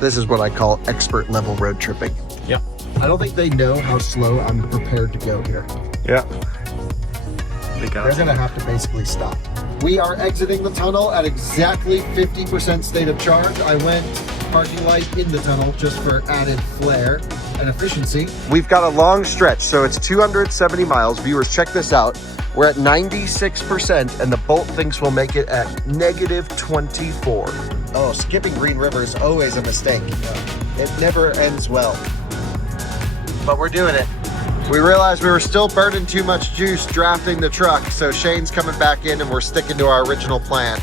This is what I call expert level road tripping. Yeah. I don't think they know how slow I'm prepared to go here. Yeah. They're gonna have to basically stop. We are exiting the tunnel at exactly 50% state of charge. I went parking light in the tunnel just for added flair and efficiency. We've got a long stretch, so it's 270 miles. Viewers, check this out. We're at 96% and the Bolt thinks we'll make it at negative 24. Oh, skipping Green River is always a mistake. It never ends well. But we're doing it. We realized we were still burning too much juice drafting the truck, so Shane's coming back in and we're sticking to our original plan.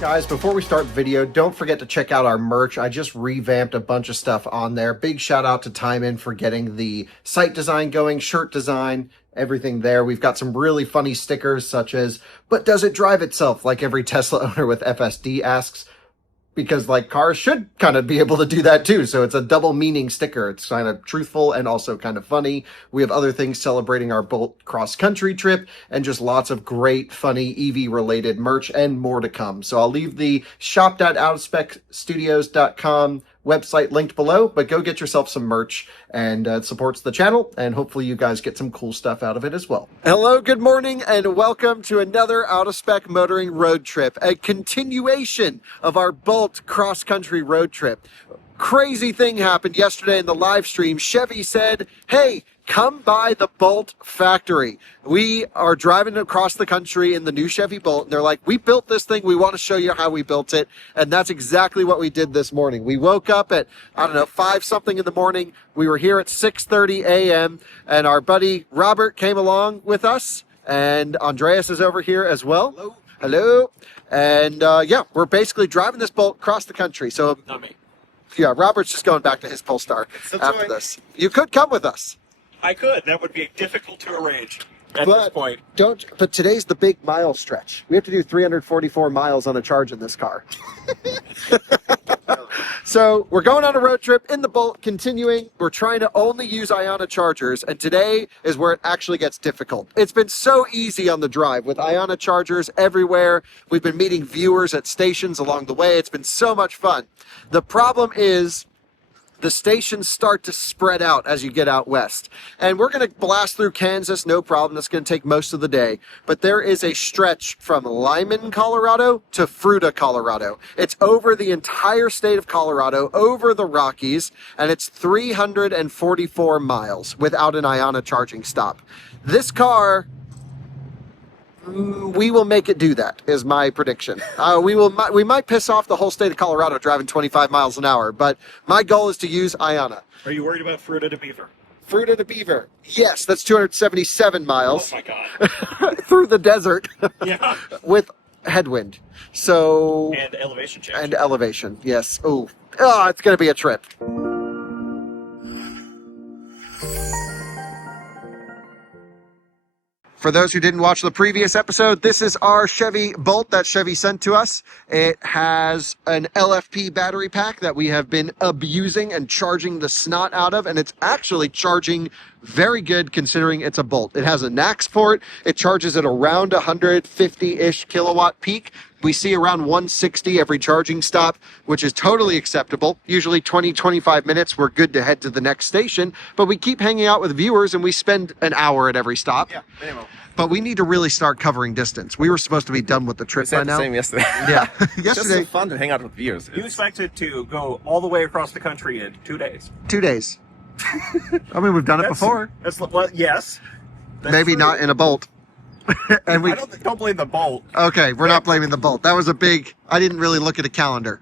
Guys, before we start the video, don't forget to check out our merch. I just revamped a bunch of stuff on there. Big shout out to Timon for getting the site design going, shirt design, everything there. We've got some really funny stickers such as, but does it drive itself? Like every Tesla owner with FSD asks. Because like cars should kind of be able to do that too. So it's a double meaning sticker. It's kind of truthful and also kind of funny. We have other things celebrating our Bolt cross country trip and just lots of great, funny EV related merch and more to come. So I'll leave the shop.outofspecstudios.com website linked below, but go get yourself some merch and it supports the channel and hopefully you guys get some cool stuff out of it as well. Hello, good morning and welcome to another Out of Spec Motoring road trip, a continuation of our Bolt cross country road trip. Crazy thing happened yesterday in the live stream. Chevy said, hey, come by the Bolt factory. We are driving across the country in the new Chevy Bolt. And they're like, we built this thing. We want to show you how we built it. And that's exactly what we did this morning. We woke up at, 5 something in the morning. We were here at 6:30 a.m. And our buddy Robert came along with us. And Andreas is over here as well. Hello. Hello. And yeah, we're basically driving this Bolt across the country. So, Not me. yeah, Robert's just going back to his Polestar after this. You could come with us. I could. That would be difficult to arrange at this point. But today's the big mile stretch. We have to do 344 miles on a charge in this car. So we're going on a road trip in the Bolt, continuing. We're trying to only use IONNA chargers, and today is where it actually gets difficult. It's been so easy on the drive with IONNA chargers everywhere. We've been meeting viewers at stations along the way. It's been so much fun. The problem is the stations start to spread out as you get out west. And we're going to blast through Kansas, no problem. That's going to take most of the day. But there is a stretch from Lyman, Colorado to Fruita, Colorado. It's over the entire state of Colorado, over the Rockies, and it's 344 miles without an IONNA charging stop. This car, we will make it do that, is my prediction. We might piss off the whole state of Colorado driving 25 miles an hour, but my goal is to use IONNA. Are you worried about Fruita to Beaver? Fruita to Beaver. Yes, that's 277 miles. Oh my God. Through the desert. Yeah. With headwind. So. And elevation change. And elevation, yes. Oh, it's going to be a trip. For those who didn't watch the previous episode, this is our Chevy Bolt that Chevy sent to us. It has an LFP battery pack that we have been abusing and charging the snot out of, and it's actually charging very good considering it's a Bolt. It has a NAX port. It charges at around 150-ish kilowatt peak. We see around 160 every charging stop, which is totally acceptable. Usually 20-25 minutes, we're good to head to the next station, but we keep hanging out with viewers and we spend an hour at every stop. Yeah, minimum. But we need to really start covering distance. We were supposed to be done with the trip by now. Same yesterday. Yeah, It's just yesterday. so fun to hang out with viewers. You expected to go all the way across the country in 2 days. 2 days. I mean, we've done it before. Well, yes. That's Maybe true. not in a Bolt. And we. I don't blame the Bolt. Okay, we're not blaming the Bolt. That was a big. I didn't really look at a calendar.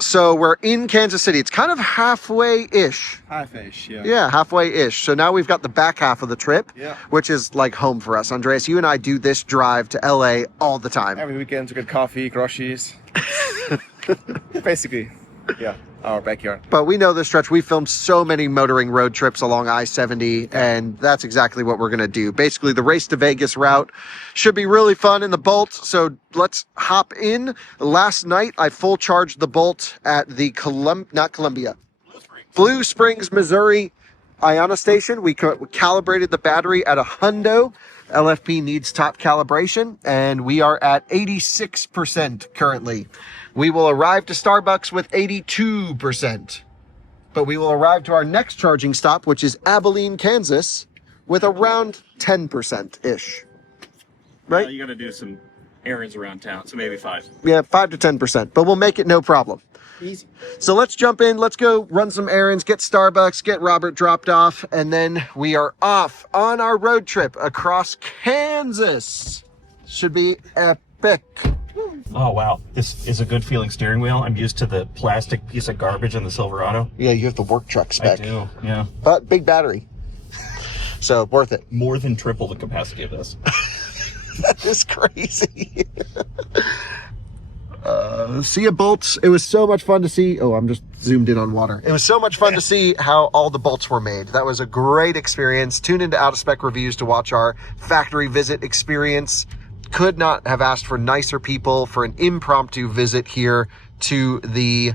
So we're in Kansas City. It's kind of halfway-ish. Half-ish, yeah. Yeah, halfway-ish. So now we've got the back half of the trip, Yeah. which is like home for us. Andreas, you and I do this drive to LA all the time. Every weekend to get coffee, groceries. Basically, yeah, our backyard. But we know this stretch. We filmed so many motoring road trips along I-70, and that's exactly what we're going to do. Basically, the Race to Vegas route should be really fun in the Bolt, so let's hop in. Last night, I full charged the Bolt at the Blue Springs, Missouri IONNA station. We calibrated the battery at a hundo. LFP needs top calibration, and we are at 86% currently. We will arrive to Starbucks with 82%. But we will arrive to our next charging stop, which is Abilene, Kansas, with around 10%-ish. Right? You got to do some errands around town, so maybe 5. Yeah, 5 to 10%, but we'll make it no problem. Easy. So let's jump in, let's go run some errands, get Starbucks, get Robert dropped off, and then we are off on our road trip across Kansas. Should be epic. Oh, wow. This is a good feeling steering wheel. I'm used to the plastic piece of garbage in the Silverado. Yeah, you have the work truck spec. I do, yeah. But big battery. So worth it. More than triple the capacity of this. That is crazy. See ya, bolts. It was so much fun to see. Oh, I'm just zoomed in on water. It was so much fun to see how all the bolts were made. That was a great experience. Tune into Out of Spec Reviews to watch our factory visit experience. Could not have asked for nicer people for an impromptu visit here to the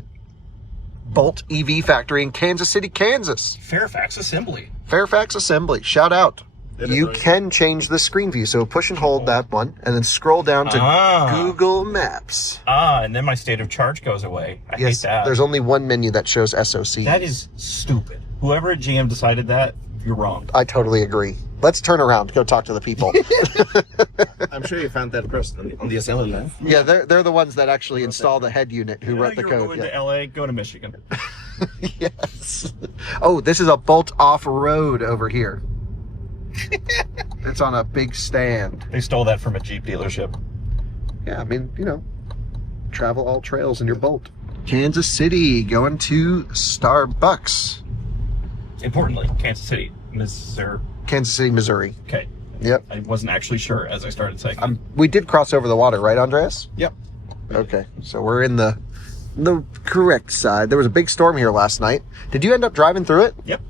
Bolt EV factory in Kansas City, Kansas. Fairfax Assembly. Fairfax Assembly. Shout out. You can change the screen view. So push and hold that one and then scroll down to Google Maps. And then my state of charge goes away. I hate that. There's only one menu that shows SOC. That is stupid. Whoever at GM decided that, you're wrong. I totally agree. Let's turn around, go talk to the people. I'm sure you found that person on the assembly line. Yeah, they're the ones that actually install the head unit who wrote the You're code. going to LA, go to Michigan. Yes. Oh, this is a Bolt off-road over here. It's on a big stand. They stole that from a Jeep dealership. Yeah, I mean, travel all trails in your Bolt. Kansas City, going to Starbucks. Importantly, Kansas City, Missouri. Kansas City, Missouri. Okay. Yep. I wasn't actually sure as I started saying. We did cross over the water, right, Andreas? Yep. Okay, so we're in the correct side. There was a big storm here last night. Did you end up driving through it? Yep.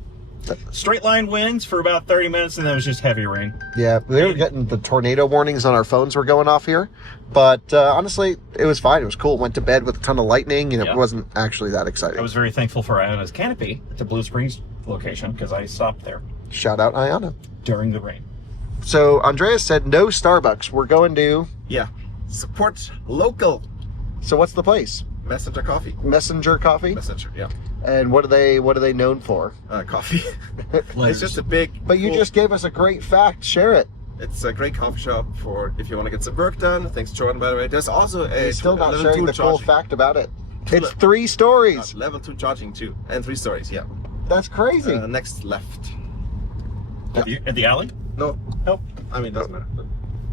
Straight line winds for about 30 minutes, and then it was just heavy rain. Yeah, we were getting the tornado warnings on our phones were going off here. But honestly, it was fine. It was cool. Went to bed with a ton of lightning, and it wasn't actually that exciting. I was very thankful for IONNA's canopy at the Blue Springs location because I stopped there Shout out IONNA. during the rain. So Andreas said no Starbucks. We're going to... Yeah. Support local. So what's the place? Messenger coffee. Messenger Coffee? Messenger, yeah. And what are they known for? Coffee. It's just a big... But you just gave us a great fact. Share it. It's a great coffee shop for if you want to get some work done. Thanks to Jordan, by the way. There's also a... He's still not level sharing 2 the cool charging. fact about it. It's 3 stories. Level 2 charging too. And 3 stories, yeah. That's crazy. Next left. At the alley? No. Nope. I mean, doesn't matter.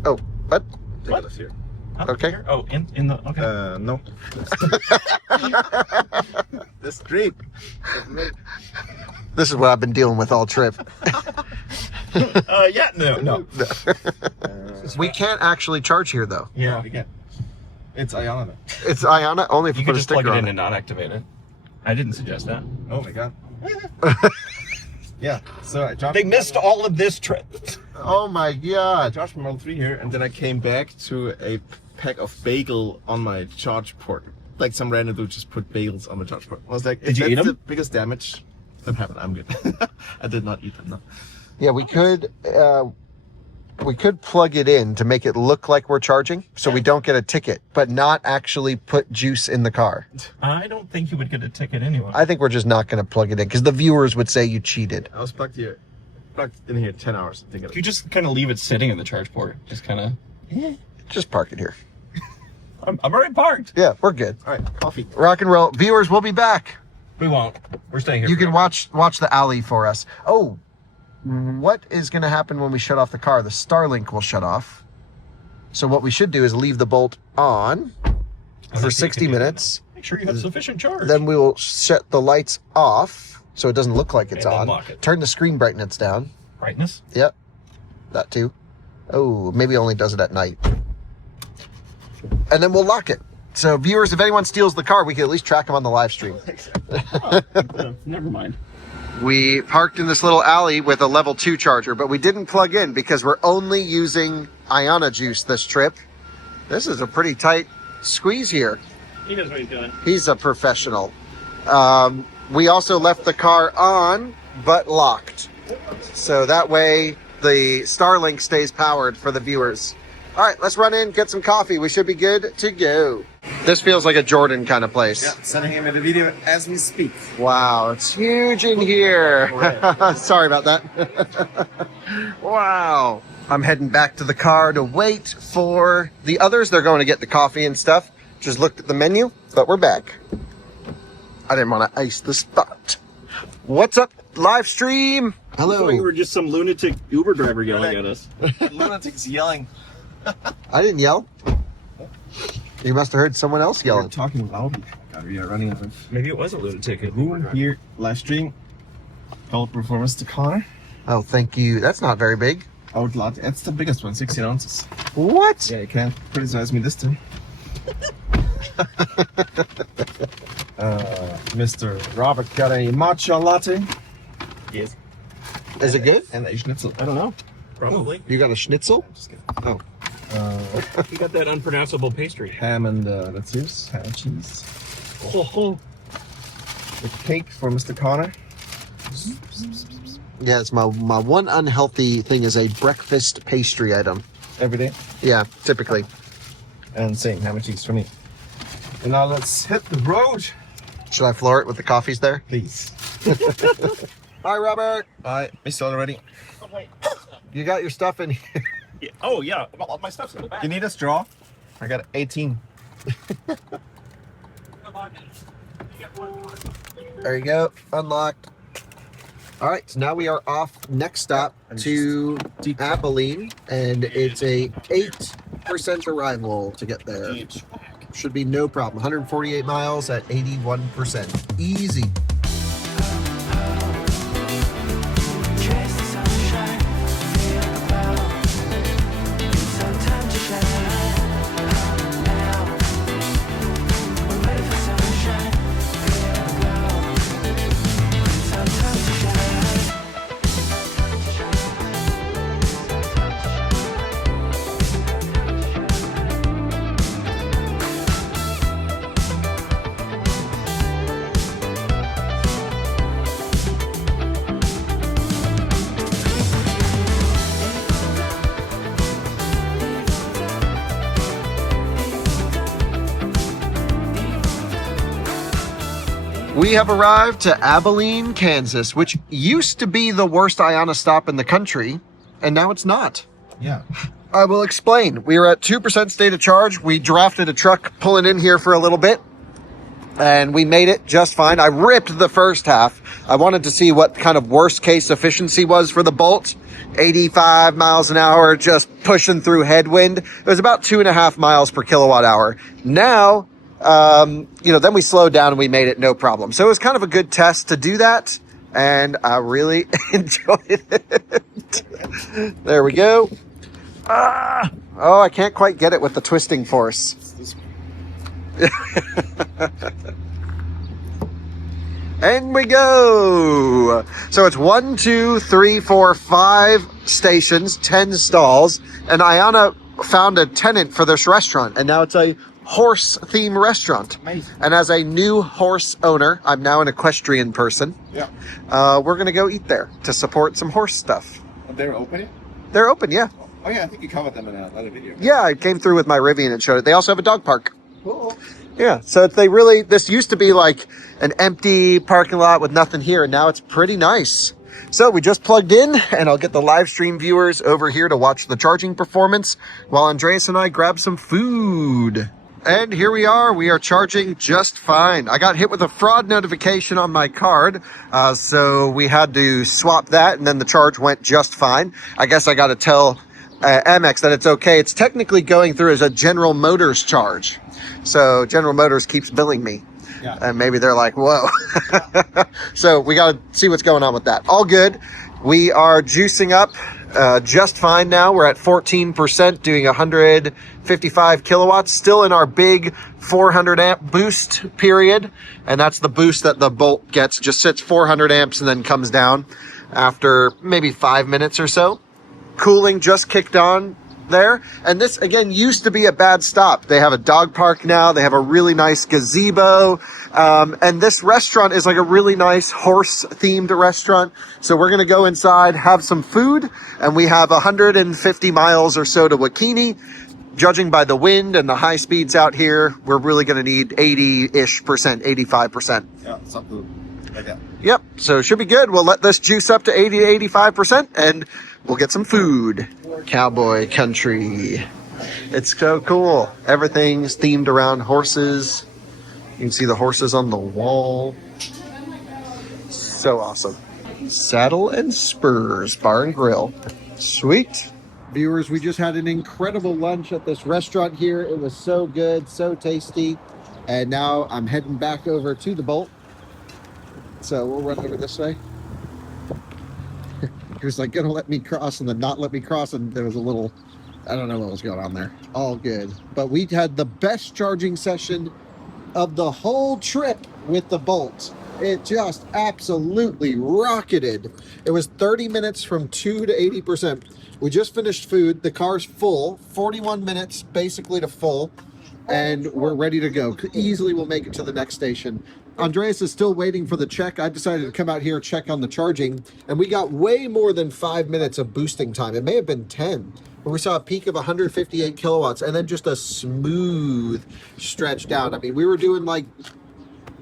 Oh, what? Take a left here. Okay. Here? Oh, in the... Okay. No. The street. This is what I've been dealing with all trip. Yeah, no. We can't actually charge here, though. Yeah. Again. It's IONNA. It's IONNA only if You you can put a just plug sticker it on in it. and not activate it. I didn't suggest that. Oh my god. Yeah. So I charged. They missed all of this trip. Oh my I god. charged my Model 3 here, and then I came back to a pack of bagel on my charge port. Like some random dude just put bagels on my charge port. I was like, Did you eat that's them? the biggest damage that happened. I'm good. I did not eat them. No. Yeah, we could plug it in to make it look like we're charging so we don't get a ticket, but not actually put juice in the car. I don't think you would get a ticket anyway. I think we're just not going to plug it in because the viewers would say you cheated. I was plugged in here 10 hours. I think You just kind of leave it sitting in the charge port. Just kind of... Just park it here. I'm already parked. Yeah, we're good. All right, coffee. Rock and roll. Viewers, we'll be back. We won't. We're staying here. You can forever. watch the alley for us. Oh, what is going to happen when we shut off the car? The Starlink will shut off. So what we should do is leave the Bolt on for 60 minutes. Make sure you have sufficient charge. Then we will shut the lights off so it doesn't look like it's And then on. lock it. Turn the screen brightness down. Brightness? Yep. That too. Oh, maybe it only does it at night. And then we'll lock it. So viewers, if anyone steals the car, we can at least track them on the live stream. Never mind. We parked in this little alley with a level 2 charger, but we didn't plug in because we're only using IONNA juice this trip. This is a pretty tight squeeze here. He knows what he's doing. He's a professional. We also left the car on, but locked. So that way the Starlink stays powered for the viewers. All right, let's run in, get some coffee. We should be good to go. This feels like a Jordan kind of place. Yeah, sending him in the video as we speak. Wow, it's huge in here. Sorry about that. Wow. I'm heading back to the car to wait for the others. They're going to get the coffee and stuff. Just looked at the menu, but we're back. I didn't want to ice the spot. What's up, live stream? Hello. We were just some lunatic Uber driver yelling at us. Lunatics yelling. I didn't yell. You must have heard someone else We're yelling. talking loudly. God, we are running out of Maybe it was a lunatic. room here. Live stream. Cold performance to Connor. Oh, thank you. That's not very big. Out latte. It's the biggest one, 16 ounces. What? Yeah, you can't criticize me this time. Mr. Robert got a matcha latte Yes. Is it good? and a schnitzel. I don't know. Probably. You got a schnitzel? Just kidding. Oh. You got that unpronounceable pastry. Ham and let's use ham and cheese. Oh. The cake for Mr. Connor. Yeah, it's my one unhealthy thing is a breakfast pastry item. Every day. Yeah, typically. And same ham and cheese for me. And now let's hit the road. Should I floor it with the coffees there? Please. Hi, Robert. Bye. Missed already. Oh, wait. You got your stuff in here. Yeah. Oh, yeah. All my stuff's in the back. You need a straw? I got 18. There you go. Unlocked. All right, so now we are off. Next stop to Abilene, and it's a 8% arrival to get there. Should be no problem. 148 miles at 81%. Easy. We have arrived to Abilene, Kansas, which used to be the worst IONNA stop in the country, and now it's not. Yeah. I will explain. We were at 2% state of charge. We drafted a truck pulling in here for a little bit, and we made it just fine. I ripped the first half. I wanted to see what kind of worst case efficiency was for the Bolt. 85 miles an hour, just pushing through headwind. It was about 2.5 miles per kilowatt hour. Now, then we slowed down and we made it no problem. So it was kind of a good test to do that, and I really enjoyed it. There we go. Oh, I can't quite get it with the twisting force. And we go. So it's 1, 2, 3, 4, 5 stations, 10 stalls, and IONNA found a tenant for this restaurant, and now it's a horse theme restaurant. Amazing. And as a new horse owner, I'm now an equestrian person. Yeah. We're gonna go eat there to support some horse stuff. They're open? They're open, yeah. Oh yeah, I think you covered them in another video. Yeah, I came through with my Rivian and showed it. They also have a dog park. Cool. Yeah, so this used to be like an empty parking lot with nothing here, and now it's pretty nice. So we just plugged in, and I'll get the live stream viewers over here to watch the charging performance while Andreas and I grab some food. And here we are charging just fine. I got hit with a fraud notification on my card, so we had to swap that, and then the charge went just fine. I guess I got to tell Amex that it's okay. It's technically going through as a General Motors charge. So General Motors keeps billing me. Yeah. And maybe they're like, whoa. So we got to see what's going on with that. All good. We are juicing up just fine now. We're at 14%, doing 155 kilowatts, still in our big 400 amp boost period. And that's the boost that the Bolt gets. Just sits 400 amps and then comes down after maybe 5 minutes or so. Cooling just kicked on. there. And this, again, used to be a bad stop. They have a dog park now. They have a really nice gazebo. And this restaurant is like a really nice horse-themed restaurant. So we're going to go inside, have some food, and we have 150 miles or so to Wakini. Judging by the wind and the high speeds out here, we're really going to need 80-ish%, 85%. Yeah, something like that. Yep, so should be good. We'll let this juice up to 80 to 85%, and we'll get some food. Cowboy country. It's so cool. Everything's themed around horses. You can see the horses on the wall. So awesome. Saddle and Spurs Bar and Grill. Sweet. Viewers, we just had an incredible lunch at this restaurant here. It was so good, so tasty. And now I'm heading back over to the Bolt. So we'll run over this way. He was like gonna let me cross and then not let me cross, and there was a little, I don't know what was going on there. All good. But we had the best charging session of the whole trip with the Bolt. It just absolutely rocketed. It was 30 minutes from 2 to 80%. We just finished food. The car's full, 41 minutes basically to full, and we're ready to go. Easily we'll make it to the next station. Andreas is still waiting for the check. I decided to come out here, check on the charging, and we got way more than 5 minutes of boosting time. It may have been 10, but we saw a peak of 158 kilowatts and then just a smooth stretch down. I mean, we were doing like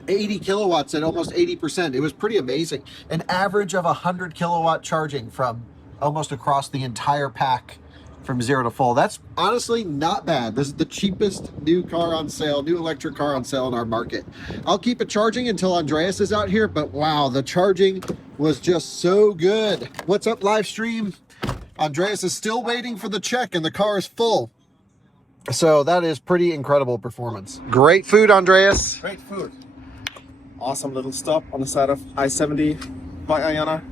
80 kilowatts at almost 80%. It was pretty amazing. An average of 100 kilowatt charging from almost across the entire pack from 0 to full. That's honestly not bad. This is the cheapest new car on sale, new electric car on sale in our market. I'll keep it charging until Andreas is out here, but wow, the charging was just so good. What's up, live stream? Andreas is still waiting for the check and the car is full. So that is pretty incredible performance. Great food, Andreas. Great food. Awesome little stop on the side of I-70 by IONNA.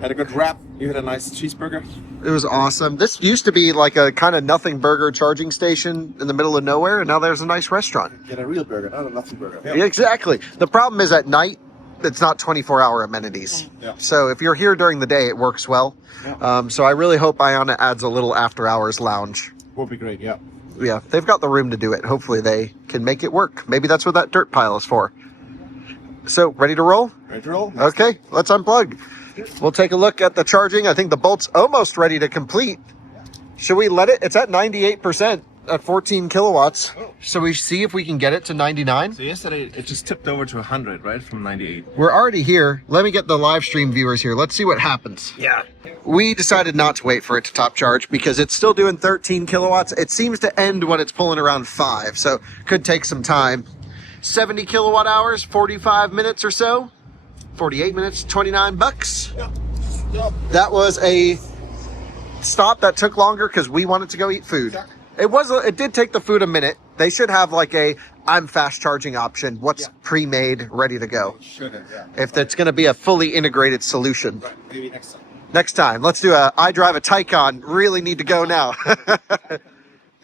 Had a good wrap. You had a nice cheeseburger. It was awesome. This used to be like a kind of nothing burger charging station in the middle of nowhere, and now there's a nice restaurant. Get a real burger, not a nothing burger. Yeah. Exactly. The problem is at night, it's not 24-hour amenities. Yeah. So if you're here during the day, it works well. Yeah. So I really hope IONNA adds a little after-hours lounge. Would be great, yeah. Yeah, they've got the room to do it. Hopefully they can make it work. Maybe that's what that dirt pile is for. So, ready to roll? Ready to roll? Okay, let's unplug. We'll take a look at the charging. I think the Bolt's almost ready to complete. Should we let it? It's at 98% at 14 kilowatts. So we see if we can get it to 99. So yesterday it just tipped over to 100, right? From 98. We're already here. Let me get the live stream viewers here. Let's see what happens. Yeah. We decided not to wait for it to top charge because it's still doing 13 kilowatts. It seems to end when it's pulling around 5, so could take some time. 70 kilowatt hours, 45 minutes or so. 48 minutes, $29. Yeah. That was a stop that took longer because we wanted to go eat food. It did take the food a minute. They should have like I'm fast charging option. What's pre-made, ready to go. Should have, yeah. If it's going to be a fully integrated solution. Right, maybe next time. Next time, let's do I drive a Taycan. Really need to go now.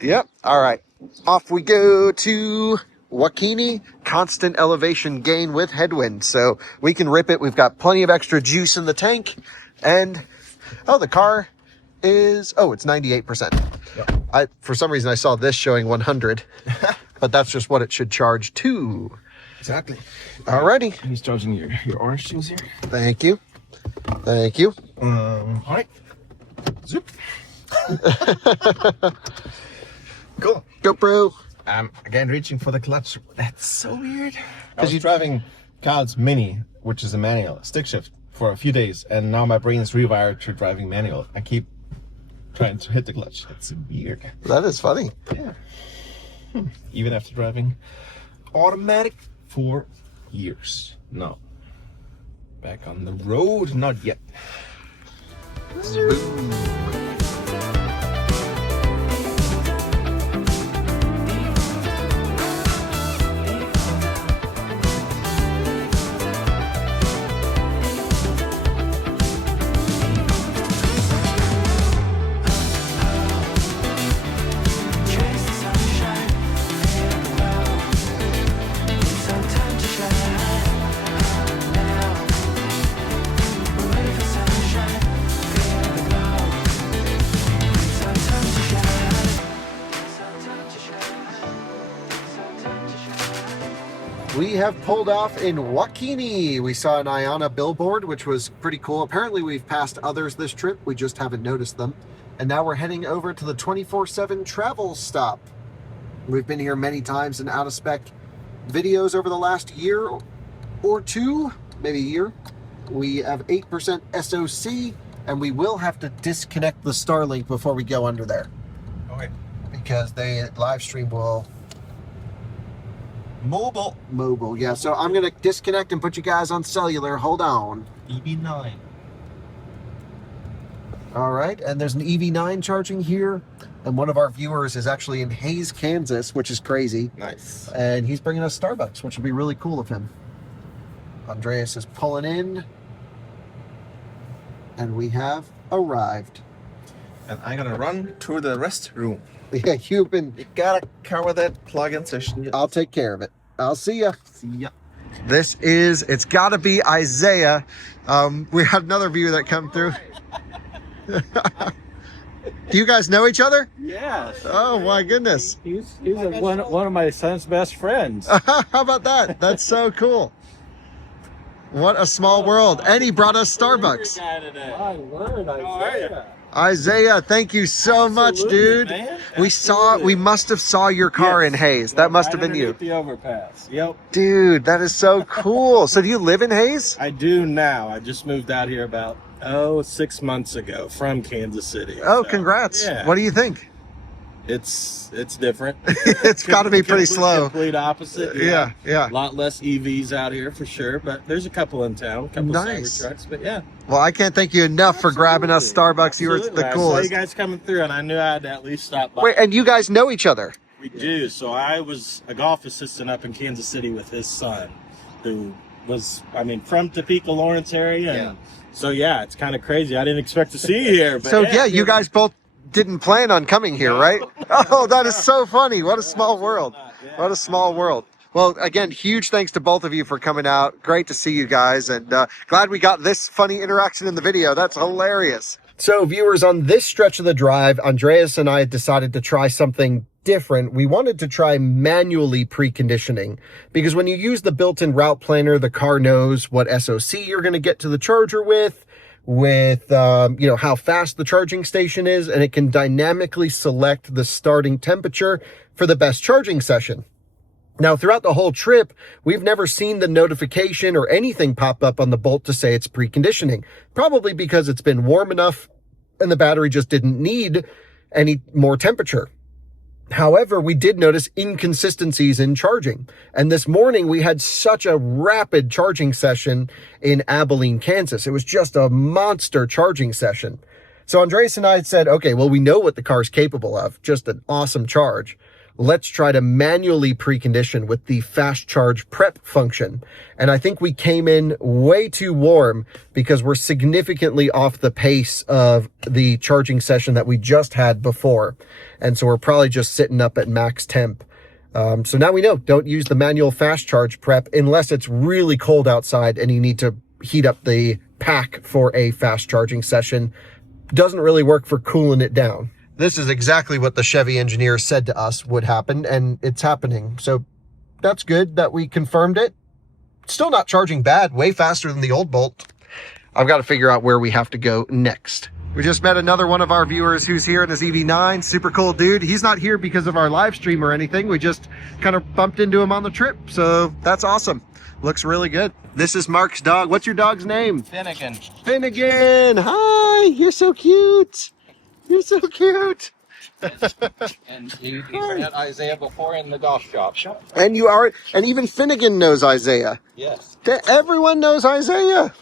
Yep. All right. Off we go to Wakini. Constant elevation gain with headwind. So we can rip it. We've got plenty of extra juice in the tank. And, the car is, it's 98%. Yep. For some reason, I saw this showing 100. But that's just what it should charge to. Exactly. Alrighty. He's charging your orange juice here. Thank you. Thank you. All right. Zoop. Cool. GoPro. Again, reaching for the clutch. That's so weird. I was driving Kyle's Mini, which is a manual, stick shift, for a few days, and now my brain is rewired to driving manual. I keep trying to hit the clutch. That's weird. That is funny. Yeah. Even after driving automatic for years. No. Back on the road, not yet. We have pulled off in Waukene. We saw an IONNA billboard, which was pretty cool. Apparently we've passed others this trip. We just haven't noticed them. And now we're heading over to the 24/7 travel stop. We've been here many times in out of spec videos over the last year or two, maybe a year. We have 8% SOC, and we will have to disconnect the Starlink before we go under there. Okay. Because the live stream will... Mobile. Yeah, so I'm going to disconnect and put you guys on cellular. Hold on. EV9. All right, and there's an EV9 charging here. And one of our viewers is actually in Hays, Kansas, which is crazy. Nice. And he's bringing us Starbucks, which would be really cool of him. Andreas is pulling in. And we have arrived. And I'm gonna run to the restroom. Yeah, you've been... You gotta cover that plug-in session. I'll take care of it. I'll see ya. See ya. This is, it's got to be Isaiah. We had another viewer that come through. Do you guys know each other? Yes. Oh my goodness. He's one of my son's best friends. How about that? That's so cool. What a small world. And he brought us Starbucks. My word, Isaiah. Isaiah, thank you so much, dude. Man. We must have saw your car in Hays. That must have been you. Right underneath the overpass. Yep. Dude, that is so cool. So do you live in Hays? I do now. I just moved out here about 6 months ago from Kansas City. Oh, So, congrats. yeah. What do you think? It's different. It's got to be pretty slow. Complete opposite. Yeah. A lot less EVs out here for sure, but there's a couple in town, a couple Nice. Cyber trucks, but yeah. Well, I can't thank you enough for grabbing us Starbucks. You were Absolutely. the I saw coolest. you guys coming through, and I knew I had to at least stop by. Wait, and you guys know each other? We do. So I was a golf assistant up in Kansas City with his son, who was, from Topeka, Lawrence area. And so, yeah, it's kind of crazy. I didn't expect to see you here. But So, yeah, you guys both didn't plan on coming here, right? Oh, that is so funny. What a small world. What a small world. Well, again, huge thanks to both of you for coming out. Great to see you guys, and glad we got this funny interaction in the video. That's hilarious. So, viewers, on this stretch of the drive, Andreas and I decided to try something different. We wanted to try manually preconditioning, because when you use the built-in route planner, the car knows what SOC you're going to get to the charger with how fast the charging station is, and it can dynamically select the starting temperature for the best charging session. Now, throughout the whole trip, we've never seen the notification or anything pop up on the Bolt to say it's preconditioning, probably because it's been warm enough and the battery just didn't need any more temperature. However, we did notice inconsistencies in charging. And this morning we had such a rapid charging session in Abilene, Kansas. It was just a monster charging session. So Andreas and I had said, okay, well, we know what the car's capable of, just an awesome charge. Let's try to manually precondition with the fast charge prep function. And I think we came in way too warm because we're significantly off the pace of the charging session that we just had before. And so we're probably just sitting up at max temp. So now we know, don't use the manual fast charge prep unless it's really cold outside and you need to heat up the pack for a fast charging session. Doesn't really work for cooling it down. This is exactly what the Chevy engineer said to us would happen, and it's happening. So that's good that we confirmed it. Still not charging bad, way faster than the old Bolt. I've got to figure out where we have to go next. We just met another one of our viewers who's here in his EV9. Super cool dude. He's not here because of our live stream or anything. We just kind of bumped into him on the trip. So that's awesome. Looks really good. This is Mark's dog. What's your dog's name? Finnegan. Finnegan. Hi. You're so cute. You're so cute. And he's met Isaiah before in the golf shop. And and even Finnegan knows Isaiah. Yes. Everyone knows Isaiah.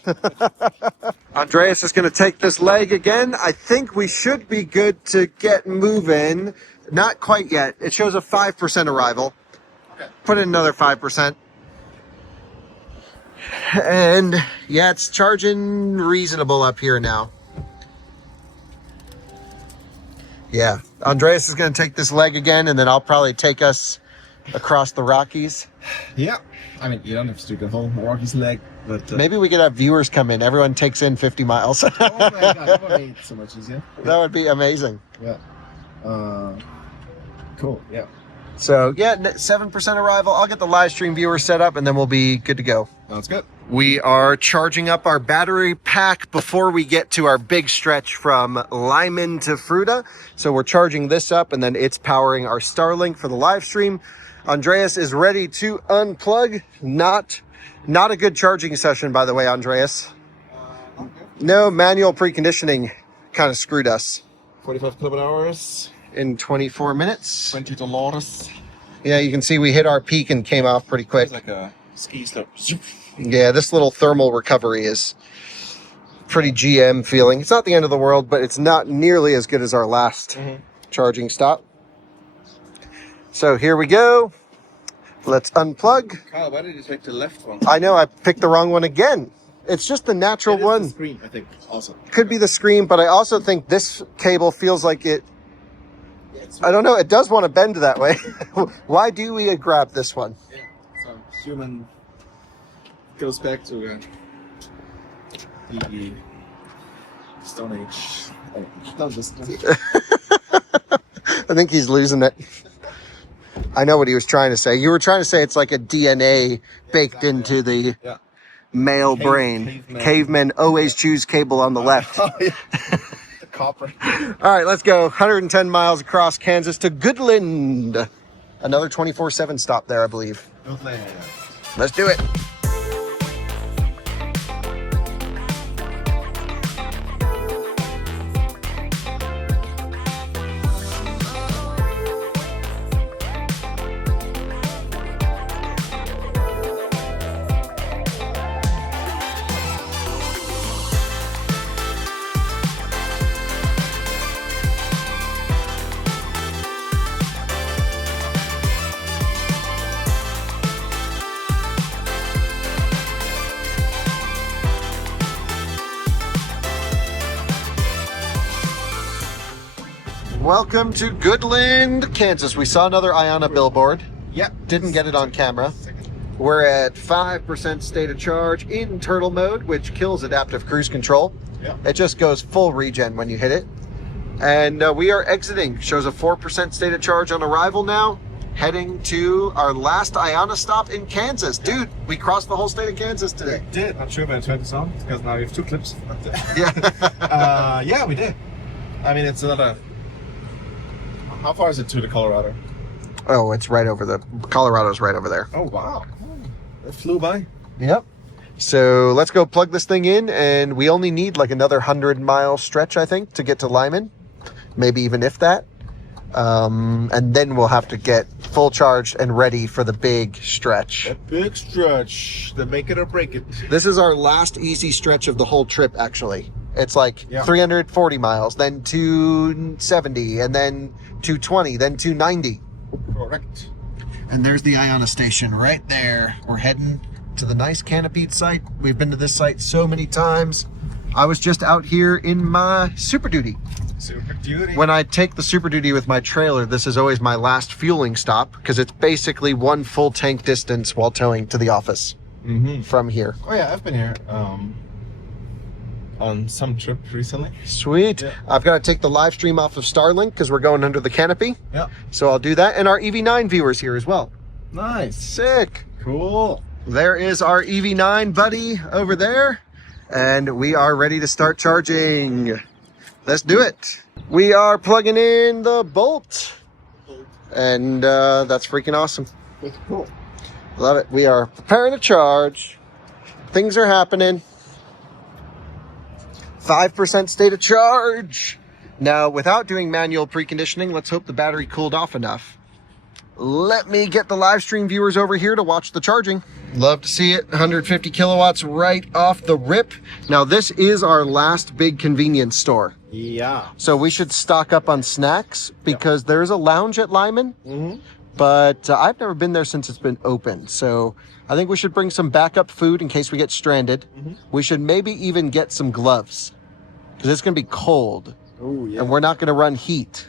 Andreas is going to take this leg again. I think we should be good to get moving. Not quite yet. It shows a 5% arrival. Okay. Put in another 5%. And yeah, it's charging reasonable up here now. Yeah, Andreas is going to take this leg again, and then I'll probably take us across the Rockies. Yeah. You don't have to do the whole Rockies leg, but... Maybe we could have viewers come in. Everyone takes in 50 miles. Oh my God, that would be so much easier. That would be amazing. Yeah. Cool, yeah. So yeah, 7% arrival. I'll get the live stream viewer set up and then we'll be good to go. Sounds good. We are charging up our battery pack before we get to our big stretch from Lyman to Fruta. So we're charging this up and then it's powering our Starlink for the live stream. Andreas is ready to unplug. Not a good charging session, by the way, Andreas. Okay. No, manual preconditioning kind of screwed us. 45 km/h. In 24 minutes. $20. Yeah, you can see we hit our peak and came off pretty quick. It's like a ski slope. Yeah, this little thermal recovery is pretty GM feeling. It's not the end of the world, but it's not nearly as good as our last charging stop. So here we go. Let's unplug. Kyle, why did you take the left one? I know, I picked the wrong one again. It's just the natural one. The screen, I think. Awesome. Could be the screen, but I also think this cable feels like it... I don't know, it does want to bend that way. Why do we grab this one? Yeah, so human goes back to the Stone Age. I think he's losing it. I know what he was trying to say. You were trying to say it's like a DNA baked into the male brain. Cavemen always choose cable on the left. Oh, yeah. The copper. All right, let's go. 110 miles across Kansas to Goodland. Another 24/7 stop there, I believe. Goodland. Let's do it. Welcome to Goodland, Kansas. We saw another IONNA billboard. Yep. Didn't get it on camera. We're at 5% state of charge in turtle mode, which kills adaptive cruise control. Yep. It just goes full regen when you hit it. And we are exiting. Shows a 4% state of charge on arrival now. Heading to our last IONNA stop in Kansas. Dude, we crossed the whole state of Kansas today. We did. Not sure if I turned this on because now we have two clips. Yeah. Yeah, we did. I mean, it's another... How far is it to the Colorado? Oh, it's right over Colorado's right over there. Oh, wow. It flew by. Yep. So let's go plug this thing in, and we only need like another 100-mile stretch, I think, to get to Lyman. Maybe even if that. And then we'll have to get full charged and ready for the big stretch. A big stretch. The make it or break it. This is our last easy stretch of the whole trip, actually. It's like 340 miles, then 270, and then 220, then 290. Correct. And there's the IONNA station right there. We're heading to the nice canopied site. We've been to this site so many times. I was just out here in my Super Duty. Super Duty. When I take the Super Duty with my trailer, this is always my last fueling stop because it's basically one full tank distance while towing to the office from here. Oh yeah, I've been here on some trip recently. Sweet. Yeah. I've got to take the live stream off of Starlink because we're going under the canopy. Yeah. So I'll do that. And our EV9 viewers here as well. Nice. Sick. Cool. There is our EV9 buddy over there. And we are ready to start charging. Let's do it. We are plugging in the Bolt. And that's freaking awesome. That's cool. Love it. We are preparing to charge. Things are happening. 5% state of charge. Now, without doing manual preconditioning, let's hope the battery cooled off enough. Let me get the live stream viewers over here to watch the charging. Love to see it. 150 kilowatts right off the rip. Now, this is our last big convenience store. Yeah. So we should stock up on snacks because there's a lounge at Lyman. But I've never been there since it's been open. So I think we should bring some backup food in case we get stranded. We should maybe even get some gloves because it's going to be cold. Oh, yeah. And we're not going to run heat.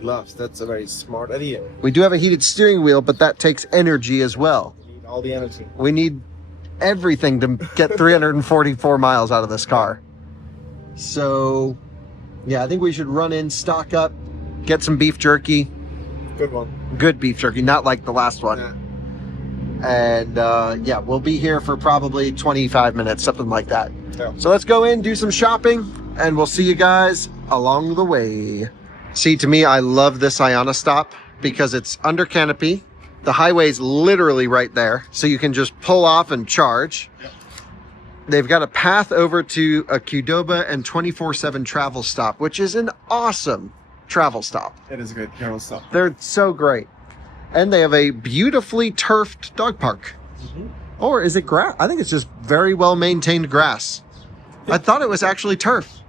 Gloves. That's a very smart idea. We do have a heated steering wheel, but that takes energy as well. You need all the energy. We need everything to get 344 miles out of this car. So, yeah, I think we should run in, stock up, get some beef jerky, Good one. Good beef jerky, not like the last one. Yeah. And yeah, we'll be here for probably 25 minutes, something like that. Yeah. So let's go in, do some shopping, and we'll see you guys along the way. See, to me, I love this IONNA stop because it's under canopy. The highway's literally right there, so you can just pull off and charge. Yep. They've got a path over to a Qdoba and 24/7 travel stop, which is an awesome travel stop. It is a good travel stop. They're so great. And they have a beautifully turfed dog park. Or is it grass? I think it's just very well maintained grass. I thought it was actually turf.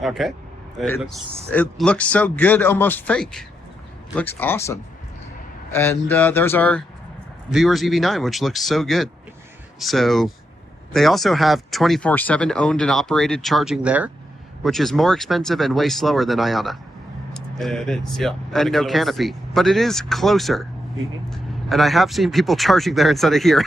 Okay. It looks so good, almost fake. Looks awesome. And there's our Viewers EV9, which looks so good. So they also have 24/7 owned and operated charging there, which is more expensive and way slower than IONNA. It is, yeah. And no canopy. But it is closer. And I have seen people charging there instead of here.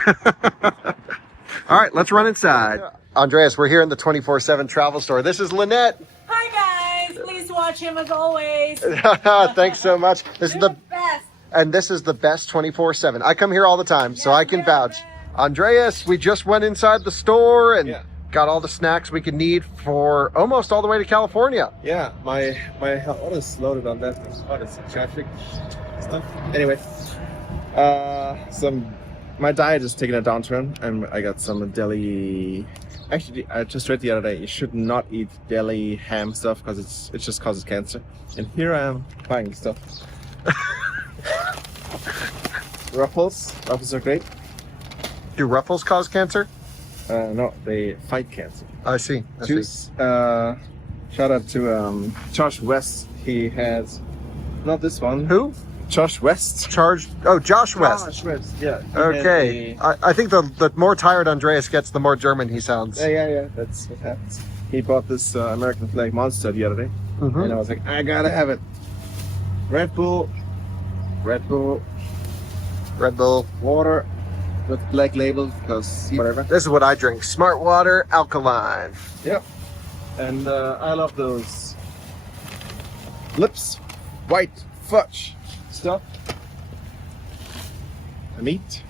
All right, let's run inside. Andreas, we're here in the 24/7 travel store. This is Lynette. Hi guys, please watch him as always. Thanks so much. This is the best. And this is the best 24/7. I come here all the time, so I can vouch. Andreas, we just went inside the store and got all the snacks we could need for almost all the way to California. Yeah, my what is loaded on that? What is traffic stuff? Anyway, my diet is taking a downturn, and I got some deli. Actually, I just read the other day you should not eat deli ham stuff because it just causes cancer. And here I am buying stuff. Ruffles are great. Do Ruffles cause cancer? No, they fight cancer. I see. Shout out to Josh West. He has not this one. Who? Josh West. Josh West. Josh West. Yeah. Okay. I think the more tired Andreas gets, the more German he sounds. Yeah. That's what happens. He bought this American flag monster the other day, and I was like, I gotta have it. Red Bull, water with black label because whatever. This is what I drink. Smart water, alkaline. Yep. And I love those lips, white fudge stuff. Meat.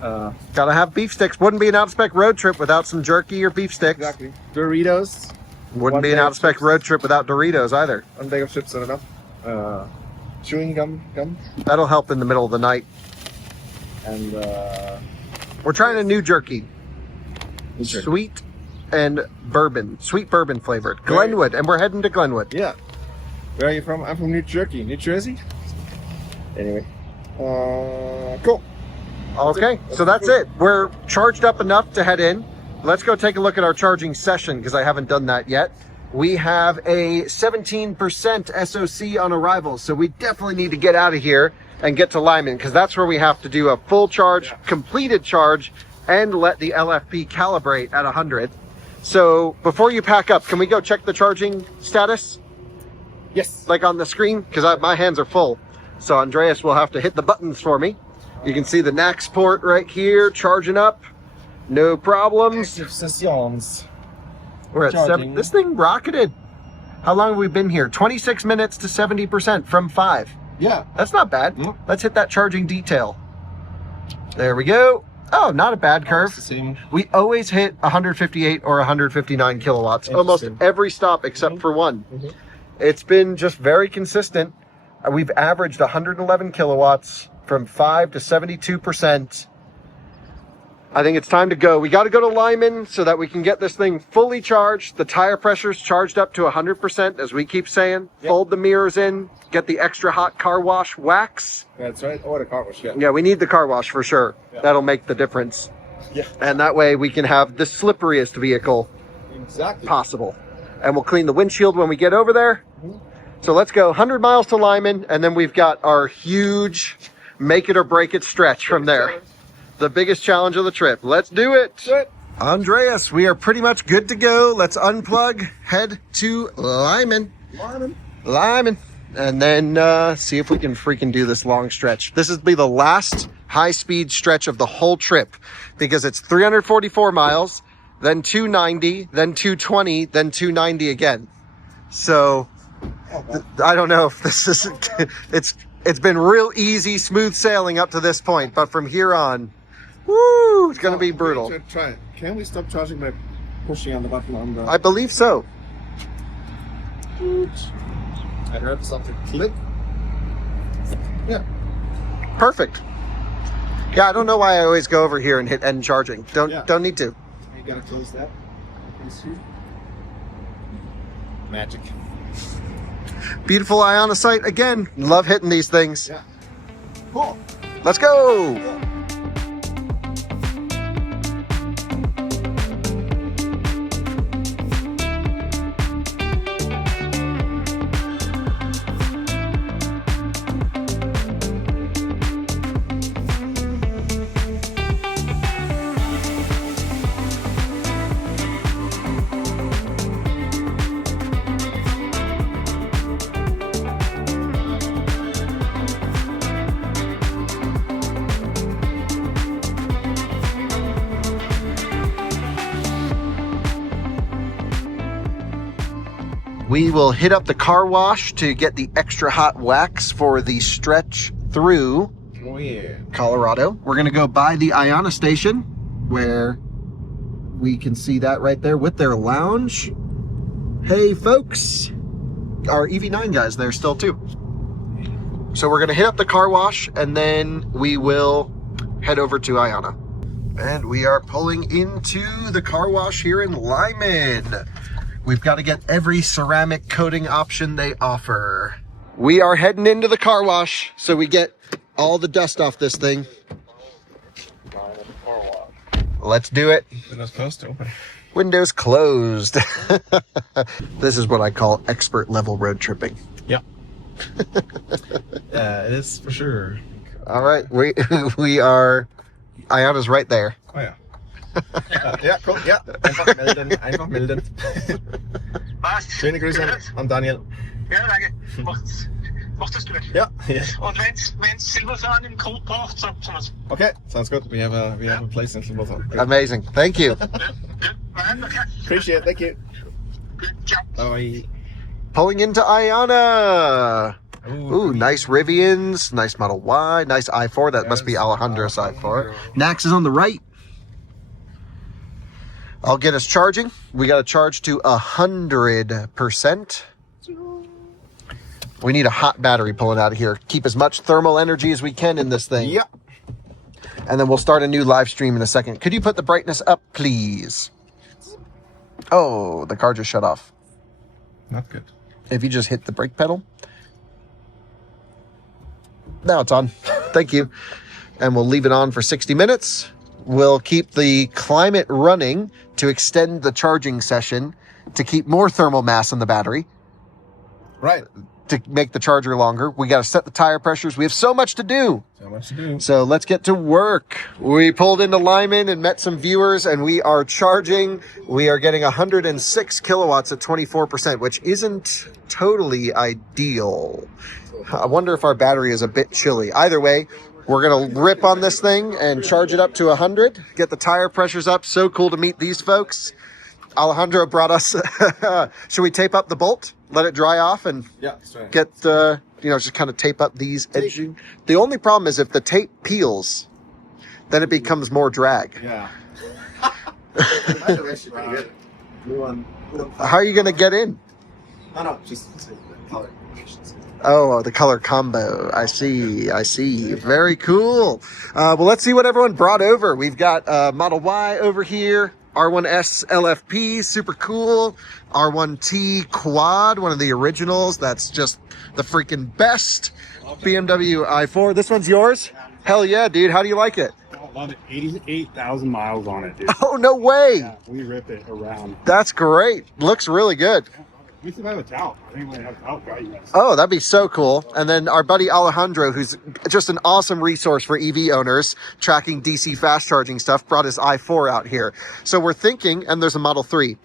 Gotta have beef sticks. Wouldn't be an out-of-spec road trip without some jerky or beef sticks. Exactly. Doritos. Wouldn't be an out-of-spec road trip without Doritos either. One bag of chips, I don't know. Chewing gum. That'll help in the middle of the night. And we're trying a new jerky. jerky. Sweet and bourbon. Sweet bourbon flavored. Glenwood. And we're heading to Glenwood. Yeah. Where are you from? I'm from New Jersey. Anyway. Cool. Okay, so that's it. We're charged up enough to head in. Let's go take a look at our charging session because I haven't done that yet. We have a 17% SOC on arrival, so we definitely need to get out of here and get to Lyman because that's where we have to do a full charge, completed charge, and let the LFP calibrate at 100. So before you pack up, can we go check the charging status? Yes. Like on the screen? Because my hands are full. So Andreas will have to hit the buttons for me. You can see the NAX port right here, charging up. No problems. Active sessions. We're at Charging. 7. This thing rocketed. How long have we been here? 26 minutes to 70% from 5. Yeah. That's not bad. Mm. Let's hit that charging detail. There we go. Oh, not a bad curve. The same. We always hit 158 or 159 kilowatts. Almost every stop except for one. It's been just very consistent. We've averaged 111 kilowatts from 5 to 72%. I think it's time to go. We got to go to Lyman so that we can get this thing fully charged. The tire pressure's charged up to 100%, as we keep saying. Yep. Fold the mirrors in, get the extra hot car wash wax. That's right. Oh, the car wash, yeah. Yeah, we need the car wash for sure. Yeah. That'll make the difference. Yeah. And that way we can have the slipperiest vehicle possible. And we'll clean the windshield when we get over there. Mm-hmm. So let's go 100 miles to Lyman, and then we've got our huge make it or break it stretch from there. The biggest challenge of the trip. Let's do it. Andreas, we are pretty much good to go. Let's unplug, head to Lyman. And then see if we can freaking do this long stretch. This will be the last high-speed stretch of the whole trip because it's 344 miles, then 290, then 220, then 290 again. So I don't know if this is, It's been real easy, smooth sailing up to this point, but from here on, woo, it's going to be brutal. Try it. Can we stop charging by pushing on the button on the... I believe so. I heard something click. Yeah. Perfect. Yeah, I don't know why I always go over here and hit end charging. Don't need to. You gotta close that. Magic. Beautiful IONNA site again. Love hitting these things. Yeah. Cool. Let's go. We will hit up the car wash to get the extra hot wax for the stretch through Colorado. We're going to go by the IONNA station where we can see that right there with their lounge. Hey, folks. Our EV9 guys there still too. So we're going to hit up the car wash and then we will head over to IONNA. And we are pulling into the car wash here in Lyman. We've got to get every ceramic coating option they offer. We are heading into the car wash so we get all the dust off this thing. Let's do it. Windows closed to open. Windows closed. This is what I call expert level road tripping. Yeah. Yeah, it is for sure. All right, we are. IONNA's right there. Oh yeah. Ja, cool. Ja, einfach melden. Einfach melden. Was? Schöne Grüße an Daniel. Ja, danke. Macht das gut. Ja. Yes. Und wenn's Silbersan im Code braucht, sagt was. Okay, sounds good. We have a place in Silverton. Amazing. Thank you. Appreciate it. Thank you. Ciao. Bye. Pulling into IONNA. Ooh, nice Rivians, nice Model Y, nice i4. That must be Alejandro's i4. Nax is on the right. I'll get us charging. We got to charge to 100%. We need a hot battery pulling out of here. Keep as much thermal energy as we can in this thing. Yep. And then we'll start a new live stream in a second. Could you put the brightness up, please? Oh, the car just shut off. Not good. If you just hit the brake pedal. Now it's on. Thank you. And we'll leave it on for 60 minutes. We'll keep the climate running to extend the charging session to keep more thermal mass in the battery. Right. To make the charger longer. We got to set the tire pressures. We have so much to do. So much to do. So let's get to work. We pulled into Lyman and met some viewers and we are charging. We are getting 106 kilowatts at 24%, which isn't totally ideal. I wonder if our battery is a bit chilly. Either way, we're going to rip on this thing and charge it up to 100, get the tire pressures up. So cool to meet these folks. Alejandro brought us, should we tape up the bolt? Let it dry off and get, just kind of tape up these edges. The only problem is if the tape peels, then it becomes more drag. Yeah. How are you going to get in? No, just color. Oh, the color combo. I see. Very cool. Well, let's see what everyone brought over. We've got Model Y over here. R1S LFP, super cool. R1T Quad, one of the originals. That's just the freaking best. BMW i4. This one's yours? Hell yeah, dude. How do you like it? I love it. 88,000 miles on it, dude. Oh, no way. Yeah, we rip it around. That's great. Looks really good. We still have a tout. I think we have a tout guy. Oh, that'd be so cool. And then our buddy Alejandro, who's just an awesome resource for EV owners, tracking DC fast charging stuff, brought his i4 out here. So we're thinking, and there's a Model 3,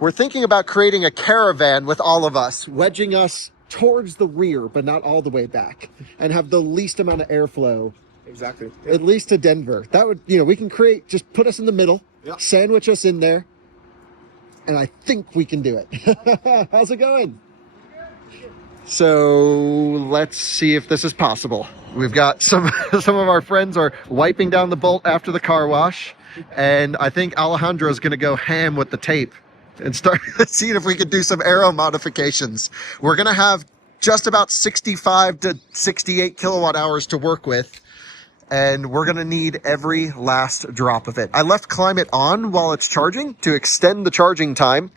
we're thinking about creating a caravan with all of us, wedging us towards the rear, but not all the way back, and have the least amount of airflow. Exactly. At least to Denver. That would, we can just put us in the middle, sandwich us in there, and I think we can do it. How's it going? So let's see if this is possible. We've got some of our friends are wiping down the Bolt after the car wash, and I think Alejandro is going to go ham with the tape and start seeing if we can do some aero modifications. We're going to have just about 65 to 68 kilowatt hours to work with, and we're going to need every last drop of it. I left climate on while it's charging to extend the charging time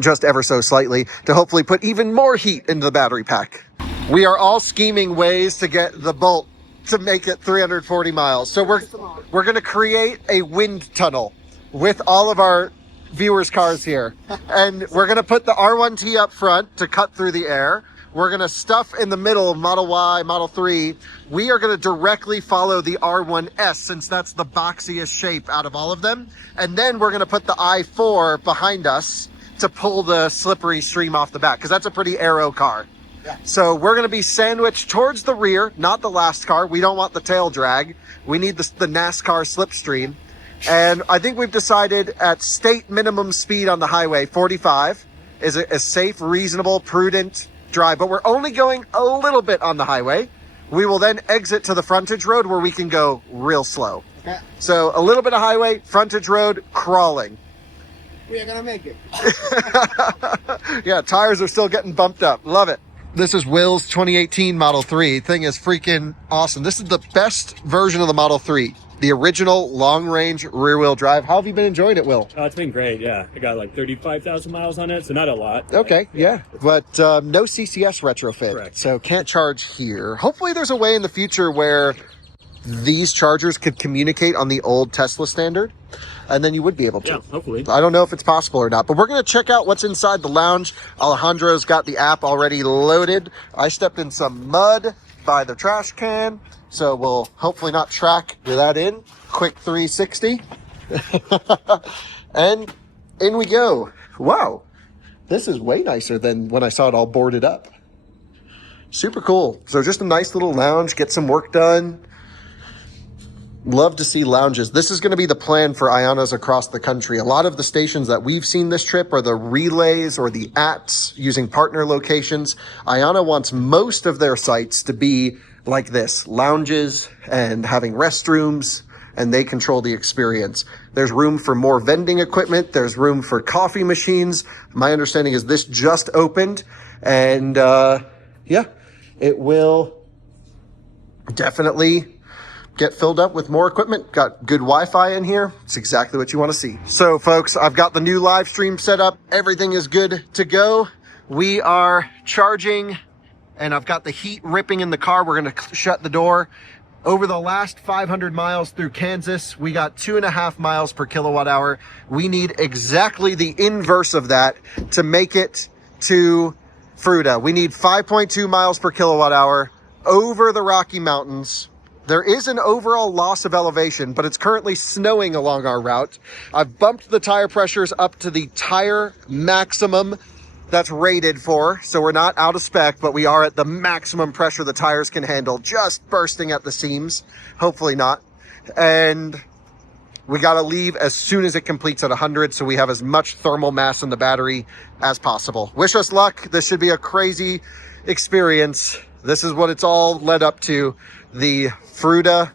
just ever so slightly to hopefully put even more heat into the battery pack. We are all scheming ways to get the Bolt to make it 340 miles. So we're going to create a wind tunnel with all of our viewers' cars here. And we're going to put the R1T up front to cut through the air. We're going to stuff in the middle of Model Y, Model 3. We are going to directly follow the R1S since that's the boxiest shape out of all of them. And then we're going to put the i4 behind us to pull the slippery stream off the back, because that's a pretty aero car. Yeah. So we're going to be sandwiched towards the rear, not the last car. We don't want the tail drag. We need the NASCAR slipstream. And I think we've decided at state minimum speed on the highway, 45 is a safe, reasonable, prudent drive. But we're only going a little bit on the highway. We will then exit to the frontage road where we can go real slow. Okay. So a little bit of highway, frontage road, crawling. We are gonna make it. Yeah, tires are still getting bumped up. Love it. This is Will's 2018 Model 3. Thing is freaking awesome. This is the best version of the Model 3. The original long-range rear-wheel drive. How have you been enjoying it, Will? Oh, it's been great, yeah. I got like 35,000 miles on it, so not a lot. Okay, yeah. But no CCS retrofit. Correct. So can't charge here. Hopefully there's a way in the future where these chargers could communicate on the old Tesla standard, and then you would be able to. Yeah, hopefully. I don't know if it's possible or not, but we're going to check out what's inside the lounge. Alejandro's got the app already loaded. I stepped in some mud by the trash can, so we'll hopefully not track that in. Quick 360. And in we go. Wow. This is way nicer than when I saw it all boarded up. Super cool. So just a nice little lounge, get some work done. Love to see lounges. This is going to be the plan for IONNAs across the country. A lot of the stations that we've seen this trip are the relays or the ats using partner locations. IONNA wants most of their sites to be like this, lounges and having restrooms, and they control the experience. There's room for more vending equipment. There's room for coffee machines. My understanding is this just opened, and yeah, it will definitely get filled up with more equipment. Got good Wi-Fi in here. It's exactly what you want to see. So folks, I've got the new live stream set up. Everything is good to go. We are charging, and I've got the heat ripping in the car. We're going to shut the door. Over the last 500 miles through Kansas, we got 2.5 miles per kilowatt hour. We need exactly the inverse of that to make it to Fruita. We need 5.2 miles per kilowatt hour over the Rocky Mountains. There is an overall loss of elevation, but it's currently snowing along our route. I've bumped the tire pressures up to the tire maximum that's rated for, so we're not out of spec, but we are at the maximum pressure the tires can handle, just bursting at the seams. Hopefully not. And we got to leave as soon as it completes at 100, so we have as much thermal mass in the battery as possible. Wish us luck. This should be a crazy experience. This is what it's all led up to. The Fruita,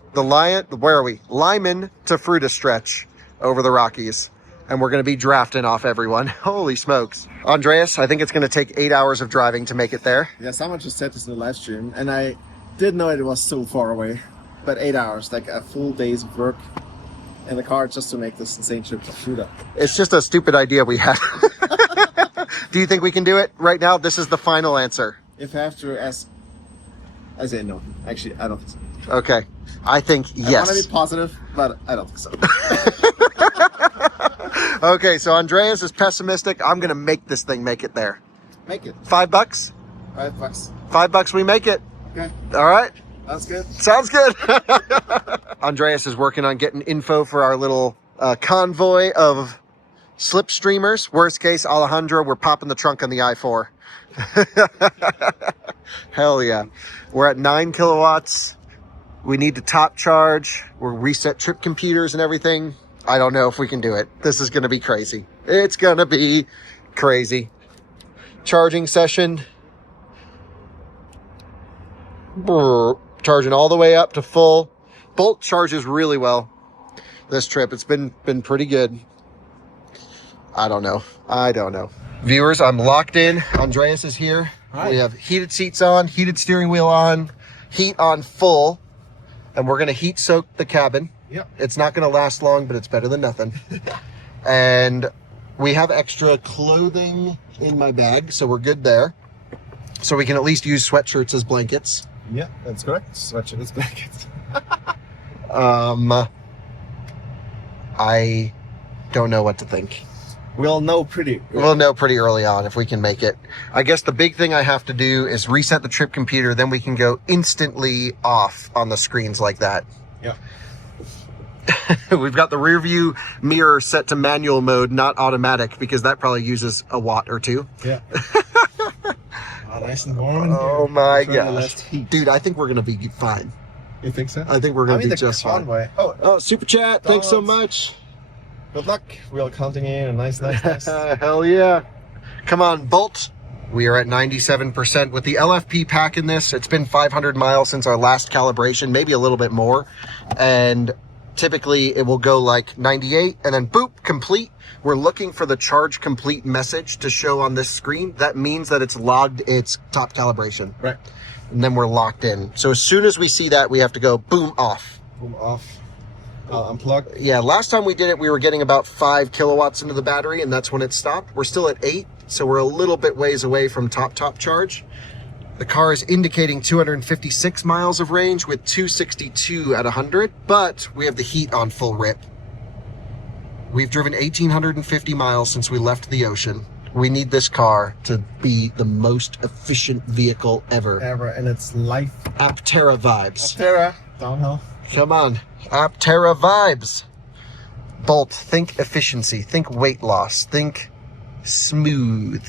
where are we? Lyman to Fruita stretch over the Rockies. And we're going to be drafting off everyone. Holy smokes. Andreas, I think it's going to take 8 hours of driving to make it there. Yeah, someone just said this in the live stream, and I didn't know it was so far away. But 8 hours, like a full day's of work in the car just to make this insane trip to Fruita. It's just a stupid idea we had. Do you think we can do it right now? This is the final answer. If I have to ask, I say no. Actually, I don't think so. Okay. I think yes. I want to be positive, but I don't think so. Okay, so Andreas is pessimistic. I'm going to make this thing make it there. Make it. $5? $5. $5 we make it. Okay. All right. That's good. Sounds good. Andreas is working on getting info for our little convoy of slipstreamers. Worst case, Alejandro, we're popping the trunk on the i4. Hell yeah. We're at 9 kilowatts. We need to top charge. We'll reset trip computers and everything. I don't know if we can do it. This is going to be crazy. It's going to be crazy. Charging session Charging all the way up to full. Bolt charges really well this trip. It's been pretty good. I don't know. Viewers, I'm locked in. Andreas is here. Hi. We have heated seats on, heated steering wheel on, heat on full, and we're gonna heat soak the cabin. Yep. It's not gonna last long, but it's better than nothing. And we have extra clothing in my bag, so we're good there. So we can at least use sweatshirts as blankets. Yeah, that's correct. Sweatshirt as blankets. I don't know what to think. We'll know pretty early on if we can make it. I guess the big thing I have to do is reset the trip computer, then we can go instantly off on the screens like that. Yeah. We've got the rear view mirror set to manual mode, not automatic, because that probably uses a watt or two. Yeah. Nice and warm. Oh my gosh. Dude, I think we're going to be fine. You think so? I think we're going to be just fine. Oh, super chat. Thanks so much. Good luck. We're counting in. Nice. Hell yeah. Come on, Bolt. We are at 97% with the LFP pack in this. It's been 500 miles since our last calibration, maybe a little bit more. And typically it will go like 98 and then boop, complete. We're looking for the charge complete message to show on this screen. That means that it's logged its top calibration. Right. And then we're locked in. So as soon as we see that, we have to go boom, off. Boom, off. Unplug. Yeah, last time we did it, we were getting about 5 kilowatts into the battery, and that's when it stopped. We're still at 8, so we're a little bit ways away from top charge. The car is indicating 256 miles of range with 262 at 100, but we have the heat on full rip. We've driven 1,850 miles since we left the ocean. We need this car to be the most efficient vehicle ever. And it's life. Aptera vibes. Aptera. Downhill. Come on. Aptera vibes. Bolt, think efficiency. Think weight loss. Think smooth.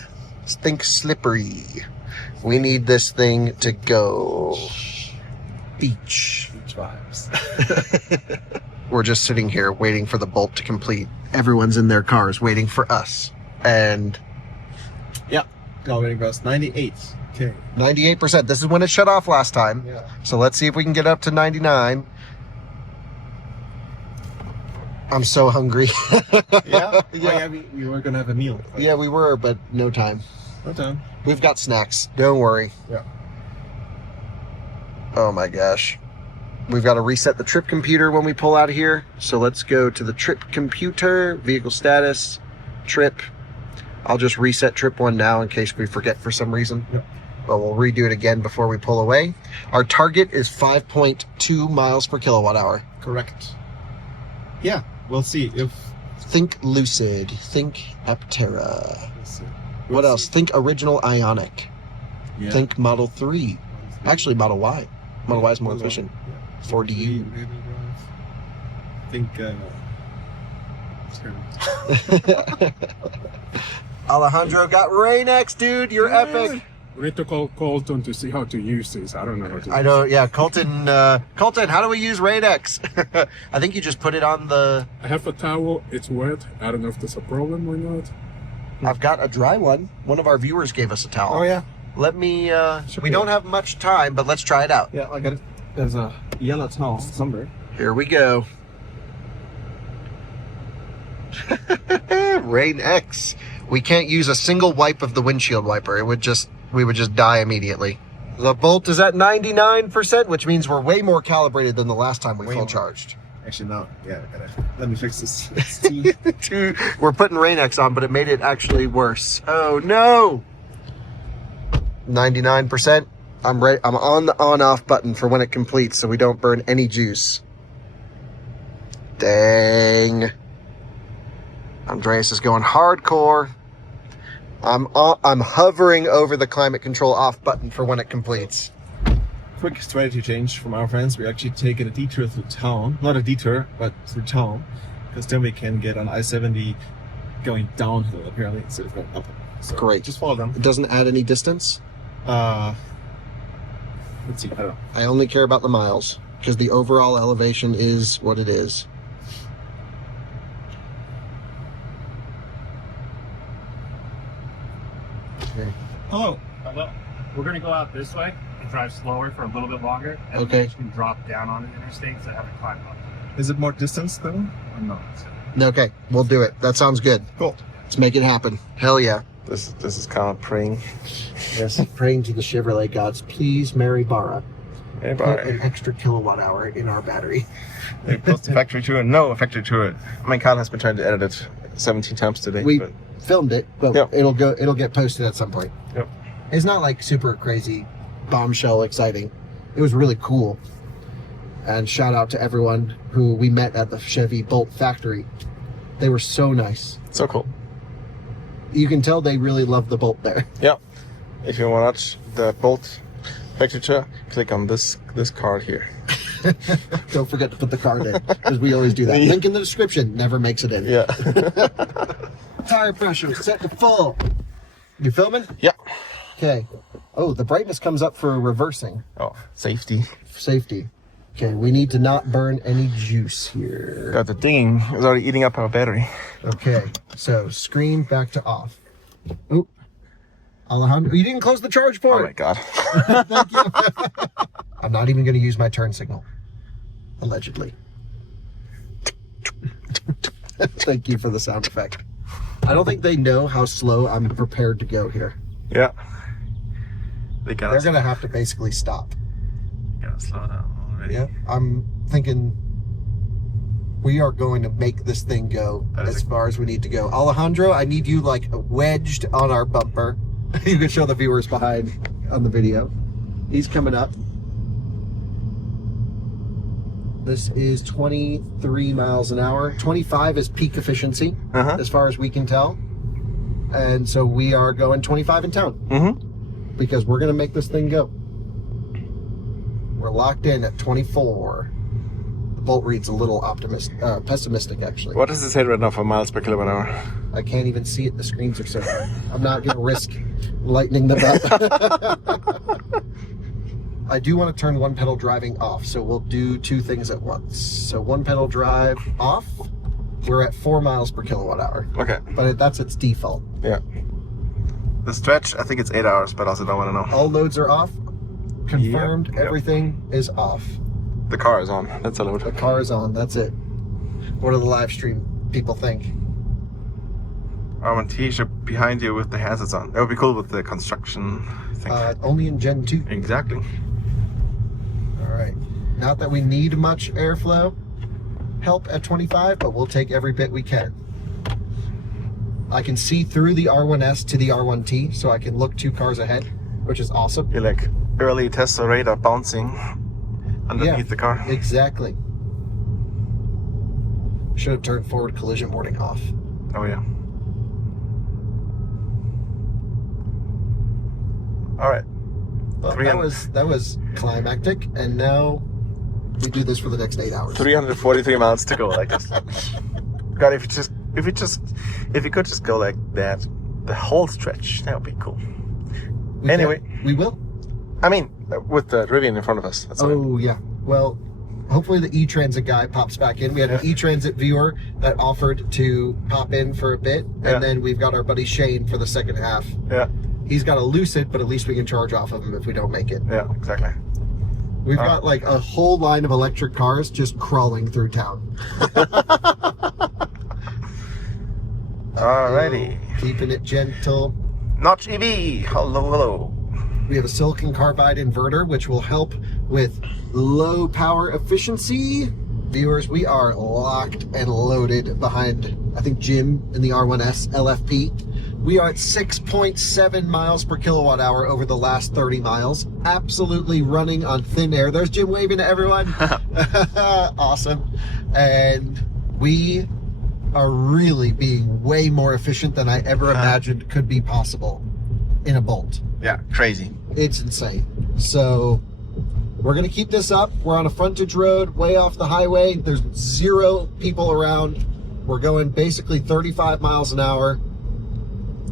Think slippery. We need this thing to go. Beach. Beach vibes. We're just sitting here waiting for the Bolt to complete. Everyone's in their cars waiting for us. And yeah, waiting for us. 98. Okay. 98%. This is when it shut off last time. Yeah. So let's see if we can get up to 99. I'm so hungry. Yeah? Yeah, we were going to have a meal. Yeah, we were, but no time. No time. We've got snacks. Don't worry. Yeah. Oh my gosh. We've got to reset the trip computer when we pull out of here. So let's go to the trip computer, vehicle status, trip. I'll just reset trip 1 now in case we forget for some reason. Yep. But we'll redo it again before we pull away. Our target is 5.2 miles per kilowatt hour. Correct. Yeah, we'll see if... Think Lucid. Think Aptera. We'll what else? Think original Ionic. Yeah. Think Model 3. Actually, Model Y. Model Y is more efficient. Yeah. 4D. Think... Alejandro got Rain-X, dude. You're epic. We need to call Colton to see how to use this. I don't know how to I know, yeah. Colton, how do we use Rain-X? I think you just put it on the... I have a towel. It's wet. I don't know if that's a problem or not. I've got a dry one. One of our viewers gave us a towel. Oh, yeah. Let me... we don't have much time, but let's try it out. Yeah, I got it. There's a yellow towel somewhere. Here we go. Rain-X. We can't use a single wipe of the windshield wiper. We would just die immediately. The Bolt is at 99%, which means we're way more calibrated than the last time we full charged. Actually, no. Yeah, let me fix this. We're putting Rain-X on, but it made it actually worse. Oh no! 99%. I'm ready. I'm on the on-off button for when it completes, so we don't burn any juice. Dang. Andreas is going hardcore. I'm hovering over the climate control off button for when it completes. Quick strategy change from our friends. We're actually taking a detour through town. Not a detour, but through town. Because then we can get on I-70 going downhill, apparently, instead of going up. So great. Just follow them. It doesn't add any distance? Let's see. I don't know. I only care about the miles, because the overall elevation is what it is. Hello. Hello. We're going to go out this way and drive slower for a little bit longer. And Okay. we can drop down on the interstates that haven't climbed up. Is it more distance though, or not? Okay, we'll do it. That sounds good. Cool. Let's make it happen. Hell yeah. This is kind of praying. Yes, praying to the Chevrolet gods, please, Mary Barra, Hey, put an extra kilowatt hour in our battery. They post the factory tour. No factory tour. I mean, Kyle has been trying to edit it 17 times today. We but filmed it, but Yep. it'll get posted at some point. Yep. It's not like super crazy, bombshell exciting. It was really cool. And shout out to everyone who we met at the Chevy Bolt factory. They were so nice. so cool. You can tell they really love the Bolt there. Yeah. If you want to watch the Bolt factory tour, click on this card here. Don't forget to put the card in, because we always do that. Link in the description, never makes it in. Yeah. Tire pressure set to full. You filming? Yeah. Okay. Oh, the brightness comes up for reversing. Oh, safety. Safety. Okay, we need to not burn any juice here. Got the dinging. It's already eating up our battery. Okay, so screen back to off. Oop. Alejandro, you didn't close the charge port. Oh my god. Thank you. I'm not even going to use my turn signal. Allegedly. Thank you for the sound effect. I don't think they know how slow I'm prepared to go here. Yeah. They're They're going to have to basically stop. gotta slow down already. Yeah, I'm thinking we are going to make this thing go as far as we need to go. Alejandro, I need you like wedged on our bumper. You can show the viewers behind on the video. He's coming up. This is 23 miles an hour. 25 is peak efficiency, as far as we can tell. And so we are going 25 in town. Because we're going to make this thing go. We're locked in at 24. The Bolt reads a little pessimistic, actually. What does it say right now for miles per kilowatt hour? I can't even see it. The screens are so high. I'm not going to risk lightening them up. I do want to turn one pedal driving off, so we'll do two things at once. So one pedal drive off, we're at 4 miles per kilowatt hour. Okay. But that's its default. Yeah. The stretch, I think it's 8 hours, but I also don't want to know. All loads are off. Confirmed. Yep. Everything is off. The car is on. That's a load. The car is on. That's it. What do the live stream people think? I want a t-shirt behind you with the hazards on. That would be cool with the construction thing. Only in Gen 2. Exactly. All right. Not that we need much airflow help at 25, but we'll take every bit we can. I can see through the R1S to the R1T, so I can look 2 cars ahead, which is awesome. You're like early Tesla radar bouncing underneath the car. Exactly. Should have turned forward collision warning off. Oh yeah. All right. Well, that was climactic, and now we do this for the next 8 hours. 343 miles to go like this. God, if you could just go like that, the whole stretch, that would be cool. We will. I mean, with the Rivian in front of us. That's Oh yeah. Well, hopefully the e-transit guy pops back in. We had an e-transit viewer that offered to pop in for a bit, and then we've got our buddy Shane for the second half. Yeah. He's got a Lucid, but at least we can charge off of him if we don't make it. Yeah, exactly. We've got like a whole line of electric cars just crawling through town. Alrighty. Keeping it gentle. Notch EV. Hello. We have a silicon carbide inverter, which will help with low power efficiency. Viewers, we are locked and loaded behind, I think, Jim in the R1S LFP. We are at 6.7 miles per kilowatt hour over the last 30 miles. Absolutely running on thin air. There's Jim waving to everyone. Awesome. And we are really being way more efficient than I ever imagined could be possible in a Bolt. Yeah, crazy. It's insane. So we're going to keep this up. We're on a frontage road way off the highway. There's 0 people around. We're going basically 35 miles an hour.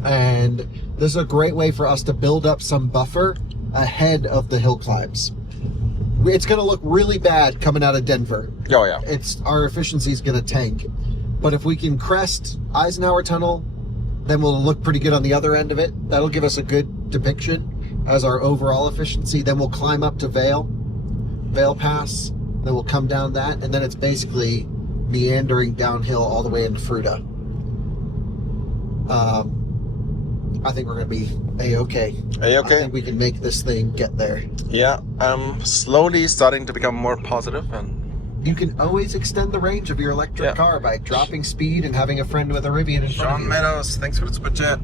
And this is a great way for us to build up some buffer ahead of the hill climbs. It's going to look really bad coming out of Denver. Oh yeah. Our efficiency is going to tank. But if we can crest Eisenhower Tunnel, then we'll look pretty good on the other end of it. That'll give us a good depiction. as our overall efficiency. Then we'll climb up to Vail Pass. Then we'll come down that, and then it's basically meandering downhill all the way into Fruita. I think we're going to be A-okay. A-okay? I think we can make this thing get there. Yeah, I'm slowly starting to become more positive, and you can always extend the range of your electric car by dropping speed and having a friend with a Rivian in front of Sean you. Meadows, thanks for the super chat.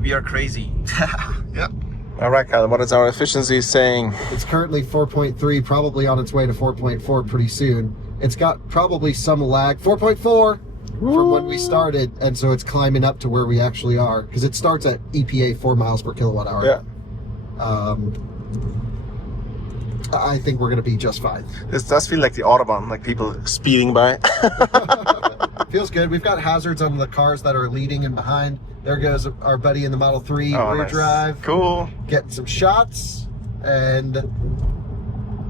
We are crazy. Yep. All right, Kyle, what is our efficiency saying? It's currently 4.3, probably on its way to 4.4 pretty soon. It's got probably some lag. 4.4 from when we started, and so it's climbing up to where we actually are, because it starts at EPA 4 miles per kilowatt hour. Yeah. I think we're going to be just fine. This does feel like the Autobahn, like people speeding by. Feels good. We've got hazards on the cars that are leading and behind. There goes our buddy in the Model 3 rear nice. drive. Cool. Getting some shots. And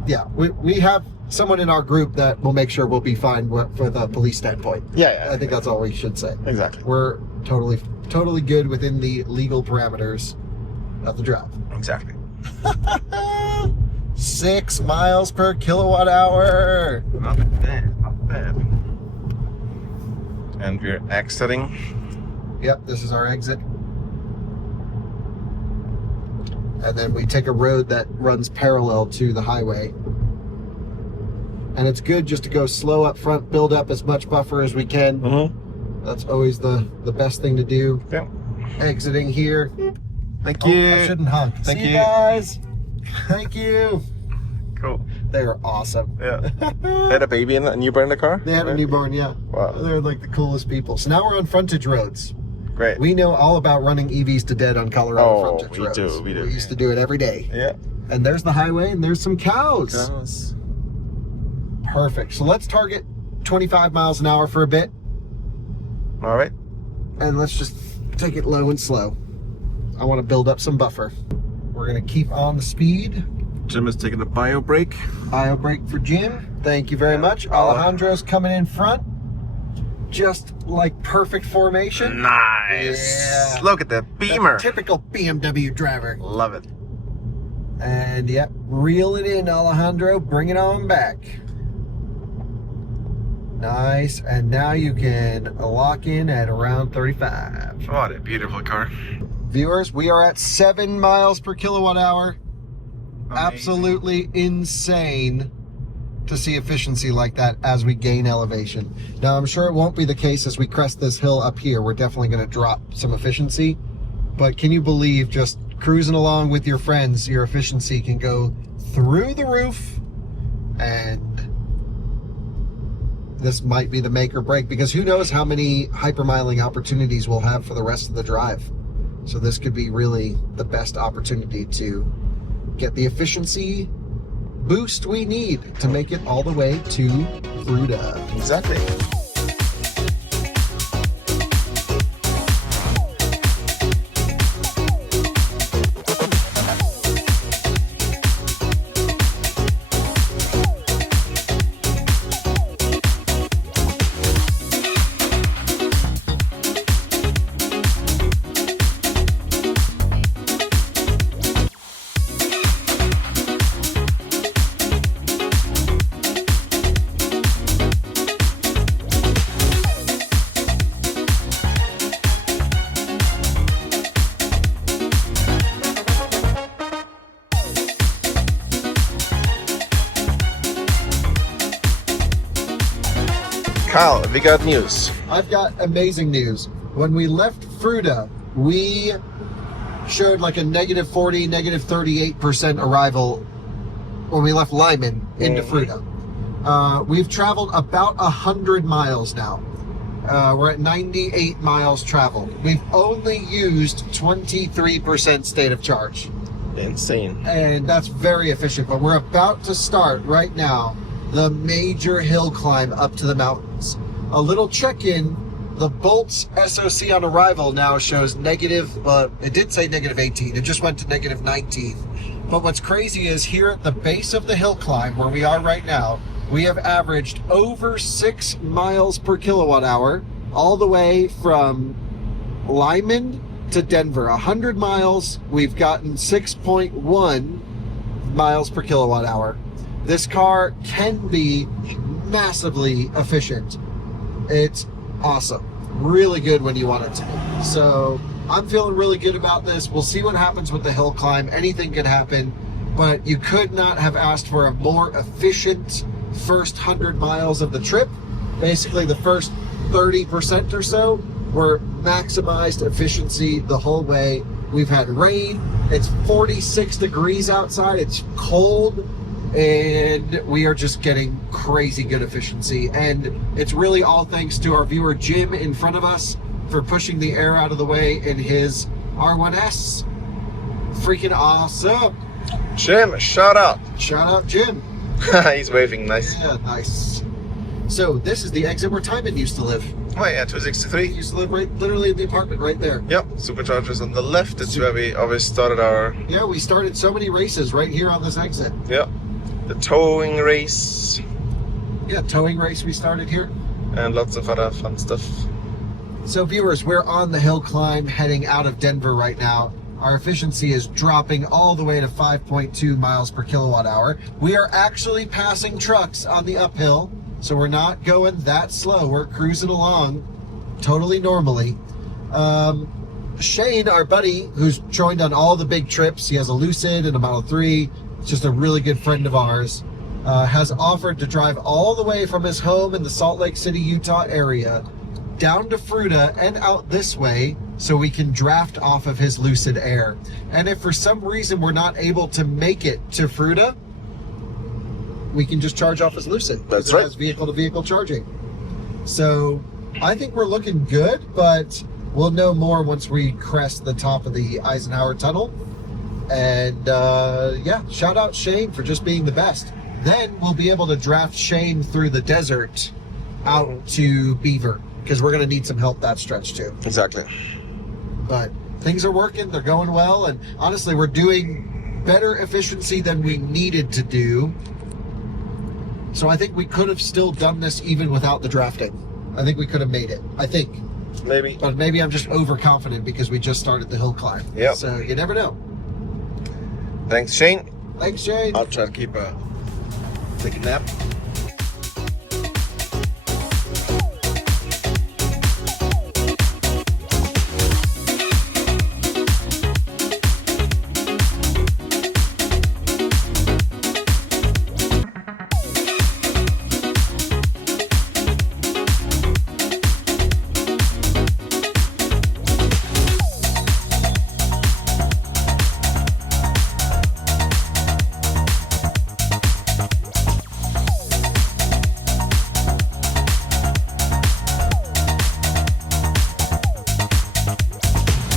yeah, we have someone in our group that will make sure we'll be fine for the police standpoint. Yeah. I think that's all we should say. Exactly. We're totally good within the legal parameters of the drive. Exactly. 6 miles per kilowatt hour. Not bad, not bad. And we're exiting. Yep, this is our exit. And then we take a road that runs parallel to the highway. And it's good just to go slow up front, build up as much buffer as we can. Mm-hmm. That's always the best thing to do. Yeah. Exiting here. Thank you. I shouldn't honk. Thank See you. guys. Thank you. Cool. They're awesome. Yeah. They had a baby and a newborn in the car? They had a newborn, yeah. Wow. They're like the coolest people. So now we're on frontage roads. Great. We know all about running EVs to dead on Colorado frontage we roads. do, we do. We used to do it every day. Yeah. And there's the highway, and there's some cows. Cows. Perfect. So let's target 25 miles an hour for a bit, All right. and let's just take it low and slow. I want to build up some buffer. We're going to keep on the speed. Jim is taking a bio break. IO brake for Jim. Thank you very much. Alejandro's coming in front. Just like perfect formation. Nice. Yeah. Look at that Beamer. Typical BMW driver. Love it. And yep, reel it in, Alejandro. Bring it on back. Nice. And now you can lock in at around 35. What a beautiful car. Viewers, we are at 7 miles per kilowatt hour. Amazing. Absolutely insane to see efficiency like that as we gain elevation. Now, I'm sure it won't be the case as we crest this hill up here. We're definitely going to drop some efficiency. But can you believe just cruising along with your friends, your efficiency can go through the roof, and this might be the make or break, because who knows how many hypermiling opportunities we'll have for the rest of the drive. So this could be really the best opportunity to get the efficiency boost we need to make it all the way to Fruita. Exactly. Kyle, we got news. I've got amazing news. When we left Fruita, we showed like a negative 40, negative 38% arrival when we left Lyman into Fruita. We've traveled about 100 miles now. We're at 98 miles traveled. We've only used 23% state of charge. Insane. And that's very efficient, but we're about to start right now the major hill climb up to the mountains. A little check-in, the Bolt's SOC on arrival now shows negative, it did say negative 18, it just went to negative 19. But what's crazy is here at the base of the hill climb, where we are right now, we have averaged over 6 miles per kilowatt hour, all the way from Lyman to Denver. 100 miles, we've gotten 6.1 miles per kilowatt hour. This car can be massively efficient. It's awesome. Really good when you want it to be. So I'm feeling really good about this. We'll see what happens with the hill climb. Anything could happen, but you could not have asked for a more efficient first 100 miles of the trip. Basically the first 30% or so were maximized efficiency the whole way. We've had rain. It's 46 degrees outside. It's cold. And we are just getting crazy good efficiency. And it's really all thanks to our viewer Jim in front of us for pushing the air out of the way in his R1S. Freaking awesome. Jim, shout out. Shout out Jim. He's waving, nice. Yeah, nice. So this is the exit where Timon used to live. Oh yeah, 263. He used to live right, literally in the apartment right there. Yep, superchargers on the left. That's where we always started our... Yeah, we started so many races right here on this exit. Yep. The towing race. Yeah, towing race we started here. And lots of other fun stuff. So viewers, we're on the hill climb heading out of Denver right now. Our efficiency is dropping all the way to 5.2 miles per kilowatt hour. We are actually passing trucks on the uphill, so we're not going that slow. We're cruising along totally normally. Shane, our buddy, who's joined on all the big trips, he has a Lucid and a Model 3, just a really good friend of ours, has offered to drive all the way from his home in the Salt Lake City, Utah area down to Fruita and out this way so we can draft off of his Lucid Air. And if for some reason we're not able to make it to Fruita, we can just charge off his Lucid. That's right. It has vehicle-to-vehicle charging. So I think we're looking good, but we'll know more once we crest the top of the Eisenhower tunnel. And yeah, shout out Shane for just being the best. Then we'll be able to draft Shane through the desert out to Beaver, because we're going to need some help that stretch too. Exactly. But things are working, they're going well, and honestly we're doing better efficiency than we needed to do. So I think we could have still done this even without the drafting. I think we could have made it. I think. Maybe. But maybe I'm just overconfident because we just started the hill climb. Yep. So you never know. Thanks, Shane. Thanks, Shane. I'll try to keep take a nap.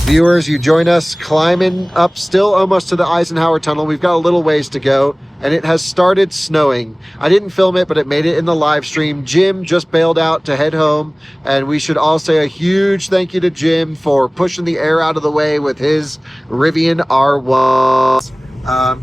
Viewers, you join us climbing up still almost to the Eisenhower tunnel. We've got a little ways to go and it has started snowing. I didn't film it, but it made it in the live stream. Jim just bailed out to head home, and we should all say a huge thank you to Jim for pushing the air out of the way with his Rivian R1.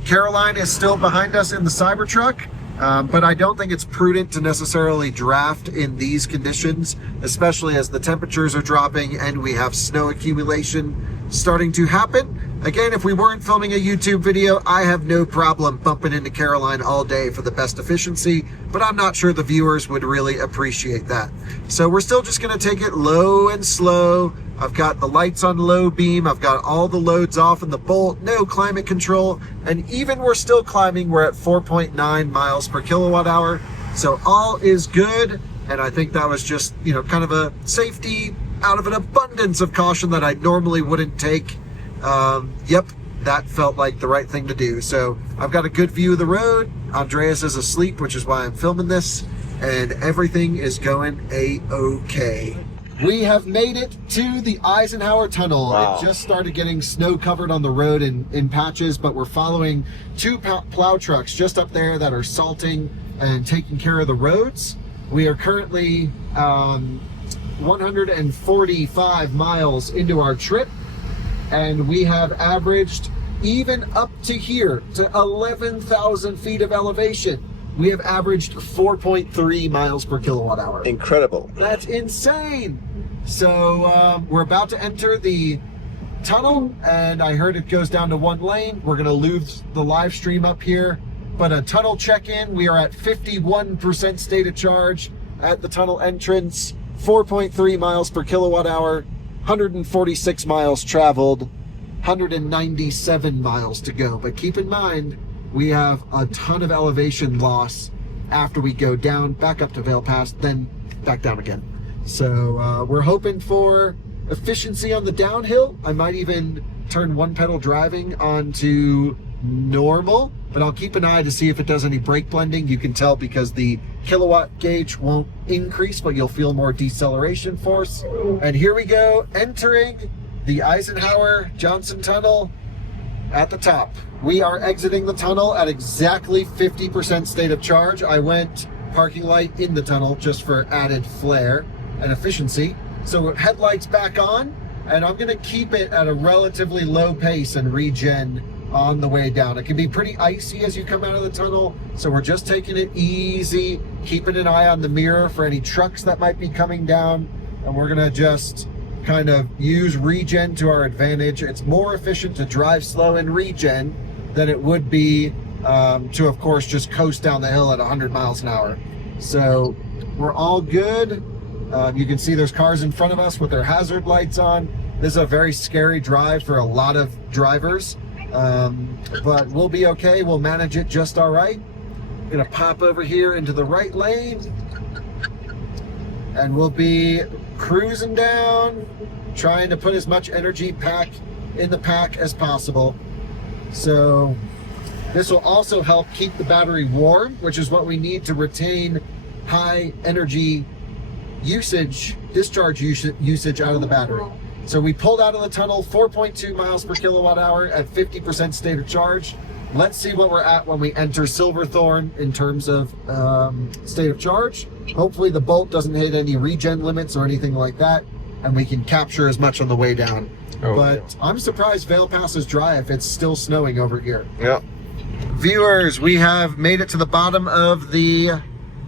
Caroline is still behind us in the Cybertruck. But I don't think it's prudent to necessarily draft in these conditions, especially as the temperatures are dropping and we have snow accumulation starting to happen. Again, if we weren't filming a YouTube video, I have no problem bumping into Caroline all day for the best efficiency, but I'm not sure the viewers would really appreciate that. So we're still just going to take it low and slow. I've got the lights on low beam. I've got all the loads off in the Bolt, no climate control. And even we're still climbing, we're at 4.9 miles per kilowatt hour. So all is good. And I think that was just, you know, kind of a safety out of an abundance of caution that I normally wouldn't take. Yep, that felt like the right thing to do. So I've got a good view of the road. Andreas is asleep, which is why I'm filming this. And everything is going A-okay. We have made it to the Eisenhower Tunnel. Wow. It just started getting snow covered on the road in patches, but we're following two plow trucks just up there that are salting and taking care of the roads. We are currently 145 miles into our trip, and we have averaged, even up to here, to 11,000 feet of elevation, we have averaged 4.3 miles per kilowatt hour. Incredible. That's insane. So we're about to enter the tunnel, and I heard it goes down to 1 lane. We're gonna lose the live stream up here, but a tunnel check-in. We are at 51% state of charge at the tunnel entrance, 4.3 miles per kilowatt hour, 146 miles traveled, 197 miles to go. But keep in mind, we have a ton of elevation loss after we go down, back up to Vail Pass, then back down again. So we're hoping for efficiency on the downhill. I might even turn one pedal driving onto normal, but I'll keep an eye to see if it does any brake blending. You can tell because the kilowatt gauge won't increase, but you'll feel more deceleration force. And here we go, entering the Eisenhower Johnson Tunnel at the top. We are exiting the tunnel at exactly 50% state of charge. I went parking light in the tunnel just for added flair and efficiency. So headlights back on, and I'm gonna keep it at a relatively low pace and regen on the way down. It can be pretty icy as you come out of the tunnel, so we're just taking it easy, keeping an eye on the mirror for any trucks that might be coming down, and we're gonna just kind of use regen to our advantage. It's more efficient to drive slow in regen than it would be to, of course, just coast down the hill at 100 miles an hour. So we're all good. You can see there's cars in front of us with their hazard lights on. This is a very scary drive for a lot of drivers, but we'll be okay. We'll manage it just all right. I'm gonna pop over here into the right lane, and we'll be cruising down, trying to put as much energy pack in the pack as possible. So this will also help keep the battery warm, which is what we need to retain high energy usage, discharge usage out of the battery. So we pulled out of the tunnel 4.2 miles per kilowatt hour at 50% state of charge. Let's see what we're at when we enter Silverthorne in terms of state of charge. Hopefully the Bolt doesn't hit any regen limits or anything like that, and we can capture as much on the way down. Oh, but yeah. I'm surprised Vail Pass is dry if it's still snowing over here. Yeah. Viewers, we have made it to the bottom of the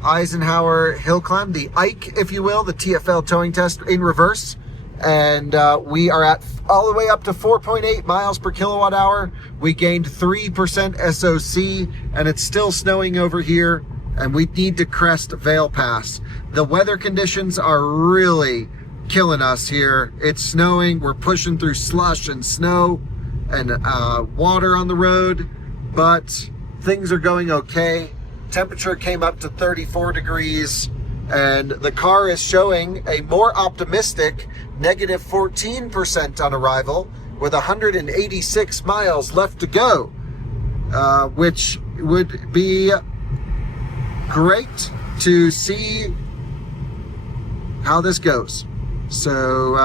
Eisenhower hill climb, the Ike, if you will, the TFL towing test in reverse. And we are at all the way up to 4.8 miles per kilowatt hour. We gained 3% SOC, and it's still snowing over here, and we need to crest Vail Pass. The weather conditions are really killing us here. It's snowing, we're pushing through slush and snow and water on the road, but things are going okay. Temperature came up to 34 degrees, and the car is showing a more optimistic negative 14% on arrival with 186 miles left to go, which would be great to see how this goes. So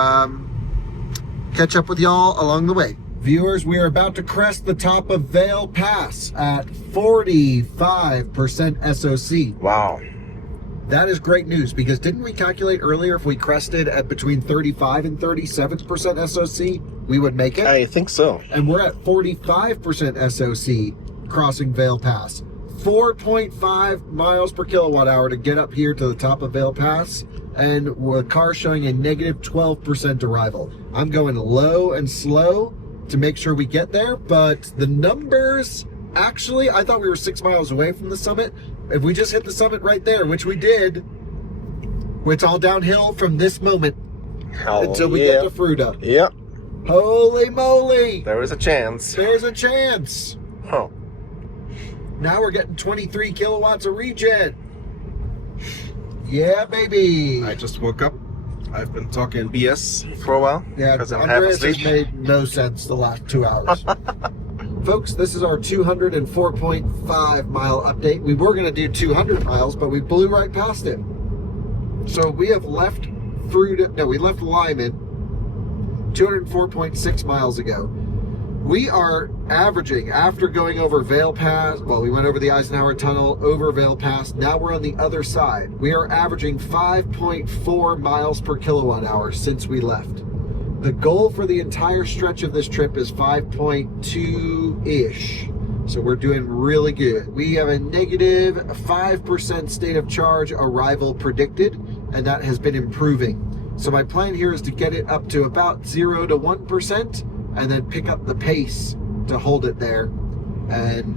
catch up with y'all along the way. Viewers, we are about to crest the top of Vail Pass at 45% SOC. Wow. That is great news, because didn't we calculate earlier if we crested at between 35 and 37% SOC, we would make it? I think so. And we're at 45% SOC crossing Vail Pass. 4.5 miles per kilowatt hour to get up here to the top of Vail Pass, and the car showing a negative 12% arrival. I'm going low and slow to make sure we get there, but the numbers, actually, I thought we were 6 miles away from the summit. If we just hit the summit right there, which we did, it's all downhill from this moment until we get to Fruta. Yep. Holy moly! There is a chance. There's a chance. Huh. Now we're getting 23 kilowatts of regen. Yeah, baby. I just woke up. I've been talking BS for a while. Yeah, because I'm half Andreas has asleep. made no sense the last 2 hours. Folks, this is our 204.5 mile update. We were going to do 200 miles, but we blew right past it. So we have left we left Lyman 204.6 miles ago. We are averaging, after going over Vail Pass, well, we went over the Eisenhower Tunnel, over Vail Pass, now we're on the other side. We are averaging 5.4 miles per kilowatt hour since we left. The goal for the entire stretch of this trip is 5.2-ish. So we're doing really good. We have a negative 5% state of charge arrival predicted, and that has been improving. So my plan here is to get it up to about 0 to 1%, and then pick up the pace to hold it there. And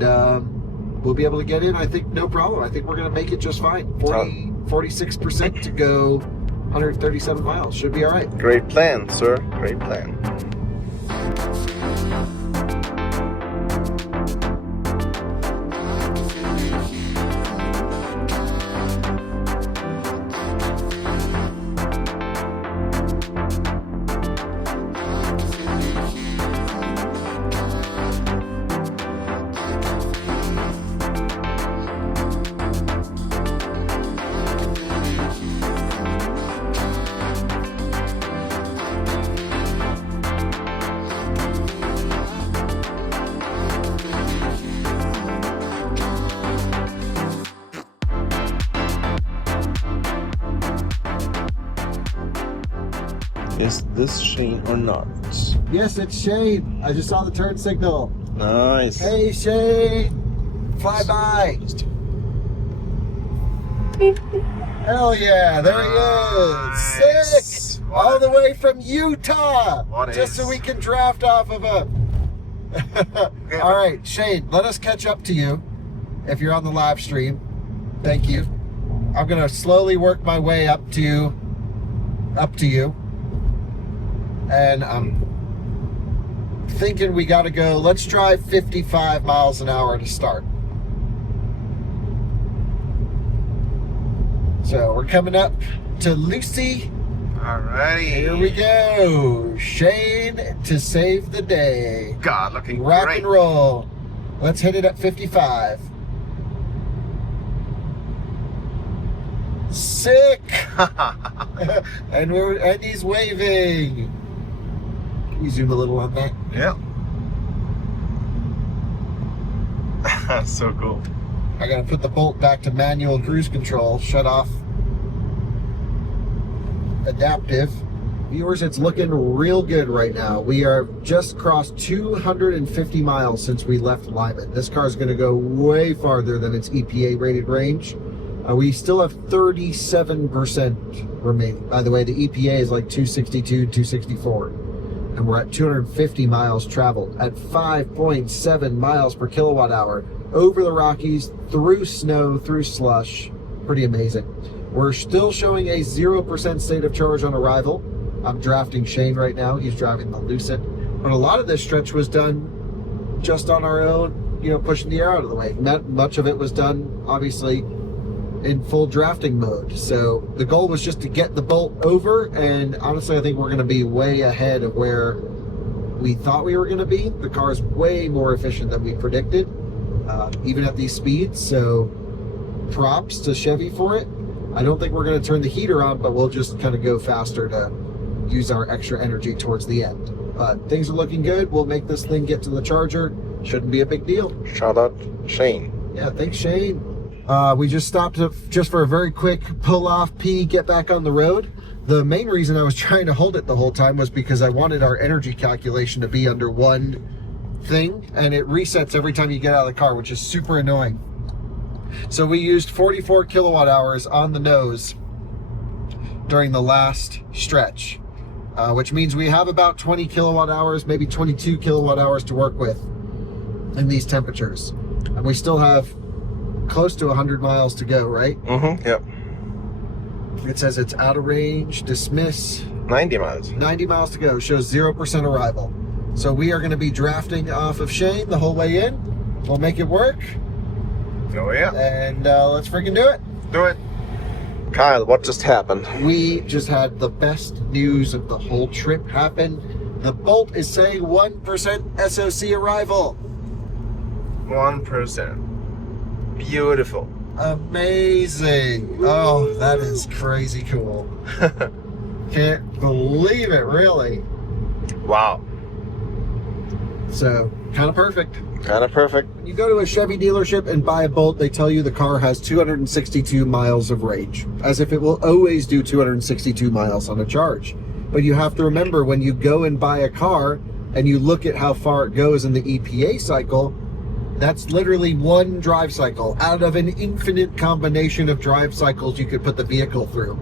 we'll be able to get in, I think, no problem. I think we're going to make it just fine. 46% to go 137 miles. Should be all right. Great plan, sir. Great plan. Is this Shane or not? Yes, it's Shane. I just saw the turn signal. Nice. Hey, Shane. Fly by. Hell yeah, there Nice. he is. Sick. All the way from Utah. What just is- so we can draft off of a... All right, Shane, let us catch up to you if you're on the live stream. Thank you. I'm going to slowly work my way up to you. And I'm thinking we got to go, let's drive 55 miles an hour to start. So we're coming up to Lucy. Alrighty. Here we go. Shane to save the day. God, looking Rock great. and roll. Let's hit it at 55. Sick. and he's waving. Can you zoom a little on that? Yeah. So cool. I gotta put the Bolt back to manual cruise control. Shut off adaptive. Viewers, it's looking real good right now. We are just crossed 250 miles since we left Lyman. This car is gonna go way farther than its EPA rated range. We still have 37% remaining. By the way, the EPA is like 262, 264. And we're at 250 miles traveled at 5.7 miles per kilowatt hour over the Rockies, through snow, through slush. Pretty amazing. We're still showing a 0% state of charge on arrival. I'm drafting Shane right now. He's driving the Lucid. But a lot of this stretch was done just on our own, pushing the air out of the way. Not much of it was done, obviously, in full drafting mode. So the goal was just to get the Bolt over, and honestly I think we're going to be way ahead of where we thought we were going to be. The car is way more efficient than we predicted, even at these speeds, so props to Chevy for it. I don't think we're going to turn the heater on, but we'll just kind of go faster to use our extra energy towards the end. But things are looking good. We'll make this thing get to the charger. Shouldn't be a big deal. Shout out Shane. Yeah, thanks Shane. We just stopped just for a very quick pull off pee, get back on the road. The main reason I was trying to hold it the whole time was because I wanted our energy calculation to be under one thing, and it resets every time you get out of the car, which is super annoying. So we used 44 kilowatt hours on the nose during the last stretch, which means we have about 20 kilowatt hours, maybe 22 kilowatt hours to work with in these temperatures. And we still have close to 100 miles to go, right? Mm-hmm, yep. It says it's out of range, dismiss. 90 miles. 90 miles to go, shows 0% arrival. So we are going to be drafting off of Shane the whole way in. We'll make it work. Oh yeah. And let's freaking do it. Do it. Kyle, what just happened? We just had the best news of the whole trip happen. The Bolt is saying 1% SOC arrival. 1%. Beautiful. Amazing. Oh, that is crazy cool. Can't believe it, really. Wow. So, kind of perfect. Kind of perfect. When you go to a Chevy dealership and buy a Bolt, they tell you the car has 262 miles of range, as if it will always do 262 miles on a charge. But you have to remember, when you go and buy a car and you look at how far it goes in the EPA cycle, that's literally one drive cycle out of an infinite combination of drive cycles you could put the vehicle through.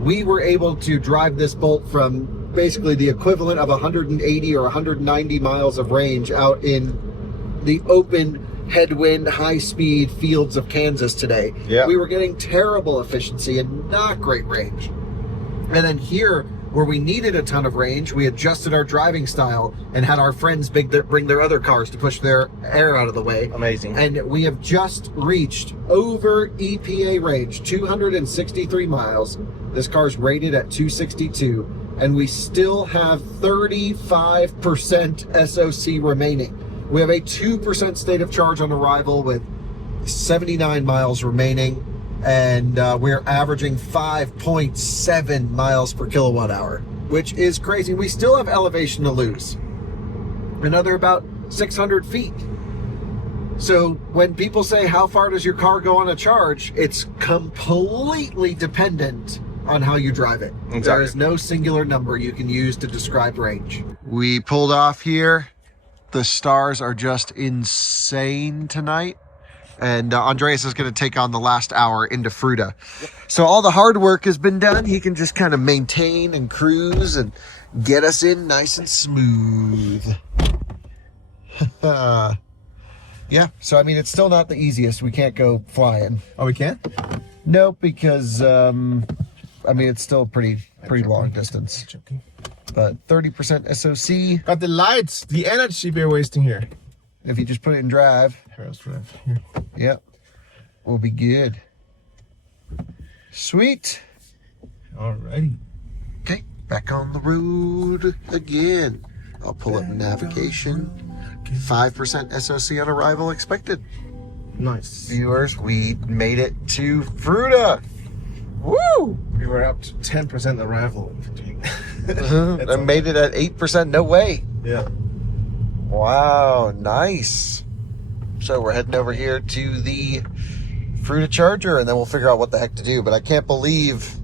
We were able to drive this Bolt from basically the equivalent of 180 or 190 miles of range out in the open headwind, high-speed fields of Kansas today. Yeah. We were getting terrible efficiency and not great range. And then here, where we needed a ton of range, we adjusted our driving style and had our friends bring their other cars to push their air out of the way. Amazing. And we have just reached over EPA range, 263 miles. This car's rated at 262, and we still have 35% SOC remaining. We have a 2% state of charge on arrival with 79 miles remaining, and we're averaging 5.7 miles per kilowatt hour, which is crazy. We still have elevation to lose, another about 600 feet. So when people say, how far does your car go on a charge? It's completely dependent on how you drive it. Exactly. There is no singular number you can use to describe range. We pulled off here. The stars are just insane tonight. And Andreas is going to take on the last hour into Fruta. So all the hard work has been done. He can just kind of maintain and cruise and get us in nice and smooth. Yeah, so I mean, it's still not the easiest. We can't go flying. Oh, we can? Nope, because I mean, it's still pretty long distance. But 30% SOC. Got the lights, the energy we're wasting here. If you just put it in drive. Here. Yep. We'll be good. Sweet. Alrighty. Okay, back on the road again. I'll pull up navigation. 5% SOC on arrival expected. Nice. Viewers, we made it to Fruta. Woo! We were up to 10% arrival. I made it at 8%. No way. Yeah. Wow, nice. So we're heading over here to the Fruta charger, and then we'll figure out what the heck to do. But I can't believe,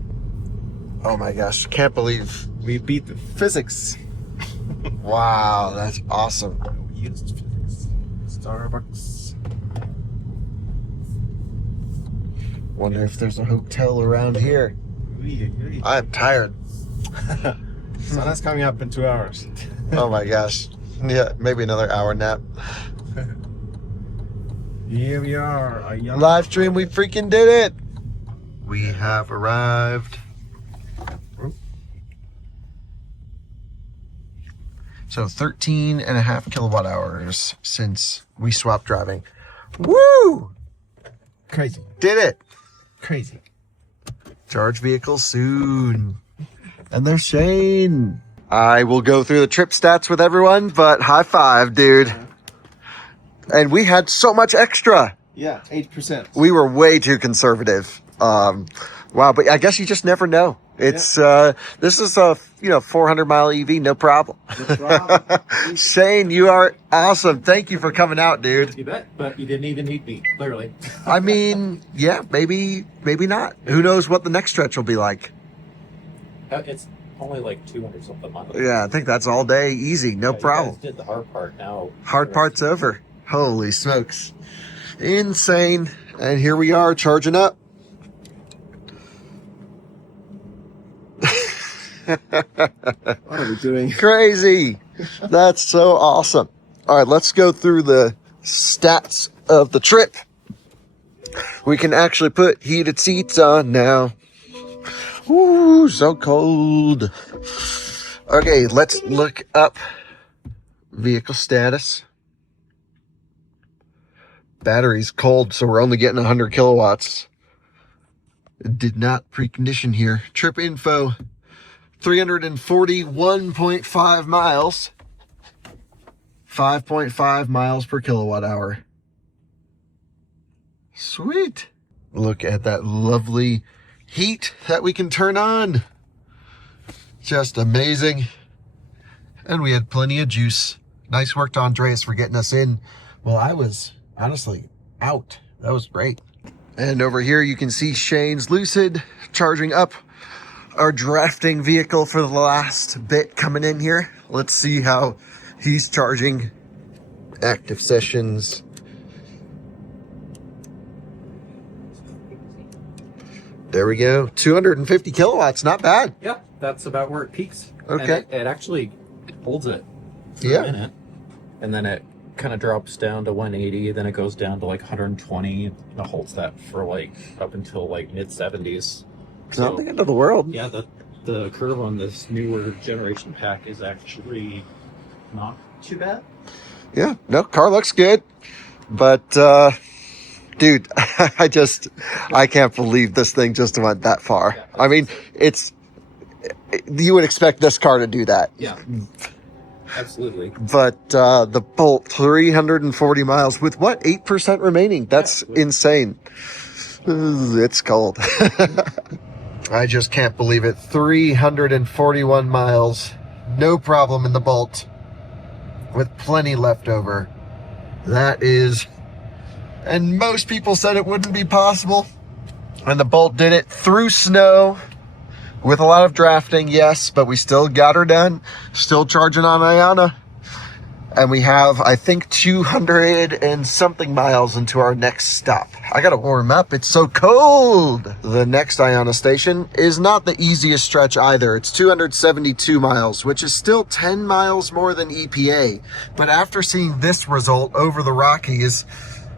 oh my gosh, can't believe We beat the physics. wow, that's awesome. We used physics. Starbucks. Wonder if there's a hotel around here. I'm tired. Sun is coming up in 2 hours. Oh my gosh. Yeah, maybe another hour nap. Here we are. Live stream, we freaking did it. We have arrived. So 13.5 kilowatt hours since we swapped driving. Woo! Crazy. Did it. Crazy. Charge vehicle soon. And there's Shane. I will go through the trip stats with everyone, but high five, dude. And we had so much extra. Yeah, 8%. We were way too conservative. Wow, but I guess you just never know. It's this is a 400-mile EV, no problem. No problem. Shane, you are awesome. Thank you for coming out, dude. You bet, but you didn't even need me, clearly. I mean, yeah, maybe not. Who knows what the next stretch will be like? It's only like 200 something miles. Yeah, I think that's all day, easy, no problem. You guys did the hard part now. Hard part's over. Holy smokes. Insane. And here we are charging up. What are we doing? Crazy. That's so awesome. All right, let's go through the stats of the trip. We can actually put heated seats on now. Ooh, so cold. Okay, let's look up vehicle status. Battery's cold, so we're only getting 100 kilowatts. It did not precondition here. Trip info, 341.5 miles. 5.5 miles per kilowatt hour. Sweet. Look at that lovely heat that we can turn on. Just amazing. And we had plenty of juice. Nice work to Andreas for getting us in. Well, I was honestly out. That was great. And over here you can see Shane's Lucid charging up our drafting vehicle for the last bit coming in here. Let's see how he's charging. Active sessions. There we go. 250 kilowatts, not bad. Yep, that's about where it peaks. Okay. And it actually holds it for Yeah. a minute. And then it kind of drops down to 180, then it goes down to like 120, and it holds that for like up until like mid 70s. It's not the end of the world. Yeah, the curve on this newer generation pack is actually not too bad. Yeah, no, car looks good. But, dude, I can't believe this thing just went that far. I mean, you would expect this car to do that. Yeah, absolutely. But the Bolt, 340 miles with what, 8% remaining? That's insane. It's cold. I just can't believe it. 341 miles, no problem in the Bolt, with plenty left over. That is, and most people said it wouldn't be possible. And the Bolt did it through snow with a lot of drafting, yes, but we still got her done. Still charging on IONNA. And we have, I think, 200 and something miles into our next stop. I gotta warm up, it's so cold. The next IONNA station is not the easiest stretch either. It's 272 miles, which is still 10 miles more than EPA. But after seeing this result over the Rockies,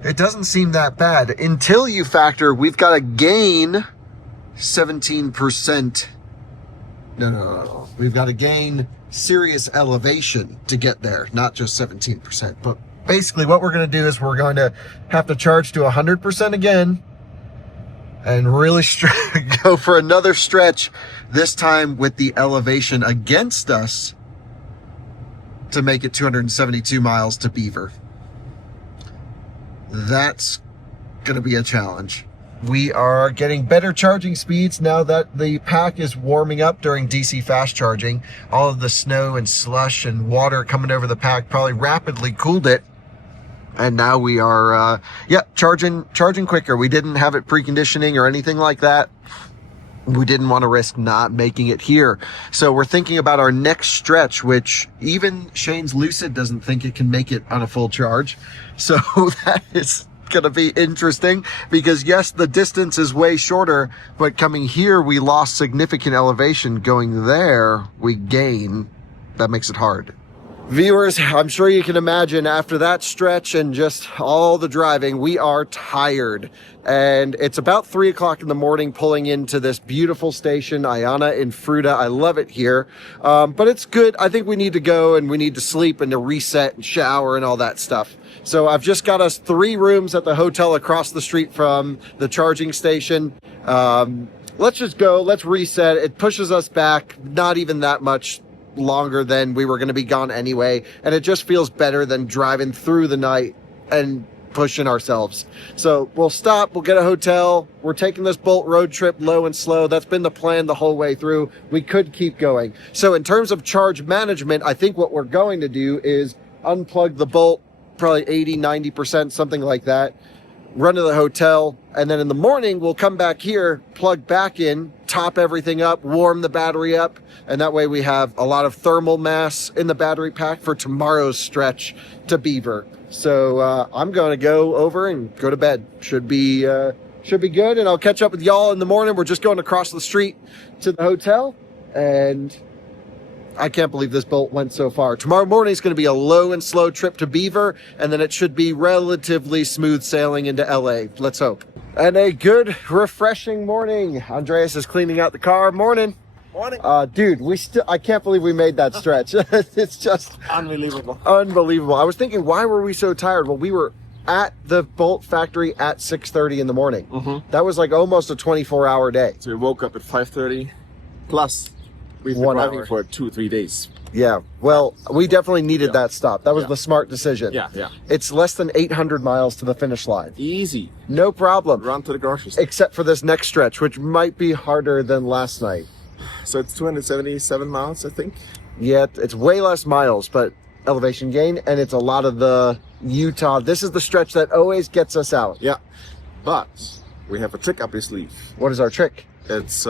it doesn't seem that bad. Until you factor, we've got to gain 17%. No. We've got to gain serious elevation to get there, not just 17%. But basically what we're going to do is we're going to have to charge to 100% again and really go for another stretch, this time with the elevation against us, to make it 272 miles to Beaver. That's going to be a challenge. We are getting better charging speeds now that the pack is warming up during DC fast charging. All of the snow and slush and water coming over the pack probably rapidly cooled it. And now we are, charging quicker. We didn't have it preconditioning or anything like that. We didn't want to risk not making it here. So we're thinking about our next stretch, which even Shane's Lucid doesn't think it can make it on a full charge. So that is going to be interesting because yes, the distance is way shorter, but coming here, we lost significant elevation. Going there, we gain. That makes it hard. Viewers, I'm sure you can imagine after that stretch and just all the driving, we are tired. And it's about 3 o'clock in the morning pulling into this beautiful station, IONNA in Fruta. I love it here. But it's good. I think we need to go and we need to sleep and to reset and shower and all that stuff. So I've just got us 3 rooms at the hotel across the street from the charging station. Let's just go. Let's reset. It pushes us back not even that much longer than we were going to be gone anyway, and it just feels better than driving through the night and pushing ourselves. So we'll stop, we'll get a hotel. We're taking this Bolt road trip low and slow. That's been the plan the whole way through. We could keep going. So in terms of charge management, I think what we're going to do is unplug the Bolt, probably 80-90%, something like that, run to the hotel, and then in the morning we'll come back here, plug back in, top everything up, warm the battery up, and that way we have a lot of thermal mass in the battery pack for tomorrow's stretch to Beaver. So I'm going to go over and go to bed. Should be good, and I'll catch up with y'all in the morning. We're just going across the street to the hotel, and I can't believe this Bolt went so far. Tomorrow morning is going to be a low and slow trip to Beaver, and then it should be relatively smooth sailing into LA. Let's hope. And a good, refreshing morning. Andreas is cleaning out the car. Morning. Morning. Dude, I can't believe we made that stretch. It's just Unbelievable. unbelievable. I was thinking, why were we so tired? Well, we were at the Bolt factory at 6:30 in the morning. Mm-hmm. That was like almost a 24-hour day. So we woke up at 5:30, plus we've been 1 driving hour. for 2-3 days. Yeah, well, we definitely needed that stop. That was the smart decision. Yeah. It's less than 800 miles to the finish line. Easy. No problem. Run to the grocery store. Except for this next stretch, which might be harder than last night. So it's 277 miles, I think. Yeah, it's way less miles, but elevation gain, and it's a lot of the Utah. This is the stretch that always gets us out. Yeah. But we have a trick up your sleeve. What is our trick? It's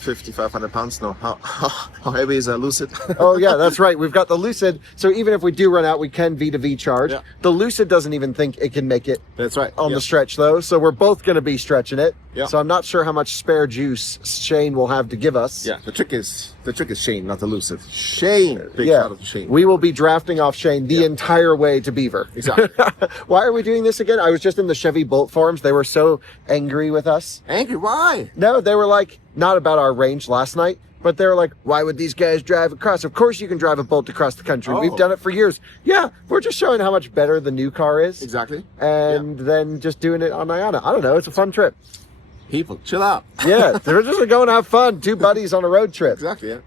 5,500 pounds. No, how heavy is a Lucid? Oh yeah, that's right. We've got the Lucid. So even if we do run out, we can V2V charge. Yeah. The Lucid doesn't even think it can make it That's right. on the stretch though. So we're both going to be stretching it. Yeah. So I'm not sure how much spare juice Shane will have to give us. Yeah, the trick is Shane, not the Lucid. Shane. Big Yeah. shout out to Shane. We will be drafting off Shane the entire way to Beaver. Exactly. Why are we doing this again? I was just in the Chevy Bolt forums. They were so angry with us. Angry? Why? No, they were like, not about our range last night, but they were like, why would these guys drive across? Of course you can drive a Bolt across the country. Oh. We've done it for years. Yeah, we're just showing how much better the new car is. Exactly. And then just doing it on IONNA. I don't know. It's a fun trip. People, chill out. Yeah, they're just going to have fun. Two buddies on a road trip. Exactly, yeah.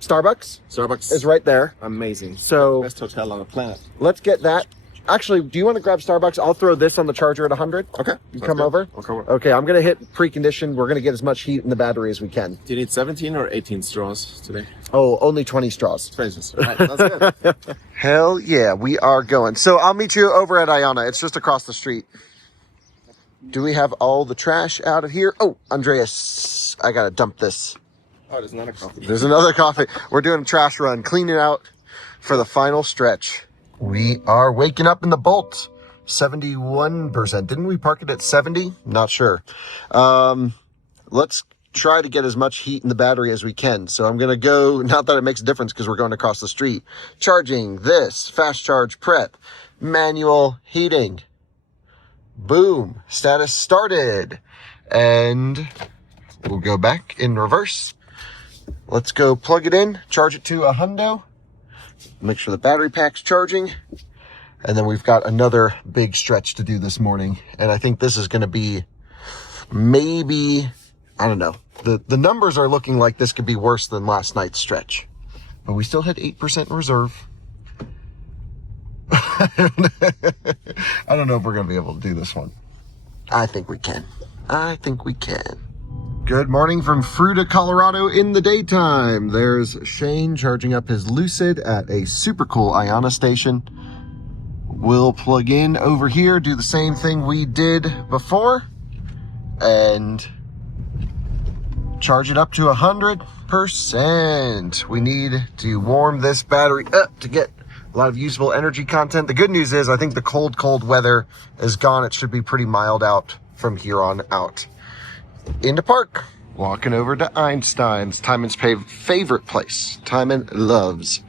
Starbucks Starbucks is right there. amazing. So Best hotel on the planet. let's get that. Actually, do you want to grab Starbucks? I'll throw this on the charger at 100. Okay. You sounds come good. over? I'll come over. Okay, I'm going to hit precondition. We're going to get as much heat in the battery as we can. Do you need 17 or 18 straws today? Oh, only 20 straws. For instance. Right, that's good. Hell yeah, we are going. So I'll meet you over at IONNA. It's just across the street. Do we have all the trash out of here? Oh, Andreas, I got to dump this. Oh, there's another coffee. There's another coffee. We're doing a trash run, cleaning out for the final stretch. We are waking up in the Bolt. 71%. Didn't we park it at 70? Not sure. Let's try to get as much heat in the battery as we can. So I'm going to go, not that it makes a difference because we're going across the street. Charging this, fast charge prep, manual heating. Boom, status started. And we'll go back in reverse. Let's go plug it in, charge it to a hundo. Make sure the battery pack's charging. And then we've got another big stretch to do this morning. And I think this is going to be maybe, I don't know. The numbers are looking like this could be worse than last night's stretch. But we still had 8% reserve. I don't know if we're going to be able to do this one. I think we can. Good morning from Fruita, Colorado in the daytime. There's Shane charging up his Lucid at a super cool IONNA station. We'll plug in over here, do the same thing we did before, and charge it up to 100%. We need to warm this battery up to get a lot of usable energy content. The good news is I think the cold weather is gone. It should be pretty mild out from here on out. Into park. Walking over to Einstein's, Timon's favorite place. Timon loves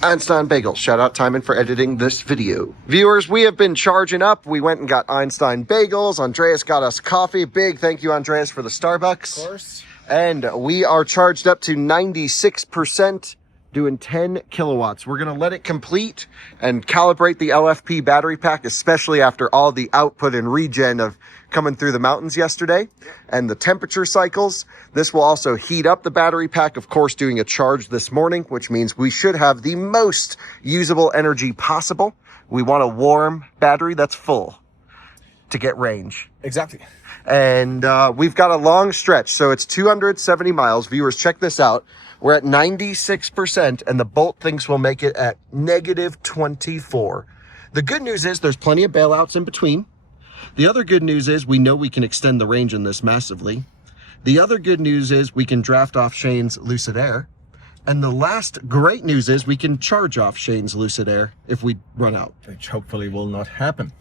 Einstein Bagels. Shout out Timon for editing this video. Viewers, we have been charging up. We went and got Einstein Bagels. Andreas got us coffee. Big thank you, Andreas, for the Starbucks. Of course. And we are charged up to 96%, doing 10 kilowatts. We're going to let it complete and calibrate the LFP battery pack, especially after all the output and regen of coming through the mountains yesterday and the temperature cycles. This will also heat up the battery pack, of course, doing a charge this morning, which means we should have the most usable energy possible. We want a warm battery that's full to get range. Exactly. And we've got a long stretch, so it's 270 miles. Viewers, check this out. We're at 96%, and the Bolt thinks we'll make it at negative 24. The good news is there's plenty of bailouts in between. The other good news is we know we can extend the range in this massively. The other good news is we can draft off Shane's Lucid Air. And the last great news is we can charge off Shane's Lucid Air if we run out. Which hopefully will not happen.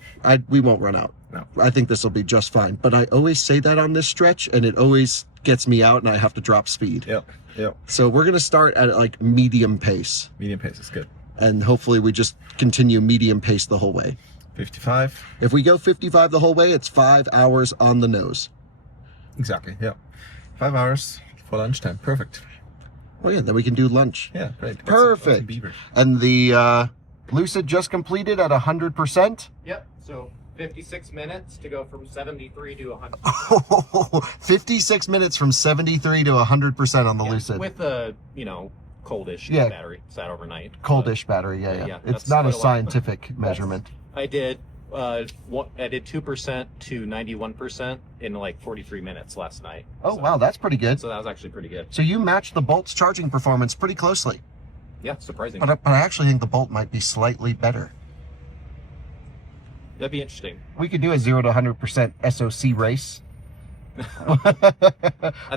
We won't run out. No. I think this will be just fine. But I always say that on this stretch, and it always gets me out, and I have to drop speed. Yep. So we're going to start at like medium pace. Medium pace is good. And hopefully we just continue medium pace the whole way. 55. If we go 55 the whole way, it's 5 hours on the nose. Exactly, yeah. 5 hours for lunchtime. Perfect. Oh yeah, then we can do lunch. Yeah, great. Perfect. And the Lucid just completed at 100%. Yep. So 56 minutes to go from 73 to 100. 56 minutes from 73 to 100% on the Lucid. With a, coldish Yeah. battery. Sat overnight. Coldish battery, yeah. yeah, It's that's not a quite a lot. scientific measurement. I did 2% to 91% in like 43 minutes last night. Oh, wow, that's pretty good. So that was actually pretty good. So you matched the Bolt's charging performance pretty closely. Yeah, surprising. But I actually think the Bolt might be slightly better. That'd be interesting. We could do a 0 to 100% SOC race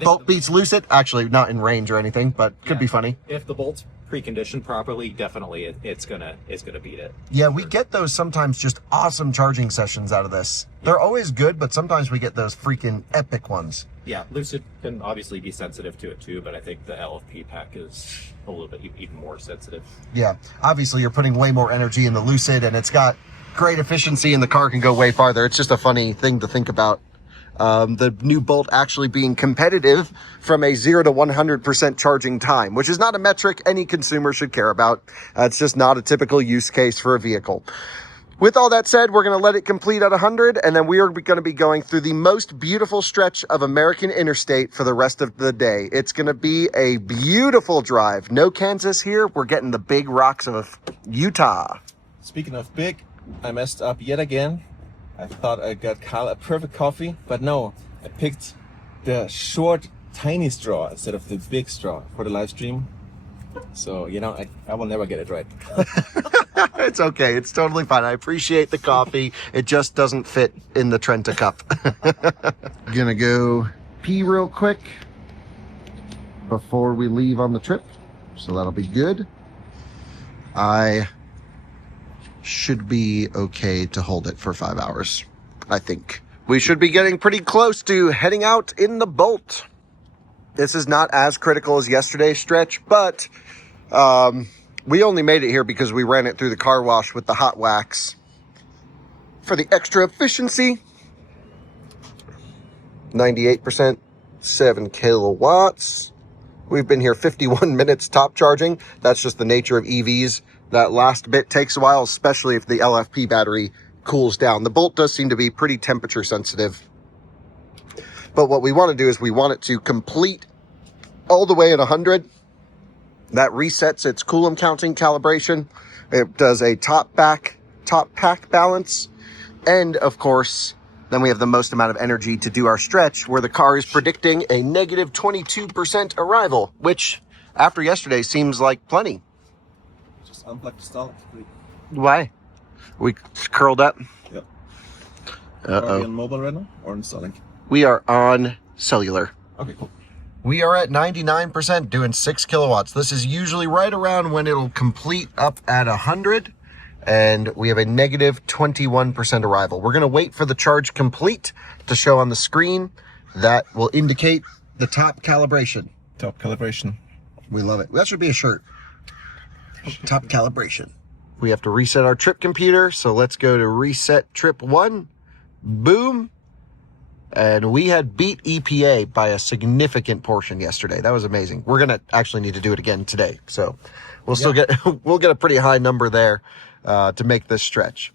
Bolt beats Lucid. Actually, not in range or anything, but could be funny. If the Bolt's preconditioned properly, definitely it's gonna beat it. Yeah, we get those sometimes just awesome charging sessions out of this. They're always good, but sometimes we get those freaking epic ones. Yeah, Lucid can obviously be sensitive to it too, but I think the LFP pack is a little bit even more sensitive. Yeah, obviously you're putting way more energy in the Lucid, and it's got great efficiency, and the car can go way farther. It's just a funny thing to think about. The new Bolt actually being competitive from a 0 to 100% charging time, which is not a metric any consumer should care about. It's just not a typical use case for a vehicle. With all that said, we're going to let it complete at 100, and then we are going to be going through the most beautiful stretch of American interstate for the rest of the day. It's going to be a beautiful drive. No Kansas here. We're getting the big rocks of Utah. Speaking of big, I messed up yet again. I thought I got Kyle a perfect coffee, but no, I picked the short, tiny straw instead of the big straw for the live stream. So, you know, I will never get it right. It's okay. It's totally fine. I appreciate the coffee. It just doesn't fit in the Trenta cup. Gonna go pee real quick before we leave on the trip. So that'll be good. I should be okay to hold it for 5 hours, I think. We should be getting pretty close to heading out in the Bolt. This is not as critical as yesterday's stretch, but we only made it here because we ran it through the car wash with the hot wax for the extra efficiency. 98%, 7 kilowatts. We've been here 51 minutes top charging. That's just the nature of EVs. That last bit takes a while, especially if the LFP battery cools down. The Bolt does seem to be pretty temperature sensitive. But what we want to do is we want it to complete all the way at 100. That resets its Coulomb counting calibration. It does a top pack balance. And of course, then we have the most amount of energy to do our stretch, where the car is predicting a negative 22% arrival, which after yesterday seems like plenty. Just unplug the stall. Why? We curled up? Yep. Uh-oh. Are we on mobile right now or installing? We are on cellular. Okay, cool. We are at 99% doing 6 kilowatts. This is usually right around when it'll complete up at 100. And we have a negative 21% arrival. We're going to wait for the charge complete to show on the screen. That will indicate the top calibration. Top calibration. We love it. That should be a shirt. Top calibration. We have to reset our trip computer. So let's go to reset trip 1. Boom. And we had beat EPA by a significant portion yesterday. That was amazing. We're going to actually need to do it again today. So we'll still we'll get a pretty high number there to make this stretch.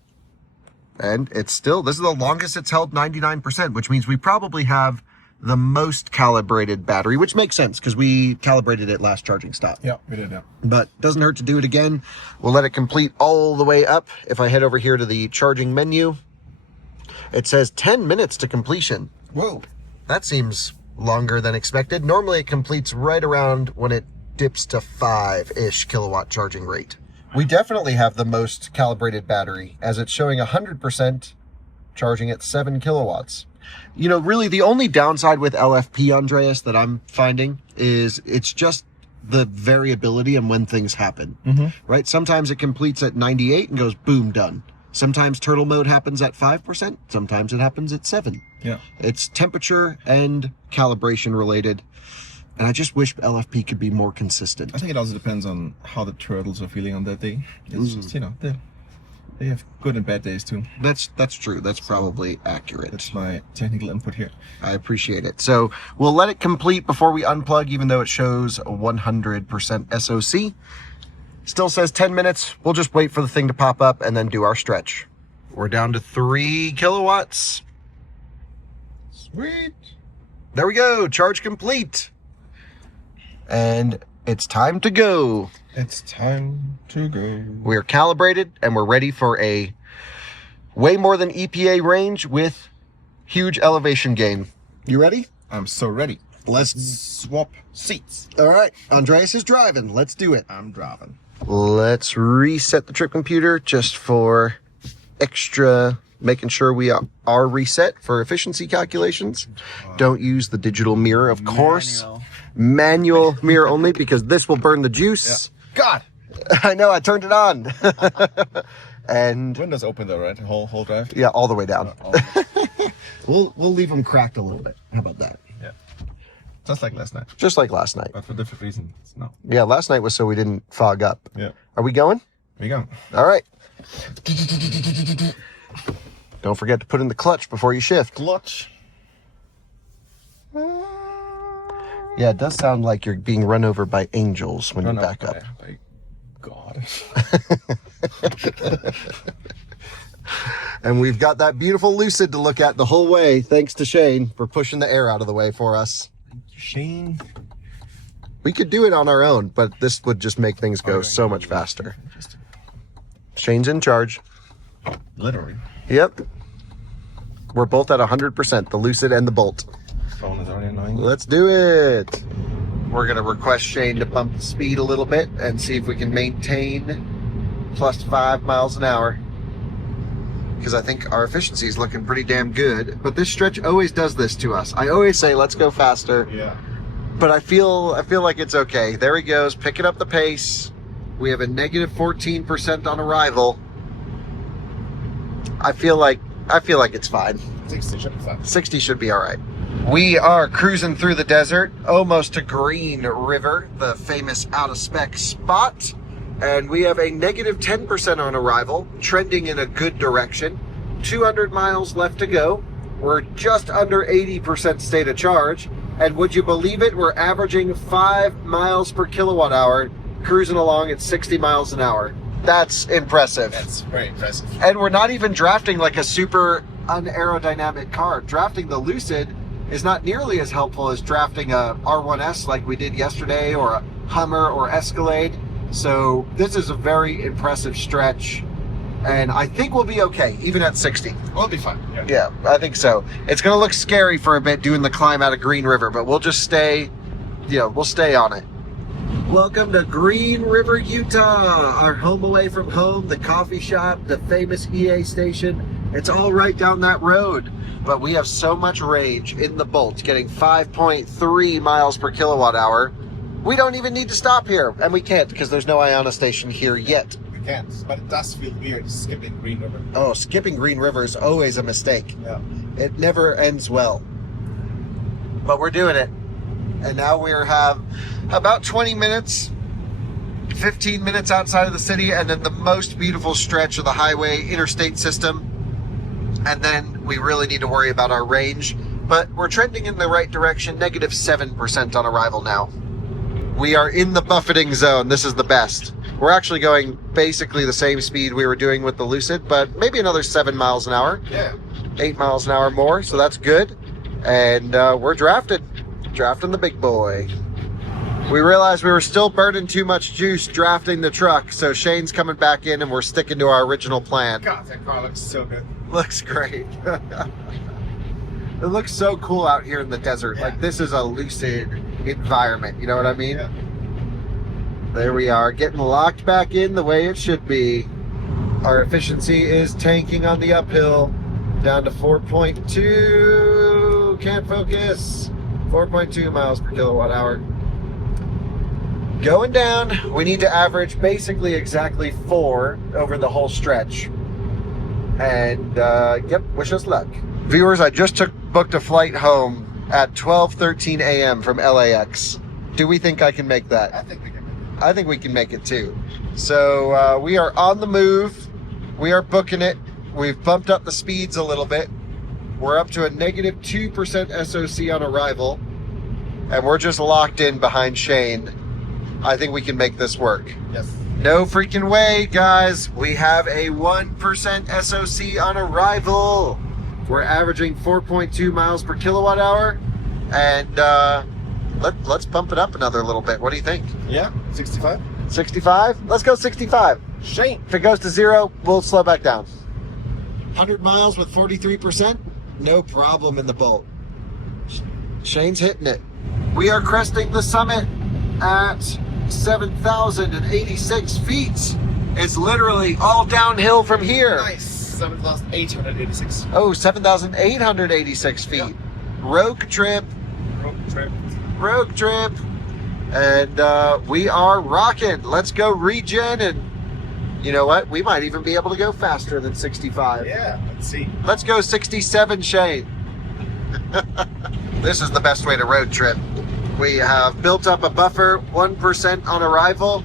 And it's still, this is the longest it's held, 99%, which means we probably have the most calibrated battery, which makes sense because we calibrated it last charging stop. Yeah, we did, yeah. But doesn't hurt to do it again. We'll let it complete all the way up. If I head over here to the charging menu, it says 10 minutes to completion. Whoa, that seems longer than expected. Normally it completes right around when it dips to 5-ish kilowatt charging rate. We definitely have the most calibrated battery, as it's showing 100% charging at 7 kilowatts. You know, really the only downside with LFP, Andreas, that I'm finding is it's just the variability and when things happen, right? Sometimes it completes at 98 and goes boom, done. Sometimes turtle mode happens at 5%. Sometimes it happens at 7. Yeah. It's temperature and calibration related. And I just wish LFP could be more consistent. I think it also depends on how the turtles are feeling on that day. It's just, you know, they have good and bad days too. That's true. That's probably accurate. That's my technical input here. I appreciate it. So we'll let it complete before we unplug, even though it shows 100% SOC. Still says 10 minutes. We'll just wait for the thing to pop up and then do our stretch. We're down to 3 kilowatts. Sweet. There we go. Charge complete. And it's time to go. It's time to go. We're calibrated and we're ready for a way more than EPA range with huge elevation gain. You ready? I'm so ready. Let's swap seats. All right. Andreas is driving. Let's do it. I'm driving. Let's reset the trip computer just for extra, making sure we are reset for efficiency calculations. Don't use the digital mirror, of course. Manual mirror only, because this will burn the juice. Yeah. God! I know, I turned it on. And Windows open though, right? Whole drive? yeah, all the way down. We'll leave them cracked a little bit. How about that? Yeah. Just like last night. Just like last night. But for different reasons. No. Yeah, last night was so we didn't fog up. Yeah. Are we going? Here you go. All right. Don't forget to put in the clutch before you shift. Clutch. Yeah, it does sound like you're being run over by angels when you back up. By God. And we've got that beautiful Lucid to look at the whole way, thanks to Shane for pushing the air out of the way for us. Shane. We could do it on our own, but this would just make things go so much faster. Shane's in charge. Literally. Yep. We're both at 100%, the Lucid and the Bolt. Phone is already annoying. Let's do it. We're going to request Shane to bump the speed a little bit and see if we can maintain plus 5 miles an hour. Because I think our efficiency is looking pretty damn good. But this stretch always does this to us. I always say, let's go faster. Yeah. But I feel like it's okay. There he goes, picking up the pace. We have a negative 14% on arrival. I feel like it's fine. 60 should be fine. 60 should be all right. We are cruising through the desert, almost to Green River, the famous out-of-spec spot. And we have a negative 10% on arrival, trending in a good direction. 200 miles left to go. We're just under 80% state of charge. And would you believe it, we're averaging 5 miles per kilowatt hour, cruising along at 60 miles an hour. That's impressive. That's very impressive. And we're not even drafting like a super unaerodynamic car. Drafting the Lucid is not nearly as helpful as drafting a R1S like we did yesterday, or a Hummer or Escalade. So this is a very impressive stretch, and I think we'll be okay, even at 60. We'll be fine. Yeah, I think so. It's going to look scary for a bit doing the climb out of Green River, but we'll just stay, we'll stay on it. Welcome to Green River, Utah, our home away from home, the coffee shop, the famous EA station. It's all right down that road, but we have so much range in the Bolt, getting 5.3 miles per kilowatt hour. We don't even need to stop here, and we can't because there's no IONNA station here yet. We can't, but it does feel weird skipping Green River. Oh, skipping Green River is always a mistake. Yeah. It never ends well. But we're doing it. And now we have about 20 minutes, 15 minutes outside of the city, and then the most beautiful stretch of the highway interstate system. And then we really need to worry about our range. But we're trending in the right direction, negative 7% on arrival now. We are in the buffeting zone. This is the best. We're actually going basically the same speed we were doing with the Lucid, but maybe another 7 miles an hour. Yeah. 8 miles an hour more, so that's good. And we're drafting the big boy. We realized we were still burning too much juice drafting the truck, so Shane's coming back in and we're sticking to our original plan. God, that car looks so good. Looks great. It looks so cool out here in the desert. Yeah. Like, this is a Lucid environment, you know what I mean? Yeah. There we are, getting locked back in the way it should be. Our efficiency is tanking on the uphill, down to 4.2, can't focus, 4.2 miles per kilowatt hour. Going down, we need to average basically exactly 4 over the whole stretch. And, yep, wish us luck. Viewers, I just booked a flight home at 12:13 a.m. from LAX. Do we think I can make that? I think we can make it. I think we can make it too. So we are on the move. We are booking it. We've bumped up the speeds a little bit. We're up to a negative 2% SOC on arrival. And we're just locked in behind Shane. I think we can make this work. Yes. No freaking way, guys. We have a 1% SOC on arrival. We're averaging 4.2 miles per kilowatt hour. And let's bump it up another little bit. What do you think? Yeah, 65. 65? Let's go 65. Shane. If it goes to 0, we'll slow back down. 100 miles with 43%? No problem in the Bolt. Shane's hitting it. We are cresting the summit at 7,086 feet. It's literally all downhill from here. Nice. 7,886. Oh, 7,886 feet. Yeah. Rogue trip. Rogue trip. And we are rocking. Let's go regen, and you know what? We might even be able to go faster than 65. Yeah, let's see. Let's go 67, Shane. This is the best way to road trip. We have built up a buffer, 1% on arrival,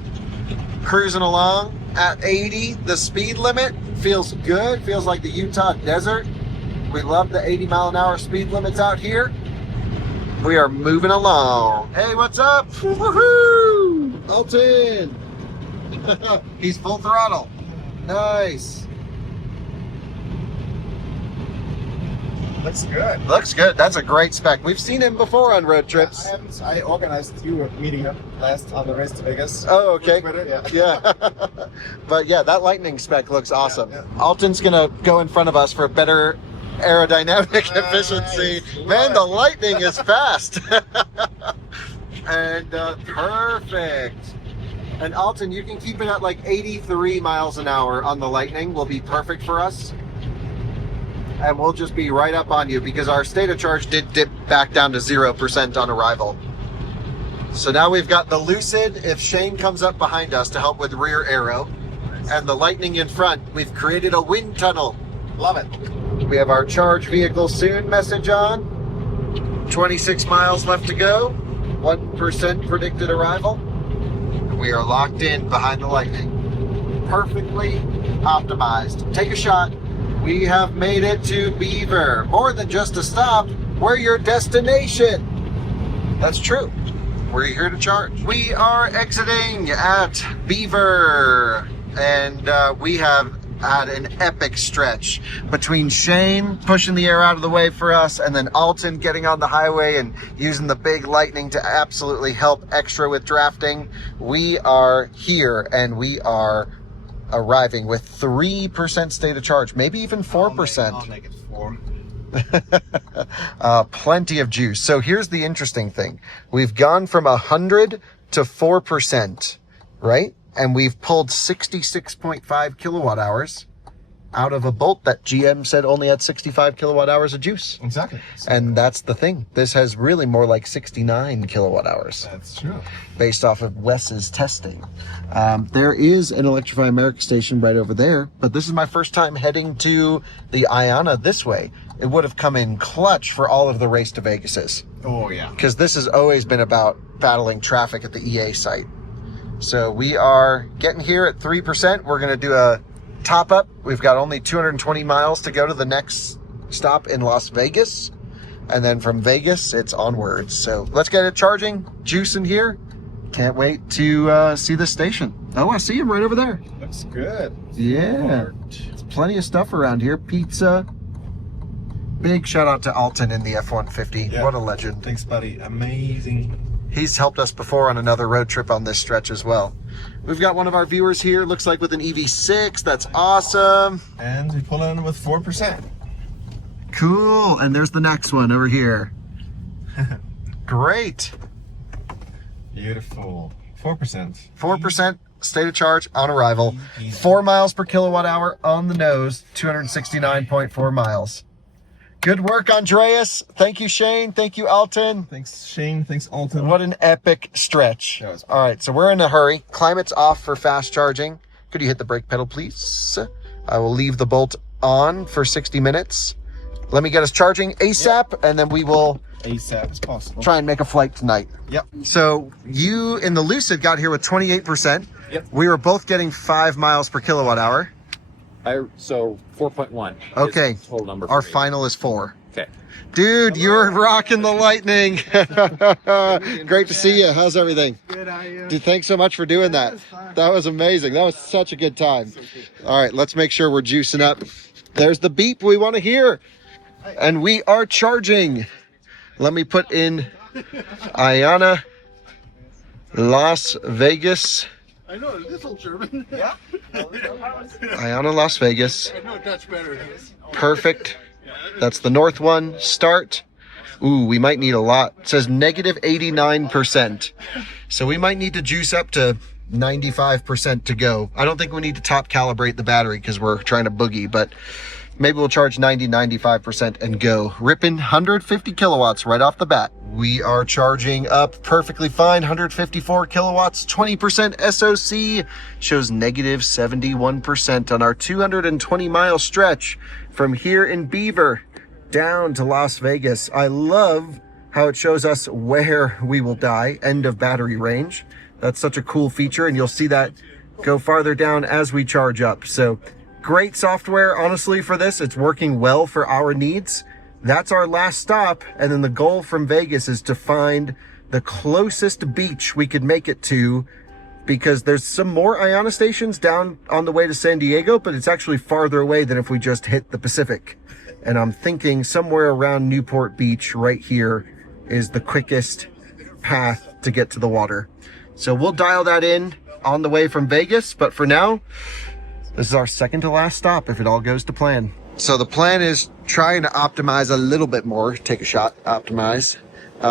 cruising along at 80. The speed limit feels good, feels like the Utah desert. We love the 80 mile an hour speed limits out here. We are moving along. Hey, what's up? Woohoo! Alton! He's full throttle. Nice. Looks good. Looks good. That's a great spec. We've seen him before on road trips. I organized you meeting him last on the race to Vegas. Oh, okay. Twitter, yeah. Yeah. But yeah, that Lightning spec looks awesome. Yeah. Alton's gonna go in front of us for better aerodynamic efficiency. Man, the Lightning is fast. And perfect. And Alton, you can keep it at like 83 miles an hour on the Lightning. Will be perfect for us. And we'll just be right up on you because our state of charge did dip back down to 0% on arrival. So now we've got the Lucid if Shane comes up behind us to help with rear aero. And the Lightning in front. We've created a wind tunnel. Love it. We have our charge vehicle soon message on. 26 miles left to go. 1% predicted arrival. We are locked in behind the Lightning. Perfectly optimized. Take a shot. We have made it to Beaver. More than just a stop, we're your destination. That's true. We're here to charge. We are exiting at Beaver. And we have had an epic stretch between Shane pushing the air out of the way for us and then Alton getting on the highway and using the big Lightning to absolutely help extra with drafting. We are here and we are arriving with 3% state of charge, maybe even 4%. I'll make it 4. Plenty of juice. So here's the interesting thing. We've gone from 100 to 4%, right? And we've pulled 66.5 kilowatt hours out of a Bolt that GM said only had 65 kilowatt hours of juice. Exactly. And that's the thing. This has really more like 69 kilowatt hours. That's true. Based off of Wes's testing. There is an Electrify America station right over there, but this is my first time heading to the IONNA this way. It would have come in clutch for all of the Race to Vegases. Oh, yeah. Because this has always been about battling traffic at the EA site. So we are getting here at 3%. We're going to do a top up. We've got only 220 miles to go to the next stop in Las Vegas. And then from Vegas, it's onwards. So let's get it charging, juicing here. Can't wait to see the station. Oh, I see him right over there. Looks good. Yeah. There's plenty of stuff around here. Pizza. Big shout out to Alton in the F-150. Yeah. What a legend. Thanks, buddy. Amazing. He's helped us before on another road trip on this stretch as well. We've got one of our viewers here, looks like with an EV6. That's awesome. And we pull in with 4%. Cool. And there's the next one over here. Great. Beautiful. 4%. 4% state of charge on arrival. 4 miles per kilowatt hour on the nose. 269.4 miles. Good work, Andreas. Thank you, Shane. Thank you, Alton. Thanks, Shane. Thanks, Alton. What an epic stretch. All right, so we're in a hurry. Climate's off for fast charging. Could you hit the brake pedal, please? I will leave the Bolt on for 60 minutes. Let me get us charging ASAP, and then we will ASAP as possible. try and make a flight tonight. Yep. So you in the Lucid got here with 28%. Yep. We were both getting 5 miles per kilowatt hour. So 4.1. Okay. Is the total number. Our for me. final is 4. Okay. Dude, you're rocking the Lightning. Great to see you. How's everything? Good, how are you? Dude, thanks so much for doing that. That was amazing. That was such a good time. All right, let's make sure we're juicing up. There's the beep we want to hear. And we are charging. Let me put in IONNA, Las Vegas. I know a little German. Yeah. IONNA, Las Vegas. I know Dutch better. Perfect. That's the north one. Start. Ooh, we might need a lot. It says negative 89%. So we might need to juice up to 95% to go. I don't think we need to top calibrate the battery because we're trying to boogie, but maybe we'll charge 95% and go. Ripping 150 kilowatts right off the bat. We are charging up perfectly fine, 154 kilowatts, 20% SOC, shows negative 71% on our 220 mile stretch from here in Beaver down to Las Vegas. I love how it shows us where we will die, end of battery range. That's such a cool feature, and you'll see that go farther down as we charge up. So great software, honestly, for this. It's working well for our needs. That's our last stop, and then the goal from Vegas is to find the closest beach we could make it to, because there's some more IONNA stations down on the way to San Diego, but it's actually farther away than if we just hit the Pacific. And I'm thinking somewhere around Newport Beach right here is the quickest path to get to the water. So we'll dial that in on the way from Vegas, but for now, this is our second to last stop if it all goes to plan. So the plan is trying to optimize a little bit more. Take a shot, optimize.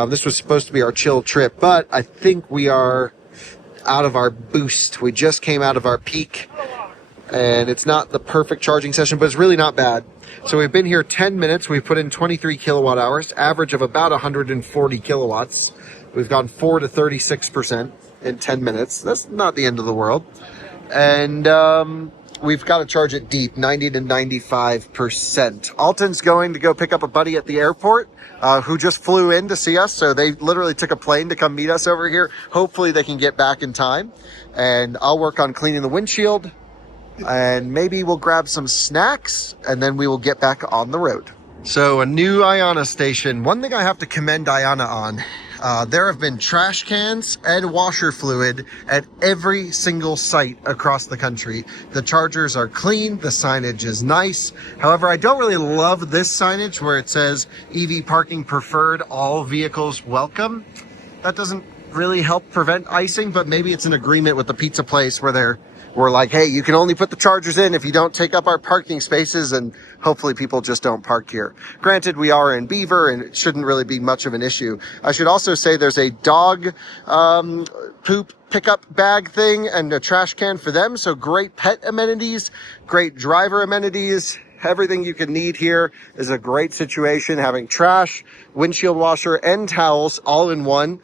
This was supposed to be our chill trip, but I think we are out of our boost. We just came out of our peak, and it's not the perfect charging session, but it's really not bad. So we've been here 10 minutes. We've put in 23 kilowatt hours, average of about 140 kilowatts. We've gone 4 to 36% in 10 minutes. That's not the end of the world. And we've got to charge it deep, 90 to 95%. Alton's going to go pick up a buddy at the airport who just flew in to see us. So they literally took a plane to come meet us over here. Hopefully they can get back in time. And I'll work on cleaning the windshield. And maybe we'll grab some snacks, and then we will get back on the road. So a new IONNA station. One thing I have to commend IONNA on, there have been trash cans and washer fluid at every single site across the country. The chargers are clean, the signage is nice. However, I don't really love this signage where it says EV parking preferred, all vehicles welcome. That doesn't really help prevent icing, but maybe it's an agreement with the pizza place where we're like, hey, you can only put the chargers in if you don't take up our parking spaces, and hopefully people just don't park here. Granted, we are in Beaver, and it shouldn't really be much of an issue. I should also say there's a dog poop pickup bag thing and a trash can for them, so great pet amenities, great driver amenities. Everything you can need here is a great situation, having trash, windshield washer, and towels all in one.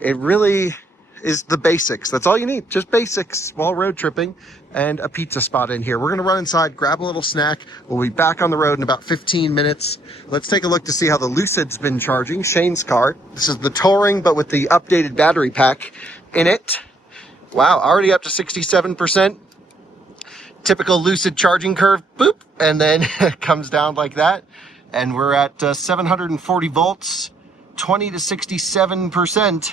It really is the basics. That's all you need, just basics while road tripping, and a pizza spot in here. We're gonna run inside, grab a little snack. We'll be back on the road in about 15 minutes. Let's take a look to see how the Lucid's been charging, Shane's car. This is the Touring, but with the updated battery pack in it. Wow, already up to 67%. Typical Lucid charging curve, boop, and then it comes down like that. And we're at 740 volts, 20 to 67%.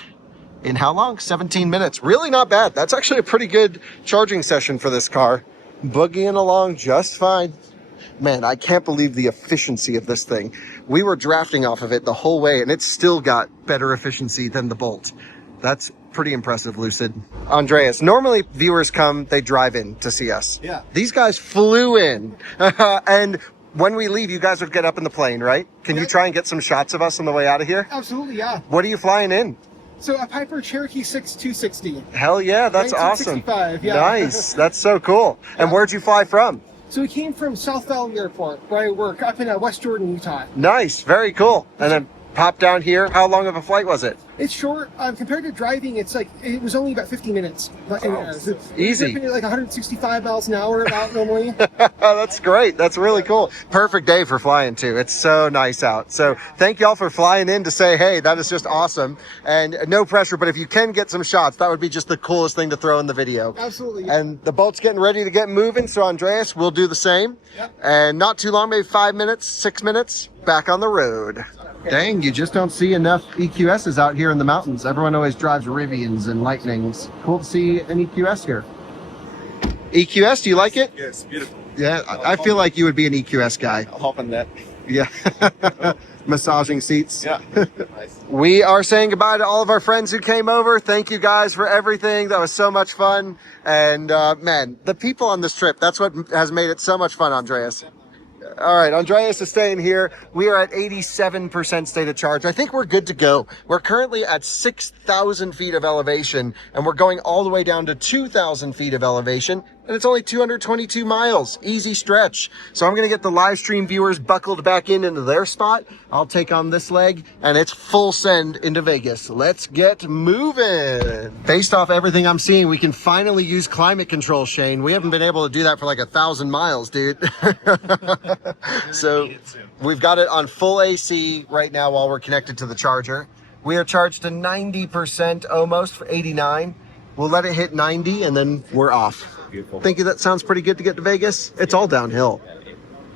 In how long? 17 minutes. Really not bad. That's actually a pretty good charging session for this car. Boogieing along just fine. Man, I can't believe the efficiency of this thing. We were drafting off of it the whole way, and it's still got better efficiency than the Bolt. That's pretty impressive, Lucid. Andreas, normally viewers come, they drive in to see us. Yeah. These guys flew in. And when we leave, you guys would get up in the plane, right? Can you try and get some shots of us on the way out of here? Absolutely, yeah. What are you flying in? So a Piper Cherokee 6260. Hell yeah, that's awesome. 1965, yeah. Nice, that's so cool. And where'd you fly from? So we came from South Vail Airport, where I work, up in West Jordan, Utah. Nice, very cool. And then pop down here. How long of a flight was it? It's short. Compared to driving, it was only about 50 minutes. Easy. We're like 165 miles an hour about normally. That's great. That's really cool. Perfect day for flying too. It's so nice out. So thank y'all for flying in to say, hey, that is just awesome. And no pressure, but if you can get some shots, that would be just the coolest thing to throw in the video. Absolutely. And the Bolt's getting ready to get moving. So Andreas, we'll do the same. Yep. And not too long, maybe 5 minutes, 6 minutes, back on the road. Dang, you just don't see enough EQSs out here in the mountains. Everyone always drives Rivians and Lightnings. Cool to see an EQS here. EQS, do you like it? Yes, beautiful. Yeah, I feel like you would be an EQS guy. I'll hop on that. Yeah. Massaging seats. Yeah. Nice. We are saying goodbye to all of our friends who came over. Thank you guys for everything. That was so much fun. And man, the people on this trip, that's what has made it so much fun, Andreas. All right, Andreas is staying here. We are at 87% state of charge. I think we're good to go. We're currently at 6,000 feet of elevation, and we're going all the way down to 2,000 feet of elevation, and it's only 222 miles. Easy stretch. So I'm going to get the live stream viewers buckled back into their spot. I'll take on this leg, and it's full send into Vegas. Let's get moving. Based off everything I'm seeing, we can finally use climate control, Shane. We haven't been able to do that for like 1,000 miles, dude. So we've got it on full AC right now while we're connected to the charger. We are charged to 90% almost for 89. We'll let it hit 90 and then we're off. Beautiful. Think that sounds pretty good to get to Vegas? It's all downhill.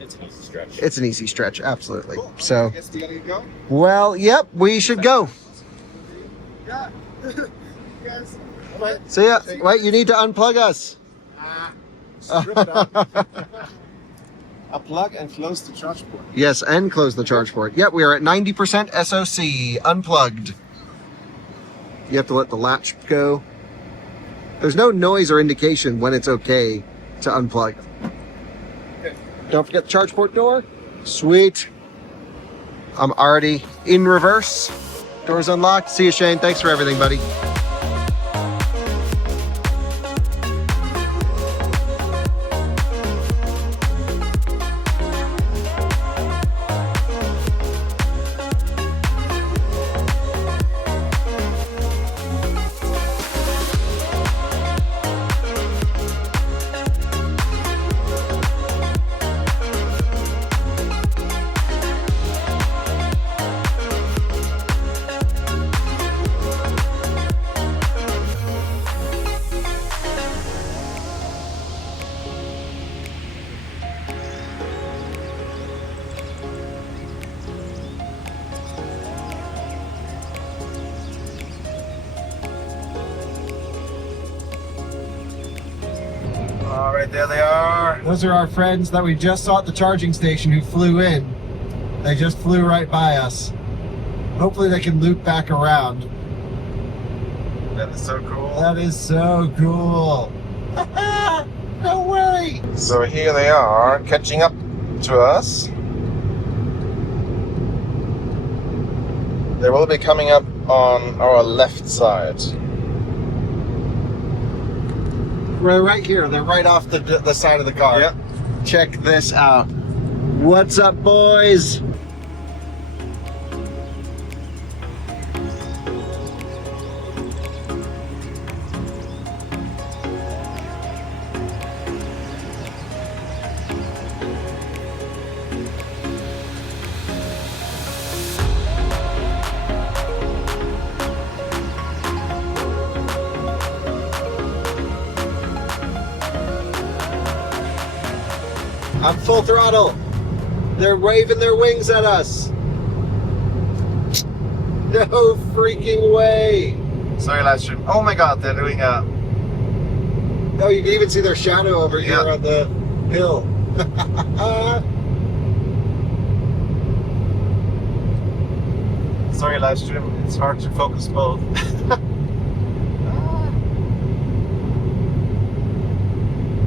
It's an easy stretch. It's an easy stretch, absolutely. Cool. So, I guess we gotta go. well, yep, we should go. Yeah. Guys. See ya. Wait, you need to unplug us. Strip it out. Unplug and close the charge port. Yes, and close the charge port. Yep, we are at 90% SOC, unplugged. You have to let the latch go. There's no noise or indication when it's okay to unplug. Okay. Don't forget the charge port door. Sweet. I'm already in reverse. Doors unlocked. See you, Shane. Thanks for everything, buddy. All right, there they are. Those are our friends that we just saw at the charging station who flew in. They just flew right by us. Hopefully they can loop back around. That is so cool. That is so cool. No way. So here they are, catching up to us. They will be coming up on our left side. Right here. They're right off the side of the car. Yep. Check this out. What's up, boys? I'm full throttle. They're waving their wings at us. No freaking way. Sorry, live stream. Oh my god, they're doing a... Oh, you can even see their shadow over here on the hill. Sorry, live stream. It's hard to focus both.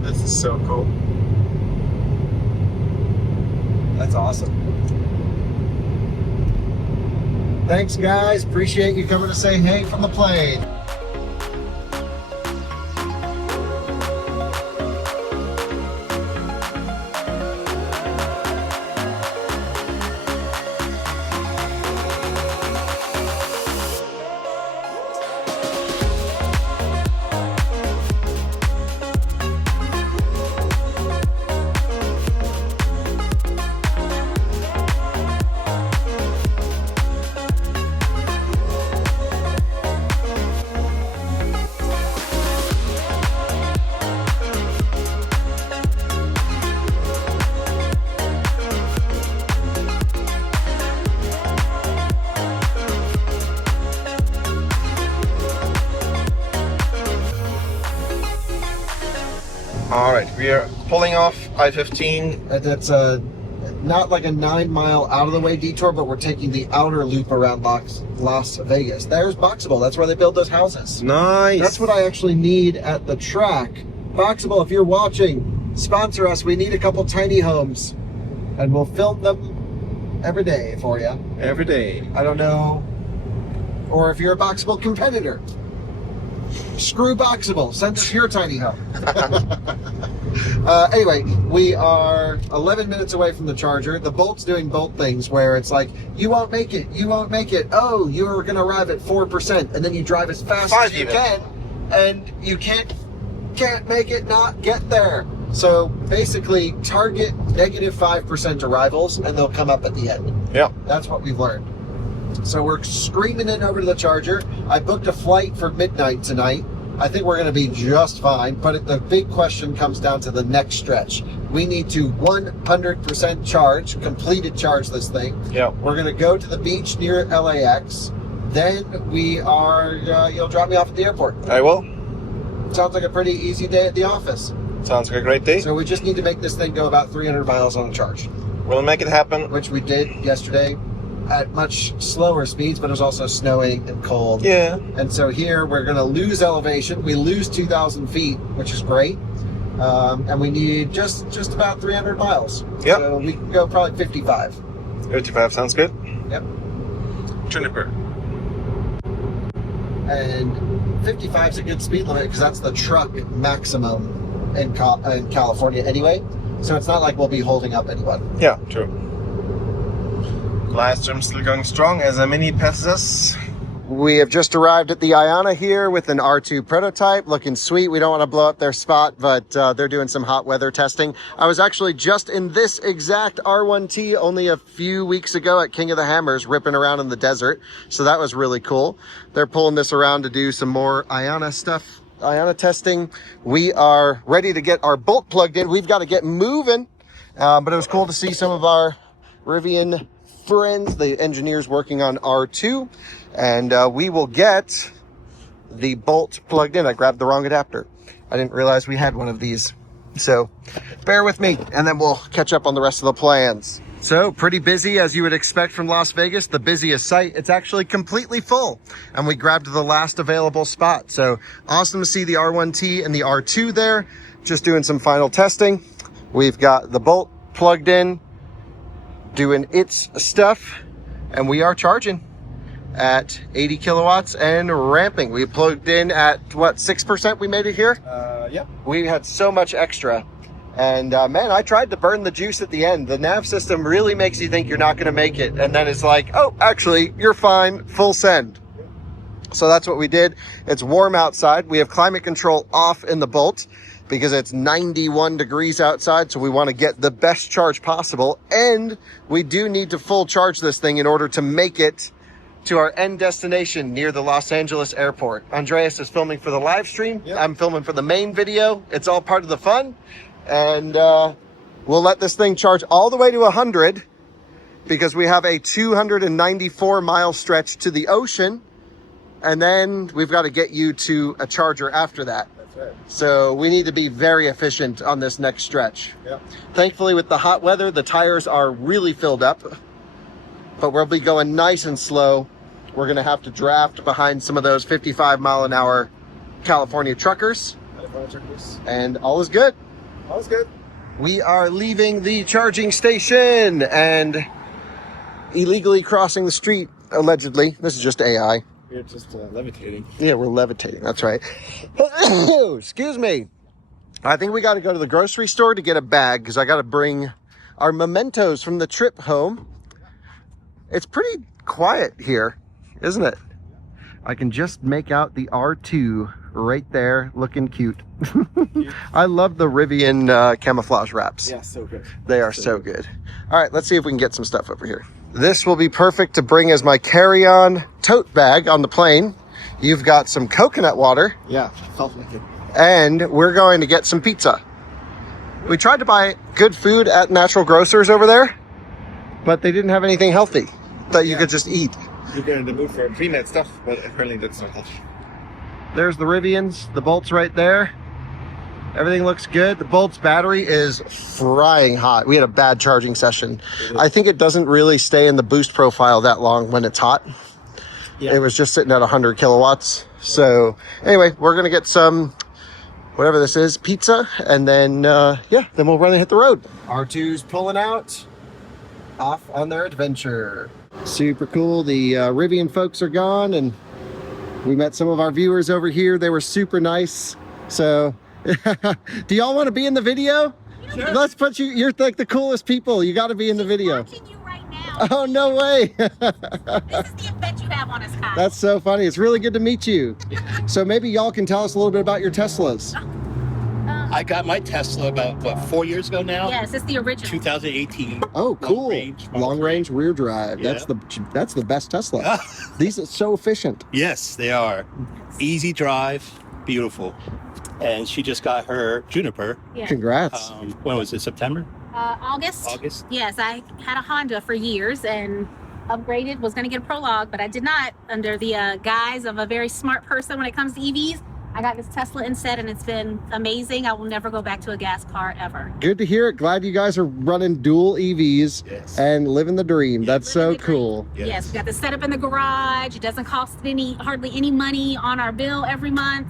This is so cool. That's awesome. Thanks, guys. Appreciate you coming to say hey from the plane. All right, we are pulling off I-15. That's not like a 9-mile out-of-the-way detour, but we're taking the outer loop around Las Vegas. There's Boxable. That's where they build those houses. Nice. That's what I actually need at the track. Boxable, if you're watching, sponsor us. We need a couple tiny homes. and we'll film them every day for you. Every day. I don't know, or if you're a Boxable competitor, screw Boxable, send us your tiny home. Anyway, we are 11 minutes away from the charger. The Bolt's doing Bolt things where it's like, you won't make it, you won't make it. Oh, you're going to arrive at 4%, and then you drive as fast as you can, and you can't make it not get there. So basically, target negative 5% arrivals, and they'll come up at the end. Yeah. That's what we've learned. So we're screaming it over to the charger. I booked a flight for midnight tonight. I think we're going to be just fine, but the big question comes down to the next stretch. We need to 100% charge, completed charge this thing. Yeah. We're going to go to the beach near LAX. Then we are, you'll drop me off at the airport. I will. Sounds like a pretty easy day at the office. Sounds like a great day. So we just need to make this thing go about 300 miles on the charge. We'll make it happen. Which we did yesterday at much slower speeds, but it was also snowing and cold. Yeah. And so here we're going to lose elevation. We lose 2,000 feet, which is great. And we need just about 300 miles. Yep. So we can go probably 55. 55 sounds good. Yep. Juniper. And 55 is a good speed limit because that's the truck maximum in California anyway. So it's not like we'll be holding up anyone. Yeah, true. Live stream still going strong as a mini passes us. We have just arrived at the IONNA here with an R2 prototype, looking sweet. We don't want to blow up their spot, but they're doing some hot weather testing. I was actually just in this exact R1T only a few weeks ago at King of the Hammers, ripping around in the desert. So that was really cool. They're pulling this around to do some more IONNA stuff, IONNA testing. We are ready to get our Bolt plugged in. We've got to get moving, but it was cool to see some of our Rivian friends, the engineers working on R2, and we will get the Bolt plugged in. I grabbed the wrong adapter. I didn't realize we had one of these. So bear with me, and then we'll catch up on the rest of the plans. So pretty busy, as you would expect from Las Vegas, the busiest site. It's actually completely full, and we grabbed the last available spot. So awesome to see the R1T and the R2 there, just doing some final testing. We've got the Bolt plugged in, doing its stuff, and we are charging at 80 kilowatts and ramping. We plugged in at what, 6% we made it here? Yep. We had so much extra, and man, I tried to burn the juice at the end. The nav system really makes you think you're not going to make it, and then it's like, oh, actually you're fine, full send. So that's what we did. It's warm outside. We have climate control off in the Bolt because it's 91 degrees outside, so we want to get the best charge possible, and we do need to full charge this thing in order to make it to our end destination near the Los Angeles airport. Andreas is filming for the live stream. Yep. I'm filming for the main video. It's all part of the fun, and we'll let this thing charge all the way to 100 because we have a 294 mile stretch to the ocean, and then we've got to get you to a charger after that. So we need to be very efficient on this next stretch. Yep. Thankfully, with the hot weather, the tires are really filled up, but we'll be going nice and slow. We're going to have to draft behind some of those 55 mile an hour California truckers. And all is good. All is good. We are leaving the charging station and illegally crossing the street, allegedly. This is just AI. We're just levitating. Yeah, we're levitating. That's right. Excuse me. I think we got to go to the grocery store to get a bag because I got to bring our mementos from the trip home. It's pretty quiet here, isn't it? I can just make out the R2 right there, looking cute. I love the Rivian camouflage wraps. Yeah, so good. They are so good. All right, let's see if we can get some stuff over here. This will be perfect to bring as my carry-on tote bag on the plane. You've got some coconut water. Yeah, felt like it. And we're going to get some pizza. We tried to buy good food at Natural Grocers over there, but they didn't have anything healthy that you could just eat. You get in the mood for pre-med stuff, but apparently that's not healthy. There's the Rivians, the Bolt's right there. Everything looks good. The Bolt's battery is frying hot. We had a bad charging session. I think it doesn't really stay in the boost profile that long when it's hot. Yeah. It was just sitting at 100 kilowatts. So anyway, we're going to get some, whatever this is, pizza. And then, then we'll run and hit the road. R2's pulling out. off on their adventure. Super cool. The Rivian folks are gone, and we met some of our viewers over here. They were super nice. So, do y'all want to be in the video? Sure. Let's put you. You're like the coolest people. You got to be in the video. Watching you right now. Oh, no way. This is the effect you have on us, Kyle. That's so funny. It's really good to meet you. So maybe y'all can tell us a little bit about your Teslas. I got my Tesla about, what, 4 years ago now? Yes, it's the original. 2018. Oh, cool. Long range rear drive. Yeah. That's the best Tesla. These are so efficient. Yes, they are. Easy drive, beautiful. And she just got her Juniper. Yeah. Congrats. When was it, September? August. August? Yes, I had a Honda for years and upgraded, was going to get a Prologue, but I did not, under the guise of a very smart person when it comes to EVs. I got this Tesla instead, and it's been amazing. I will never go back to a gas car ever. Good to hear it. Glad you guys are running dual EVs and living the dream. That's so cool. Yes, we got the setup in the garage. It doesn't cost hardly any money on our bill every month.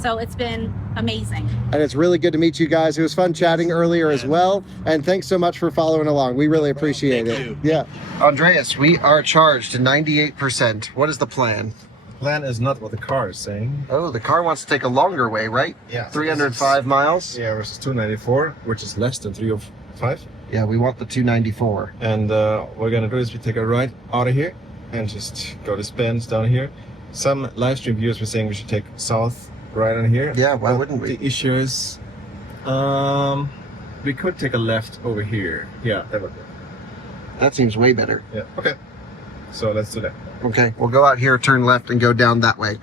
So it's been amazing. And it's really good to meet you guys. It was fun chatting earlier as well. And thanks so much for following along. We really appreciate it. Yeah. Andreas, we are charged to 98%. What is the plan? Plan is not what the car is saying. Oh, the car wants to take a longer way, right? Yeah. 305 miles? Yeah, versus 294, which is less than 305. Yeah, we want the 294. And what we're gonna do is we take a right out of here and just go to Spence down here. Some live stream viewers were saying we should take south right on here. Yeah, why wouldn't we? The issue is, we could take a left over here. Yeah, that would be. That seems way better. Yeah, okay. So let's do that. Okay, we'll go out here, turn left, and go down that way.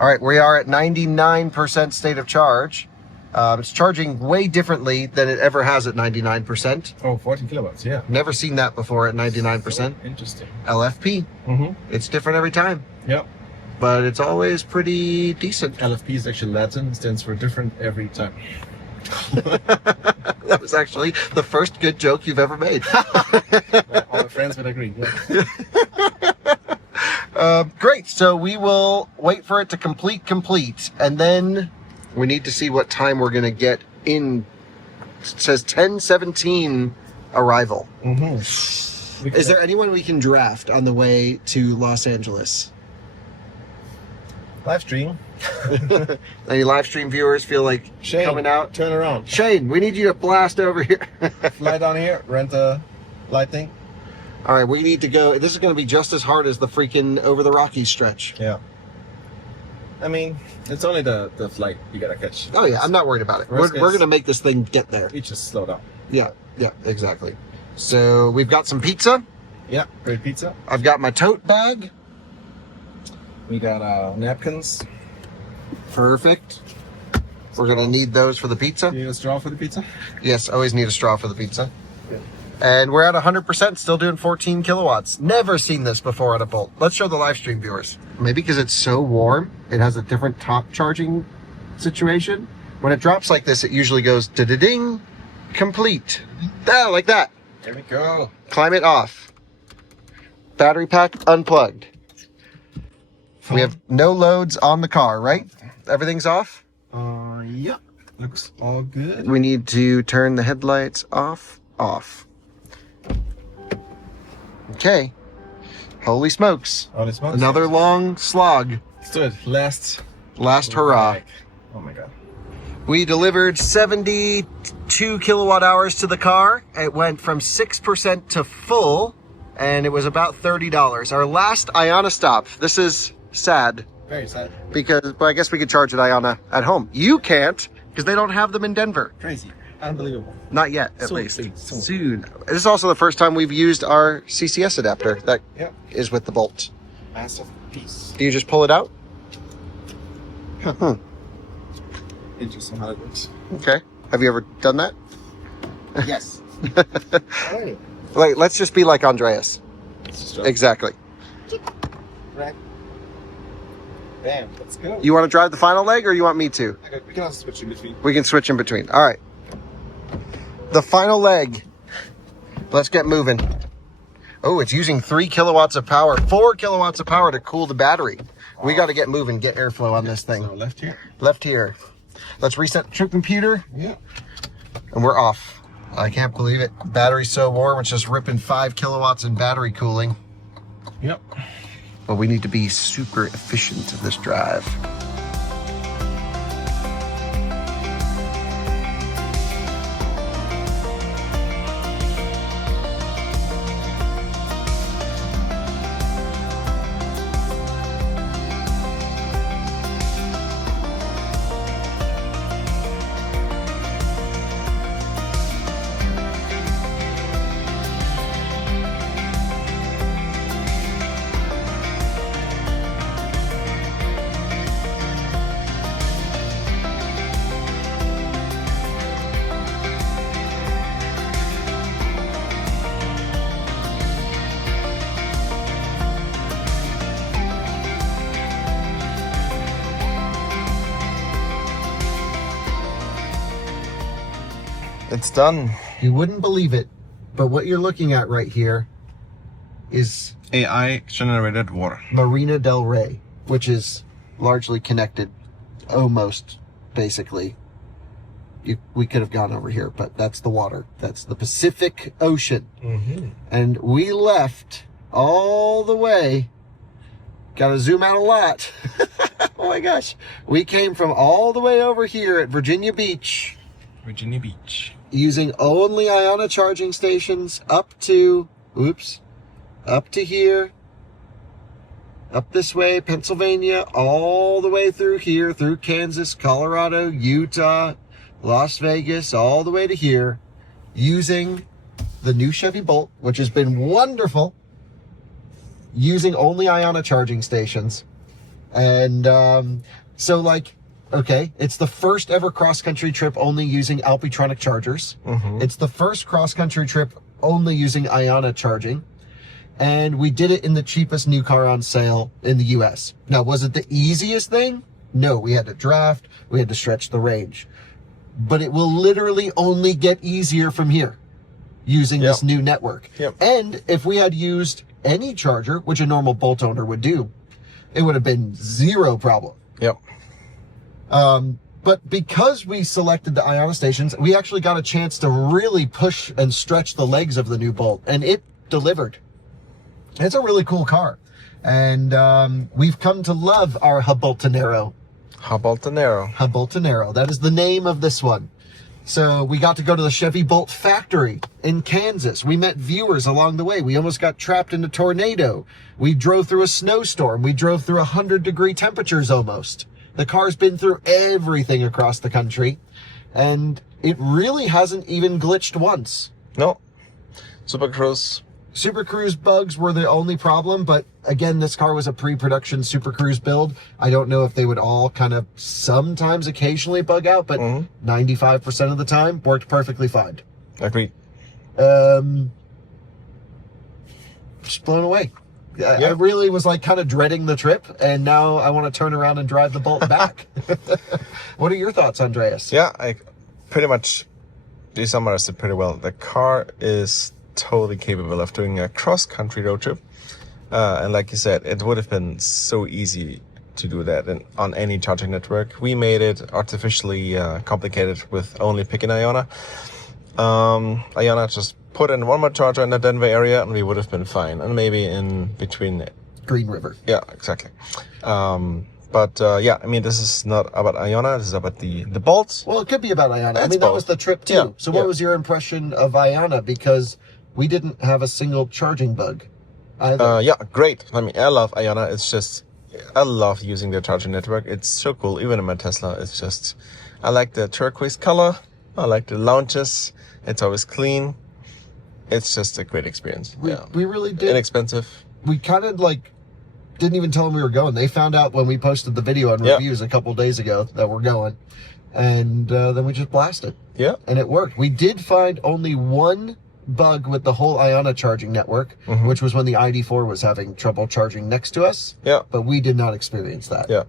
All right, we are at 99% state of charge. It's charging way differently than it ever has at 99%. Oh, 14 kilowatts, yeah. Never seen that before at 99%. So interesting. LFP. It's different every time. Yep. But it's always pretty decent. LFP is actually Latin, stands for different every time. That was actually the first good joke you've ever made. All my friends would agree. Yeah. Great. So we will wait for it to complete, and then we need to see what time we're going to get in. It says 10:17 arrival. Is there anyone we can draft on the way to Los Angeles? Live stream. Any live stream viewers feel like Shane, coming out? Turn around. Shane, we need you to blast over here. Fly down here, rent a lighting. All right, we need to go. This is going to be just as hard as the freaking over the Rockies stretch. Yeah. I mean, it's only the flight you gotta catch. Oh yeah, I'm not worried about it. We're going to make this thing get there. You just slow down. Yeah, exactly. So we've got some pizza. Yeah, great pizza. I've got my tote bag. We got napkins. Perfect. We're going to need those for the pizza. You need a straw for the pizza? Yes, always need a straw for the pizza. Yeah. And we're at 100%, still doing 14 kilowatts. Never seen this before on a Bolt. Let's show the live stream viewers. Maybe because it's so warm, it has a different top charging situation. When it drops like this, it usually goes da-da-ding, complete. Like that. There we go. Climate off. Battery pack unplugged. We have no loads on the car, right? Everything's off? Yeah. Looks all good. We need to turn the headlights off. Okay. Holy smokes. Holy smokes. Another long slog. Let's do it. Last hurrah. Oh my god. We delivered 72 kilowatt hours to the car. It went from 6% to full, and it was about $30. Our last IONNA stop. This is sad. Very sad. Because, well, I guess we could charge at IONNA at home. You can't, because they don't have them in Denver. Crazy. Unbelievable. Not yet, at least. Soon. Soon. This is also the first time we've used our CCS adapter that is with the Bolt. Massive piece. Do you just pull it out? Interesting how it works. Okay. Have you ever done that? Yes. Like, let's just be like Andreas. Exactly. Right. Bam, let's go. You want to drive the final leg, or you want me to? Okay, we can also switch in between. We can switch in between. All right. The final leg. Let's get moving. Oh, it's using 3 kilowatts of power, 4 kilowatts of power to cool the battery. We got to get moving, get airflow on this thing. So left here. Left here. Let's reset the trip computer. Yeah. And we're off. I can't believe it. Battery's so warm, it's just ripping 5 kilowatts in battery cooling. Yep. But we need to be super efficient in this drive. It's done. You wouldn't believe it, but what you're looking at right here is AI generated water. Marina del Rey, which is largely connected, almost, basically. We could have gone over here, but that's the water. That's the Pacific Ocean. And we left all the way. Gotta zoom out a lot. Oh my gosh. We came from all the way over here at Virginia Beach. Virginia Beach. Using only IONNA charging stations up to, up to here, up this way, Pennsylvania, all the way through here, through Kansas, Colorado, Utah, Las Vegas, all the way to here, using the new Chevy Bolt, which has been wonderful, using only IONNA charging stations. And so, like, okay, it's the first ever cross-country trip only using Alpitronic chargers. It's the first cross-country trip only using IONNA charging. And we did it in the cheapest new car on sale in the US. Now, was it the easiest thing? No, we had to draft, we had to stretch the range. But it will literally only get easier from here using this new network. And if we had used any charger, which a normal Bolt owner would do, it would have been zero problem. But because we selected the IONNA stations, we actually got a chance to really push and stretch the legs of the new Bolt, and it delivered. It's a really cool car. And we've come to love our Haboltanero. Haboltanero. That is the name of this one. So we got to go to the Chevy Bolt factory in Kansas. We met viewers along the way. We almost got trapped in a tornado. We drove through a snowstorm. We drove through 100-degree temperatures almost. The car's been through everything across the country, and it really hasn't even glitched once. No. Super Cruise bugs were the only problem, but again, this car was a pre-production Super Cruise build. I don't know if they would all kind of sometimes occasionally bug out, but 95% of the time worked perfectly fine. Agreed. Just blown away. I really was like kind of dreading the trip, and now I want to turn around and drive the Bolt back. What are your thoughts, Andreas? Yeah, I pretty much, you summarized it pretty well. The car is totally capable of doing a cross-country road trip. And like you said, it would have been so easy to do that on any charging network. We made it artificially complicated with only picking IONNA. IONNA just put in one more charger in the Denver area and we would have been fine. And maybe in between Green River. Yeah, exactly. Yeah, I mean, this is not about IONNA, this is about the Bolt. Well, it could be about IONNA. I mean, that was the trip too. Yeah, so what was your impression of IONNA? Because we didn't have a single charging bug either. Yeah, great. I mean, I love IONNA. It's just, I love using their charging network. It's so cool. Even in my Tesla, it's just, I like the turquoise color. I like the lounges. It's always clean. It's just a great experience. We really did. Inexpensive. We kind of like didn't even tell them we were going. They found out when we posted the video on reviews a couple days ago that we're going. And then we just blasted. Yeah. And it worked. We did find only one bug with the whole IONNA charging network, which was when the ID4 was having trouble charging next to us. Yeah. But we did not experience that. Yeah.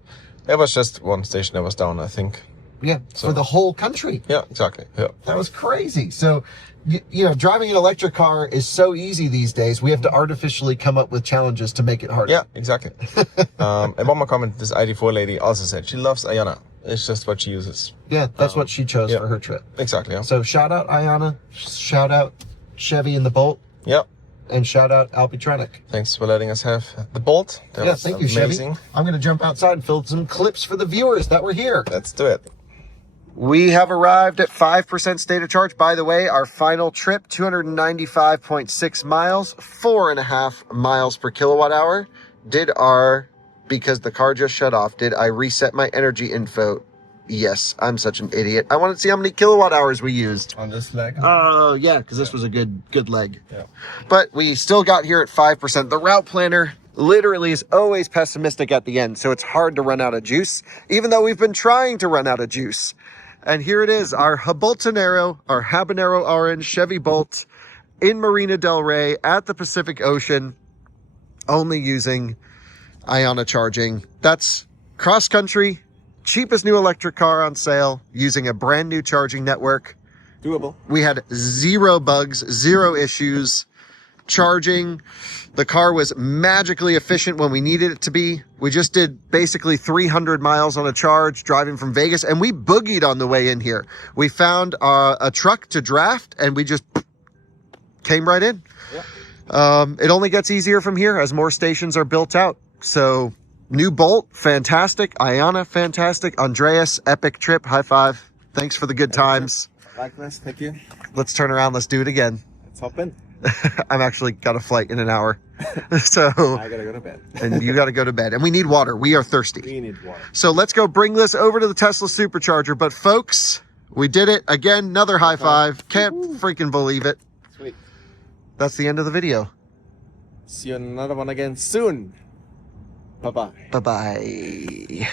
It was just one station that was down, I think. Yeah. So. For the whole country. Yeah, exactly. Yeah. That was crazy. So, you know, driving an electric car is so easy these days. We have to artificially come up with challenges to make it harder. Yeah, exactly. And one more comment, this ID4 lady also said she loves IONNA. It's just what she uses. Yeah, that's what she chose for her trip. Exactly. Yeah. So shout out IONNA, shout out Chevy and the Bolt, Yep. and shout out Alpitronic. Thanks for letting us have the Bolt. That was Thank you, amazing. Chevy. I'm going to jump outside and film some clips for the viewers that were here. Let's do it. We have arrived at 5% state of charge. By the way, our final trip, 295.6 miles, 4.5 miles per kilowatt hour. Because the car just shut off, did I reset my energy info? Yes, I'm such an idiot. I want to see how many kilowatt hours we used. On this leg? Oh, yeah, because this was a good leg. Yeah. But we still got here at 5%. The route planner literally is always pessimistic at the end, so it's hard to run out of juice, even though we've been trying to run out of juice. And here it is, our habanero orange Chevy Bolt in Marina Del Rey at the Pacific Ocean, only using IONNA charging. That's cross country, cheapest new electric car on sale, using a brand new charging network. Doable. We had 0 bugs, 0 issues. Charging, the car was magically efficient when we needed it to be. We just did basically 300 miles on a charge driving from Vegas, and we boogied on the way in here. We found a truck to draft, and we just came right in. Yep. It only gets easier from here as more stations are built out. So new Bolt, fantastic. IONNA, fantastic. Andreas, epic trip. High five. Thanks for the good times. Likewise, thank you. Let's turn around. Let's do it again. Let's hop in. I'm actually got a flight in an hour. So I gotta go to bed. And you gotta go to bed. And we need water. We are thirsty. We need water. So let's go bring this over to the Tesla Supercharger. But folks, we did it again. Another high five. Can't freaking believe it. Sweet. That's the end of the video. See you in another one again soon. Bye-bye. Bye-bye.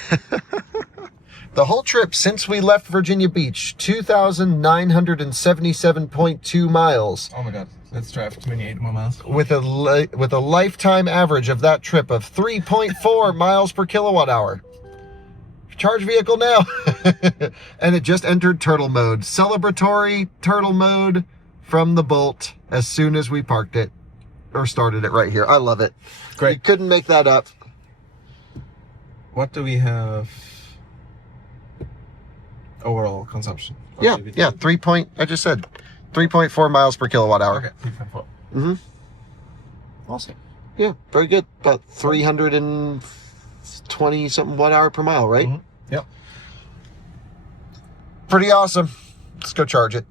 The whole trip since we left Virginia Beach, 2,977.2 miles. Oh my God. Let's drive 28 more miles. With a lifetime average of that trip of 3.4 miles per kilowatt hour. Charge vehicle now. And it just entered turtle mode. Celebratory turtle mode from the Bolt as soon as we parked it. Or started it right here. I love it. Great. You couldn't make that up. What do we have overall consumption? Yeah. I just said 3.4 miles per kilowatt hour. Okay, 3.4. Mm-hmm. Awesome. Yeah, very good. About 320 something watt hour per mile, right? Mm-hmm. Yep. Pretty awesome. Let's go charge it.